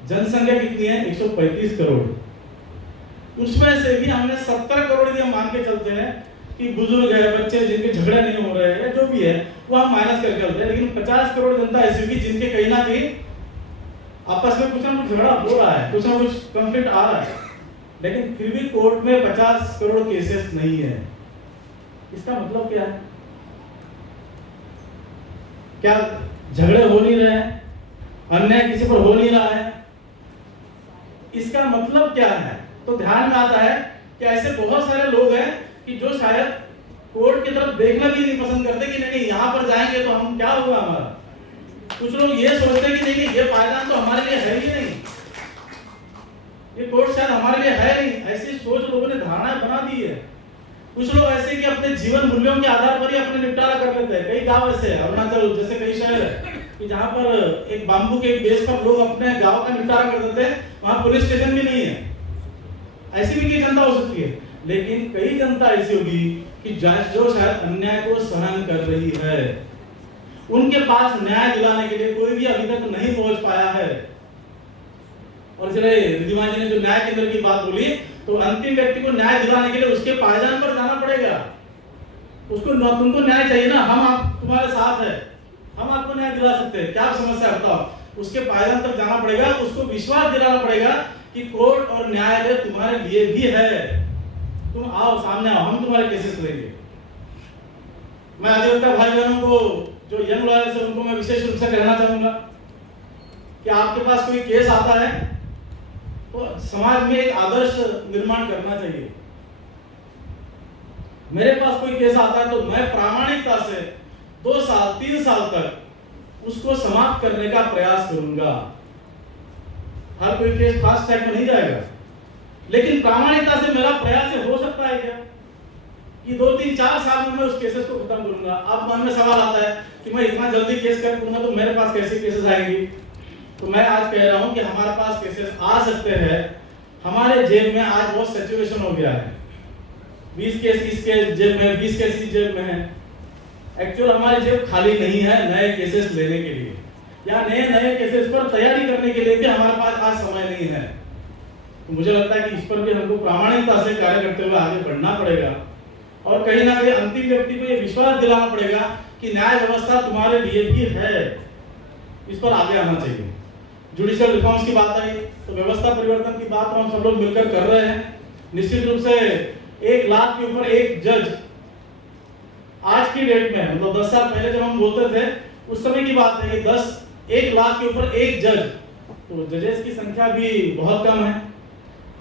जनसंख्या कितनी है? 135 करोड़। उसमें से भी हमने 70 करोड़ यदि हम मान के चलते हैं कि बुजुर्ग है, बच्चे जिनके झगड़े नहीं हो रहे हैं, जो भी है वो हम माइनस करके चलते हैं, लेकिन 50 करोड़ जनता ऐसी होगी जिनके कहीं ना कहीं आपस में कुछ ना कुछ झगड़ा हो रहा है, कुछ ना कुछ कंफ्लिक्ट आ रहा है, लेकिन फिर भी कोर्ट में 50 करोड़ केसेस नहीं है। इसका मतलब क्या है? क्या झगड़े हो नहीं रहे हैं, अन्याय किसी पर हो नहीं रहा है, इसका मतलब क्या है? तो ध्यान में आता है कि ऐसे बहुत सारे लोग हैं कि जो शायद कोर्ट की तरफ देखना भी नहीं पसंद करते कि नहीं यहाँ पर जाएंगे तो हम क्या होगा हमारा। कुछ लोग ये सोचते हैं कि नहीं ये पायदान तो हमारे लिए है ही नहीं, ये कोर्ट शायद हमारे लिए है नहीं, ऐसी सोच लोगों ने धारणा बना दी है। कुछ लोग ऐसे कि अपने जीवन मूल्यों के आधार पर ही अपने निपटारा कर लेते हैं। कई गांव ऐसे हैं, अरुणाचल जैसे कई शहर है कि जहां पर एक बांबू के बेस पर लोग अपने गांव का निपटारा कर देते हैं, वहां पुलिस स्टेशन भी नहीं है। ऐसी भी की जनता हो सकती है, लेकिन कई जनता ऐसी होगी कि जो शायद अन्याय को सहन कर रही है, उनके पास न्याय दिलाने के लिए कोई भी अभी तक नहीं पहुंच पाया है। और इसलिए रिद्धिमा जी ने जो न्याय केंद्र की बात बोली, तो अंतिम व्यक्ति को न्याय दिलाने के लिए उसके पायदान पर जाना पड़ेगा। उसको तुमको न्याय चाहिए ना, हम आप तुम्हारे साथ है, हम आपको न्याय दिला सकते हैं, क्या समस्या है बताओ। उसके पायदान तक जाना पड़ेगा, उसको विश्वास दिलाना पड़ेगा कि कोर्ट और न्यायालय तुम्हारे लिए भी है, तुम आओ सामने आओ, हम तुम्हारे केसेस लेंगे। मैं अधिवक्ता भाई बहनों को जो यंग लॉयर्स है उनको मैं विशेष रूप से कहना चाहूंगा कि आपके पास कोई केस आता है तो समाज में एक आदर्श निर्माण करना चाहिए। मेरे पास कोई केस आता है तो मैं प्रामाणिकता से 2 साल 3 साल तक उसको समाप्त करने का प्रयास करूंगा। हर कोई केस फास्ट ट्रैक में नहीं जाएगा, लेकिन प्रामाणिकता से मेरा प्रयास हो सकता है क्या कि 2 3 4 साल में मैं उस केसेस को खत्म करूंगा। अब मन में सवाल आता है कि मैं इतना जल्दी केस कर दूंगा तो मेरे पास कैसे केसेस आएंगी। तो मैं आज कह रहा हूं कि हमारे पास केसेस आ सकते हैं। हमारे जेब में आज बहुत सैचुरेशन हो गया है, 20 केस किसके जेब में, 20 केस किस जेब में है। एक्चुअल हमारी जेब खाली नहीं है नए केसेस लेने के लिए या नए केसेस पर तैयारी करने के लिए भी हमारे पास आज समय नहीं है। तो मुझे लगता है कि इस पर भी हमको प्रामाणिकता से कार्य करते हुए आगे बढ़ना पड़ेगा और कहीं ना कहीं अंतिम व्यक्ति को यह विश्वास दिलाना पड़ेगा कि न्याय व्यवस्था तुम्हारे लिए भी है, इस पर आगे आना चाहिए। जुडिशियल रिफॉर्म्स की बात आई तो व्यवस्था परिवर्तन की बात हम सब लोग मिलकर कर रहे हैं। निश्चित रूप से 1 लाख के ऊपर एक जज आज की डेट में, मतलब 10 साल पहले जब हम बोलते थे उस समय की बात है कि 1 लाख के ऊपर एक जज, तो जजेस की संख्या भी बहुत कम है।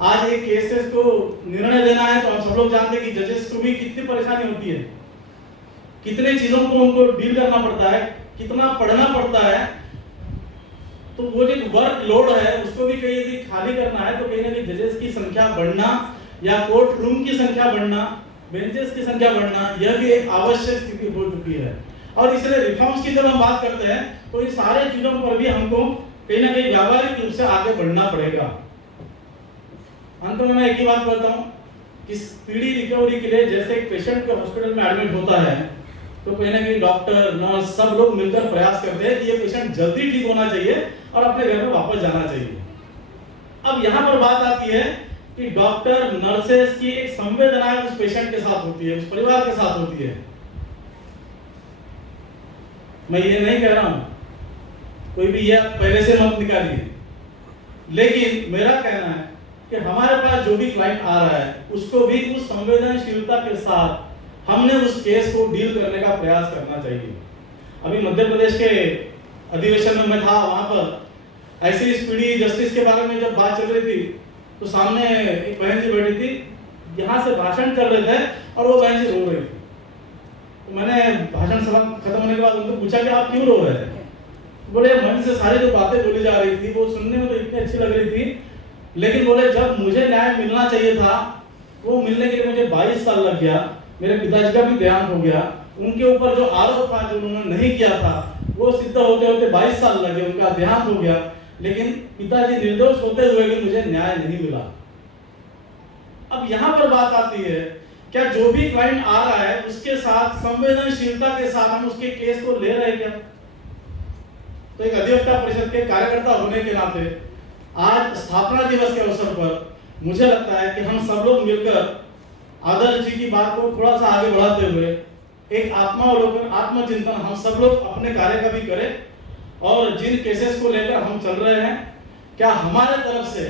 आज एक केसेस को निर्णय देना है तो हम सब लोग जानते हैं कि जजेस को भी कितनी परेशानी होती है, कितने चीजों को उनको डील करना पड़ता है, कितना पढ़ना पड़ता है। तो वो जो वर्क लोड है उसको भी कहीं यदि खाली करना है तो कहीं ना कहीं जजेस की संख्या बढ़ना या कोर्ट रूम की संख्या बढ़ना, बेंचेस की संख्या बढ़ना, यह भी एक आवश्यक स्थिति हो चुकी है। और इसलिए रिफॉर्म्स की जब हम बात करते हैं तो इन सारे चीजों पर भी हमको कहीं ना कहीं व्यावहारिक रूप से आगे बढ़ना पड़ेगा। अंत में मैं एक ही बात बोलता हूँ कि स्पीडी रिकवरी के लिए जैसे एक पेशेंट को हॉस्पिटल में एडमिट होता है तो कहीं ना कहीं डॉक्टर नर्स सब लोग मिलकर प्रयास करते हैं कि ये पेशेंट जल्दी ठीक होना चाहिए और अपने घर में वापस जाना चाहिए। अब यहाँ पर बात आती है कि डॉक्टर नर्सेस की एक संवेदना उस पेशेंट के साथ होती है, उस परिवार के साथ होती है। मैं ये नहीं कह रहा हूं कोई भी ये पहले से मत निकालिए, लेकिन मेरा कहना है कि हमारे पास जो भी क्लाइंट आ रहा है उसको भी उस संवेदनशीलता के साथ हमने उस केस को डील करने का प्रयास करना चाहिए। अभी मध्य प्रदेश के अधिवेशन में मैं था, वहां पर ऐसी स्पीडी जस्टिस के बारे में जब बात चल रही थी तो सामने एक बहन जी बैठी थी, यहाँ से भाषण कर रहे थे और वो बहन जी रो रही थी। तो मैंने भाषण खत्म होने के बाद उनको पूछा कि आप क्यों रो रहे हैं। बोले मन से सारी जो बातें बोली जा रही थी वो सुनने में तो इतनी अच्छी लग रही थी, लेकिन बोले जब मुझे न्याय मिलना चाहिए था वो मिलने के लिए मुझे 22 साल लग गया, मेरे पिताजी का भी देहांत हो गया, उनके ऊपर जो आरोप था जो उन्होंने नहीं किया था वो सिद्ध होते होते 22 साल लगे, उनका देहांत हो गया, लेकिन पिताजी निर्दोष होते हुए भी मुझे न्याय नहीं मिला। अब यहाँ पर बात आती है, क्या जो भी क्लाइंट आ रहा है उसके साथ संवेदनशीलता के साथ हम उसके केस को ले रहे हैं क्या? तो एक अधिवक्ता परिषद के कार्यकर्ता होने के नाते आज स्थापना दिवस के अवसर पर मुझे लगता है कि हम सब लोग मिलकर आदर्श जी की बात को थोड़ा सा आगे बढ़ाते हुए एक आत्मावलोकन, आत्मचिंतन हम सब लोग अपने कार्य का भी करें और जिन केसेस को लेकर हम चल रहे हैं, क्या हमारे तरफ से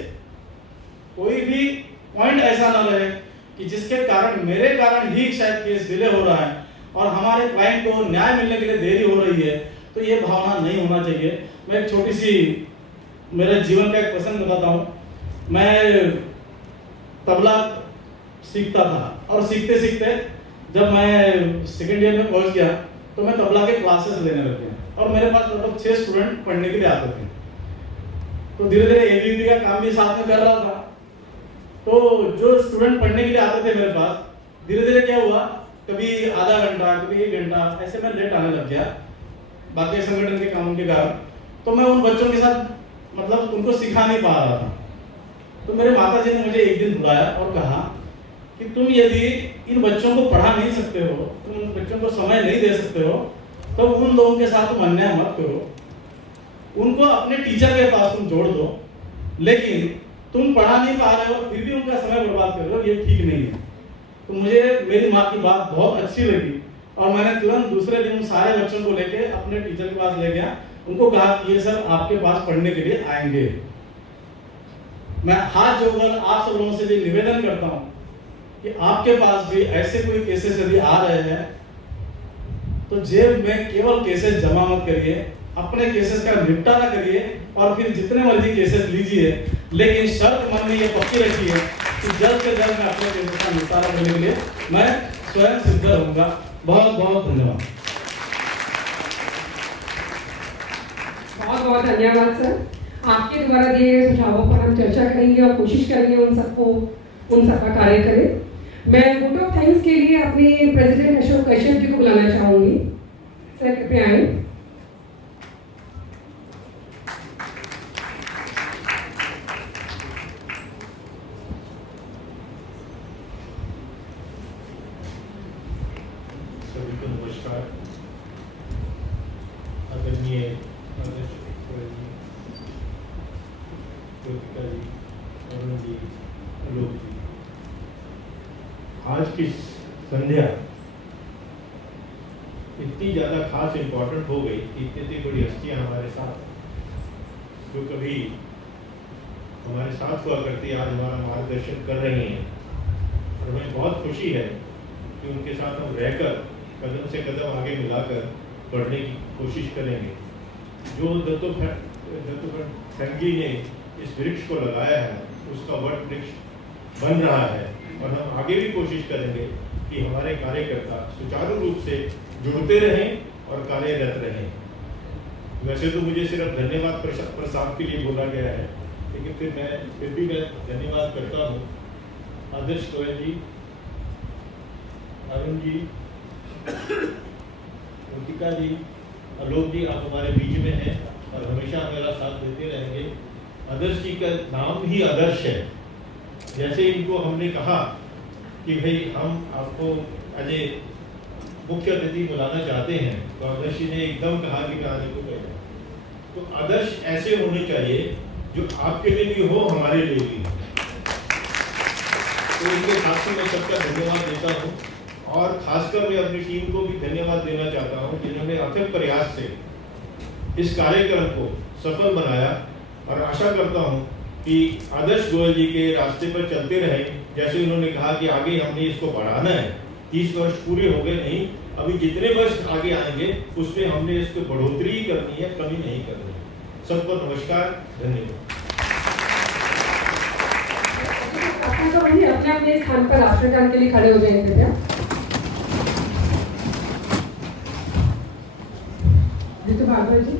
कोई भी पॉइंट ऐसा ना रहे कि जिसके कारण मेरे कारण ही शायद केस डिले हो रहा है और हमारे क्लाइंट को न्याय मिलने के लिए देरी हो रही है। तो ये भावना नहीं होना चाहिए। मैं एक छोटी सी मेरे जीवन का एक प्रसंग बताता हूँ। मैं तबला सीखता था और सीखते सीखते जब मैं सेकेंड ईयर में पहुंच गया तो मैं तबला के क्लासेस लेने लग गया और मेरे पास लगभग 6 स्टूडेंट पढ़ने के लिए आते थे। तो धीरे धीरे एबीवीपी का काम भी साथ में कर रहा था। तो जो स्टूडेंट पढ़ने के लिए आते थे मेरे पास, धीरे धीरे क्या हुआ, कभी आधा घंटा कभी 1 घंटा ऐसे मैं लेट आने लग गया बाकी संगठन के कामों के कारण। तो मैं उन बच्चों के साथ मतलब उनको सिखा नहीं पा रहा था। तो मेरे माता जी ने मुझे एक दिन बुलाया और कहा कि तुम यदि इन बच्चों को पढ़ा नहीं सकते हो, तुम उन बच्चों को समय नहीं दे सकते हो, तो उन लोगों के साथ तुम अन्याय मत करो। उनको अपने टीचर के पास तुम जोड़ दो, लेकिन तुम पढ़ा नहीं पा रहे हो फिर भी उनका समय बर्बाद कर रहे हो, ये ठीक नहीं है। तो मुझे मेरी माँ की बात बहुत अच्छी लगी और मैंने तुरंत दूसरे दिन सारे बच्चों को लेके अपने टीचर के पास ले गया। उनको कहा कि ये सर आपके पास पढ़ने के लिए आएंगे। मैं हाथ जोड़कर आप सब लोगों से भी निवेदन करता हूँ कि आपके पास भी ऐसे कोई केसेस यदि आ रहे हैं तो जेब में केवल केसेस जमा मत करिए, अपने केसेस का निपटारा करिए और फिर जितने मर्जी केसेस लीजिए, लेकिन शर्त मन में ये पक्की रखिए कि जल्द से जल्द मैं अपने केसेस का निपटारा करने के लिए मैं स्वयं सिद्ध रहूंगा। बहुत बहुत धन्यवाद। बहुत बहुत धन्यवाद सर। आपके द्वारा दिए सुझावों पर हम चर्चा करेंगे और कोशिश करेंगे उन सबका कार्य करें। मैं वोट ऑफ थैंक्स के लिए अपने प्रेसिडेंट अशोक कश्यप जी को बुलाना चाहूंगी। सर कृपया आए। सभी को नमस्कार। आदरणीय अध्यक्ष ज्योतिका जी, अरुण जी, आलोक जी, आज की संध्या इतनी ज़्यादा खास इम्पोर्टेंट हो गई कि इतनी बड़ी हस्तियाँ हमारे साथ जो कभी हमारे साथ हुआ करती आज हमारा मार्गदर्शन कर रही हैं और हमें बहुत खुशी है कि उनके साथ हम रहकर कदम से कदम आगे मिलाकर बढ़ने की कोशिश करेंगे। जो दत्तोपंत संघी ने इस वृक्ष को लगाया है उसका वट वृक्ष बन रहा है और हम आगे भी कोशिश करेंगे कि हमारे कार्यकर्ता सुचारू रूप से जुड़ते रहें और कार्यरत रहें। वैसे तो मुझे सिर्फ धन्यवाद प्रस्ताव के लिए बोला गया है, लेकिन फिर भी मैं धन्यवाद करता हूँ आदर्श गोयल जी, अरुण जी, ज्योतिका जी, आलोक जी, आप हमारे बीच में हैं और हमेशा हमारा साथ देते रहेंगे। आदर्श जी का नाम ही आदर्श है। जैसे इनको हमने कहा कि भाई हम आपको एज ए मुख्य अतिथि बुलाना चाहते हैं, तो आदर्श जी ने एकदम कहा कि मैं आने को कहेगा। तो आदर्श ऐसे होने चाहिए जो आपके लिए भी हो, हमारे लिए भी हो। तो इनके साथ में मैं सबका धन्यवाद देता हूँ और खासकर मैं अपनी टीम को भी धन्यवाद देना चाहता हूँ जिन्होंने अथक प्रयास से इस कार्यक्रम को सफल बनाया और आशा करता हूँ कि आदर्श गोयल जी के रास्ते पर चलते रहें। जैसे उन्होंने कहा कि आगे हमने इसको बढ़ाना है, 30 वर्ष पूरे हो गए नहीं, अभी जितने वर्ष आगे आएंगे उसमें हमने इसको बढ़ोतरी ही करनी है, कमी नहीं करनी है। सबको नमस्कार, धन्यवाद। अपने अपने स्थान पर राष्ट्रगान के लिए खड़े हो जाएंगे कृपया। ऋतु भागवत जी।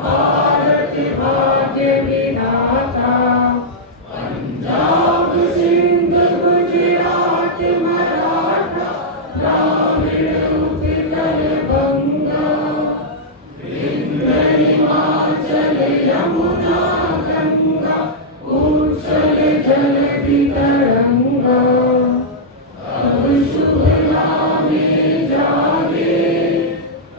भारत भाग्य विधाता, पंजाब सिंध गुजरात मराठा द्राविड़ उत्कल बंगा, विंध्य हिमाचल यमुना गंगा, उच्छल जलधि तरंगा, अब शुभ नामे जागे,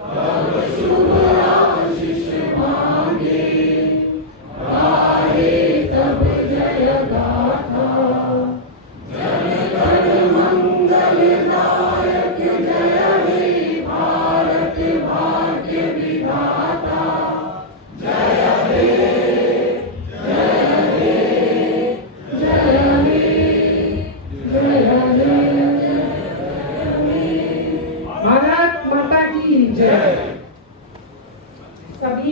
अब शुभ आशीष मांगे।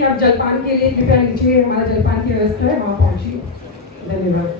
आप जलपान के लिए कृपया लीजिए, हमारा जलपान की व्यवस्था है, वहाँ पहुँचिए। धन्यवाद।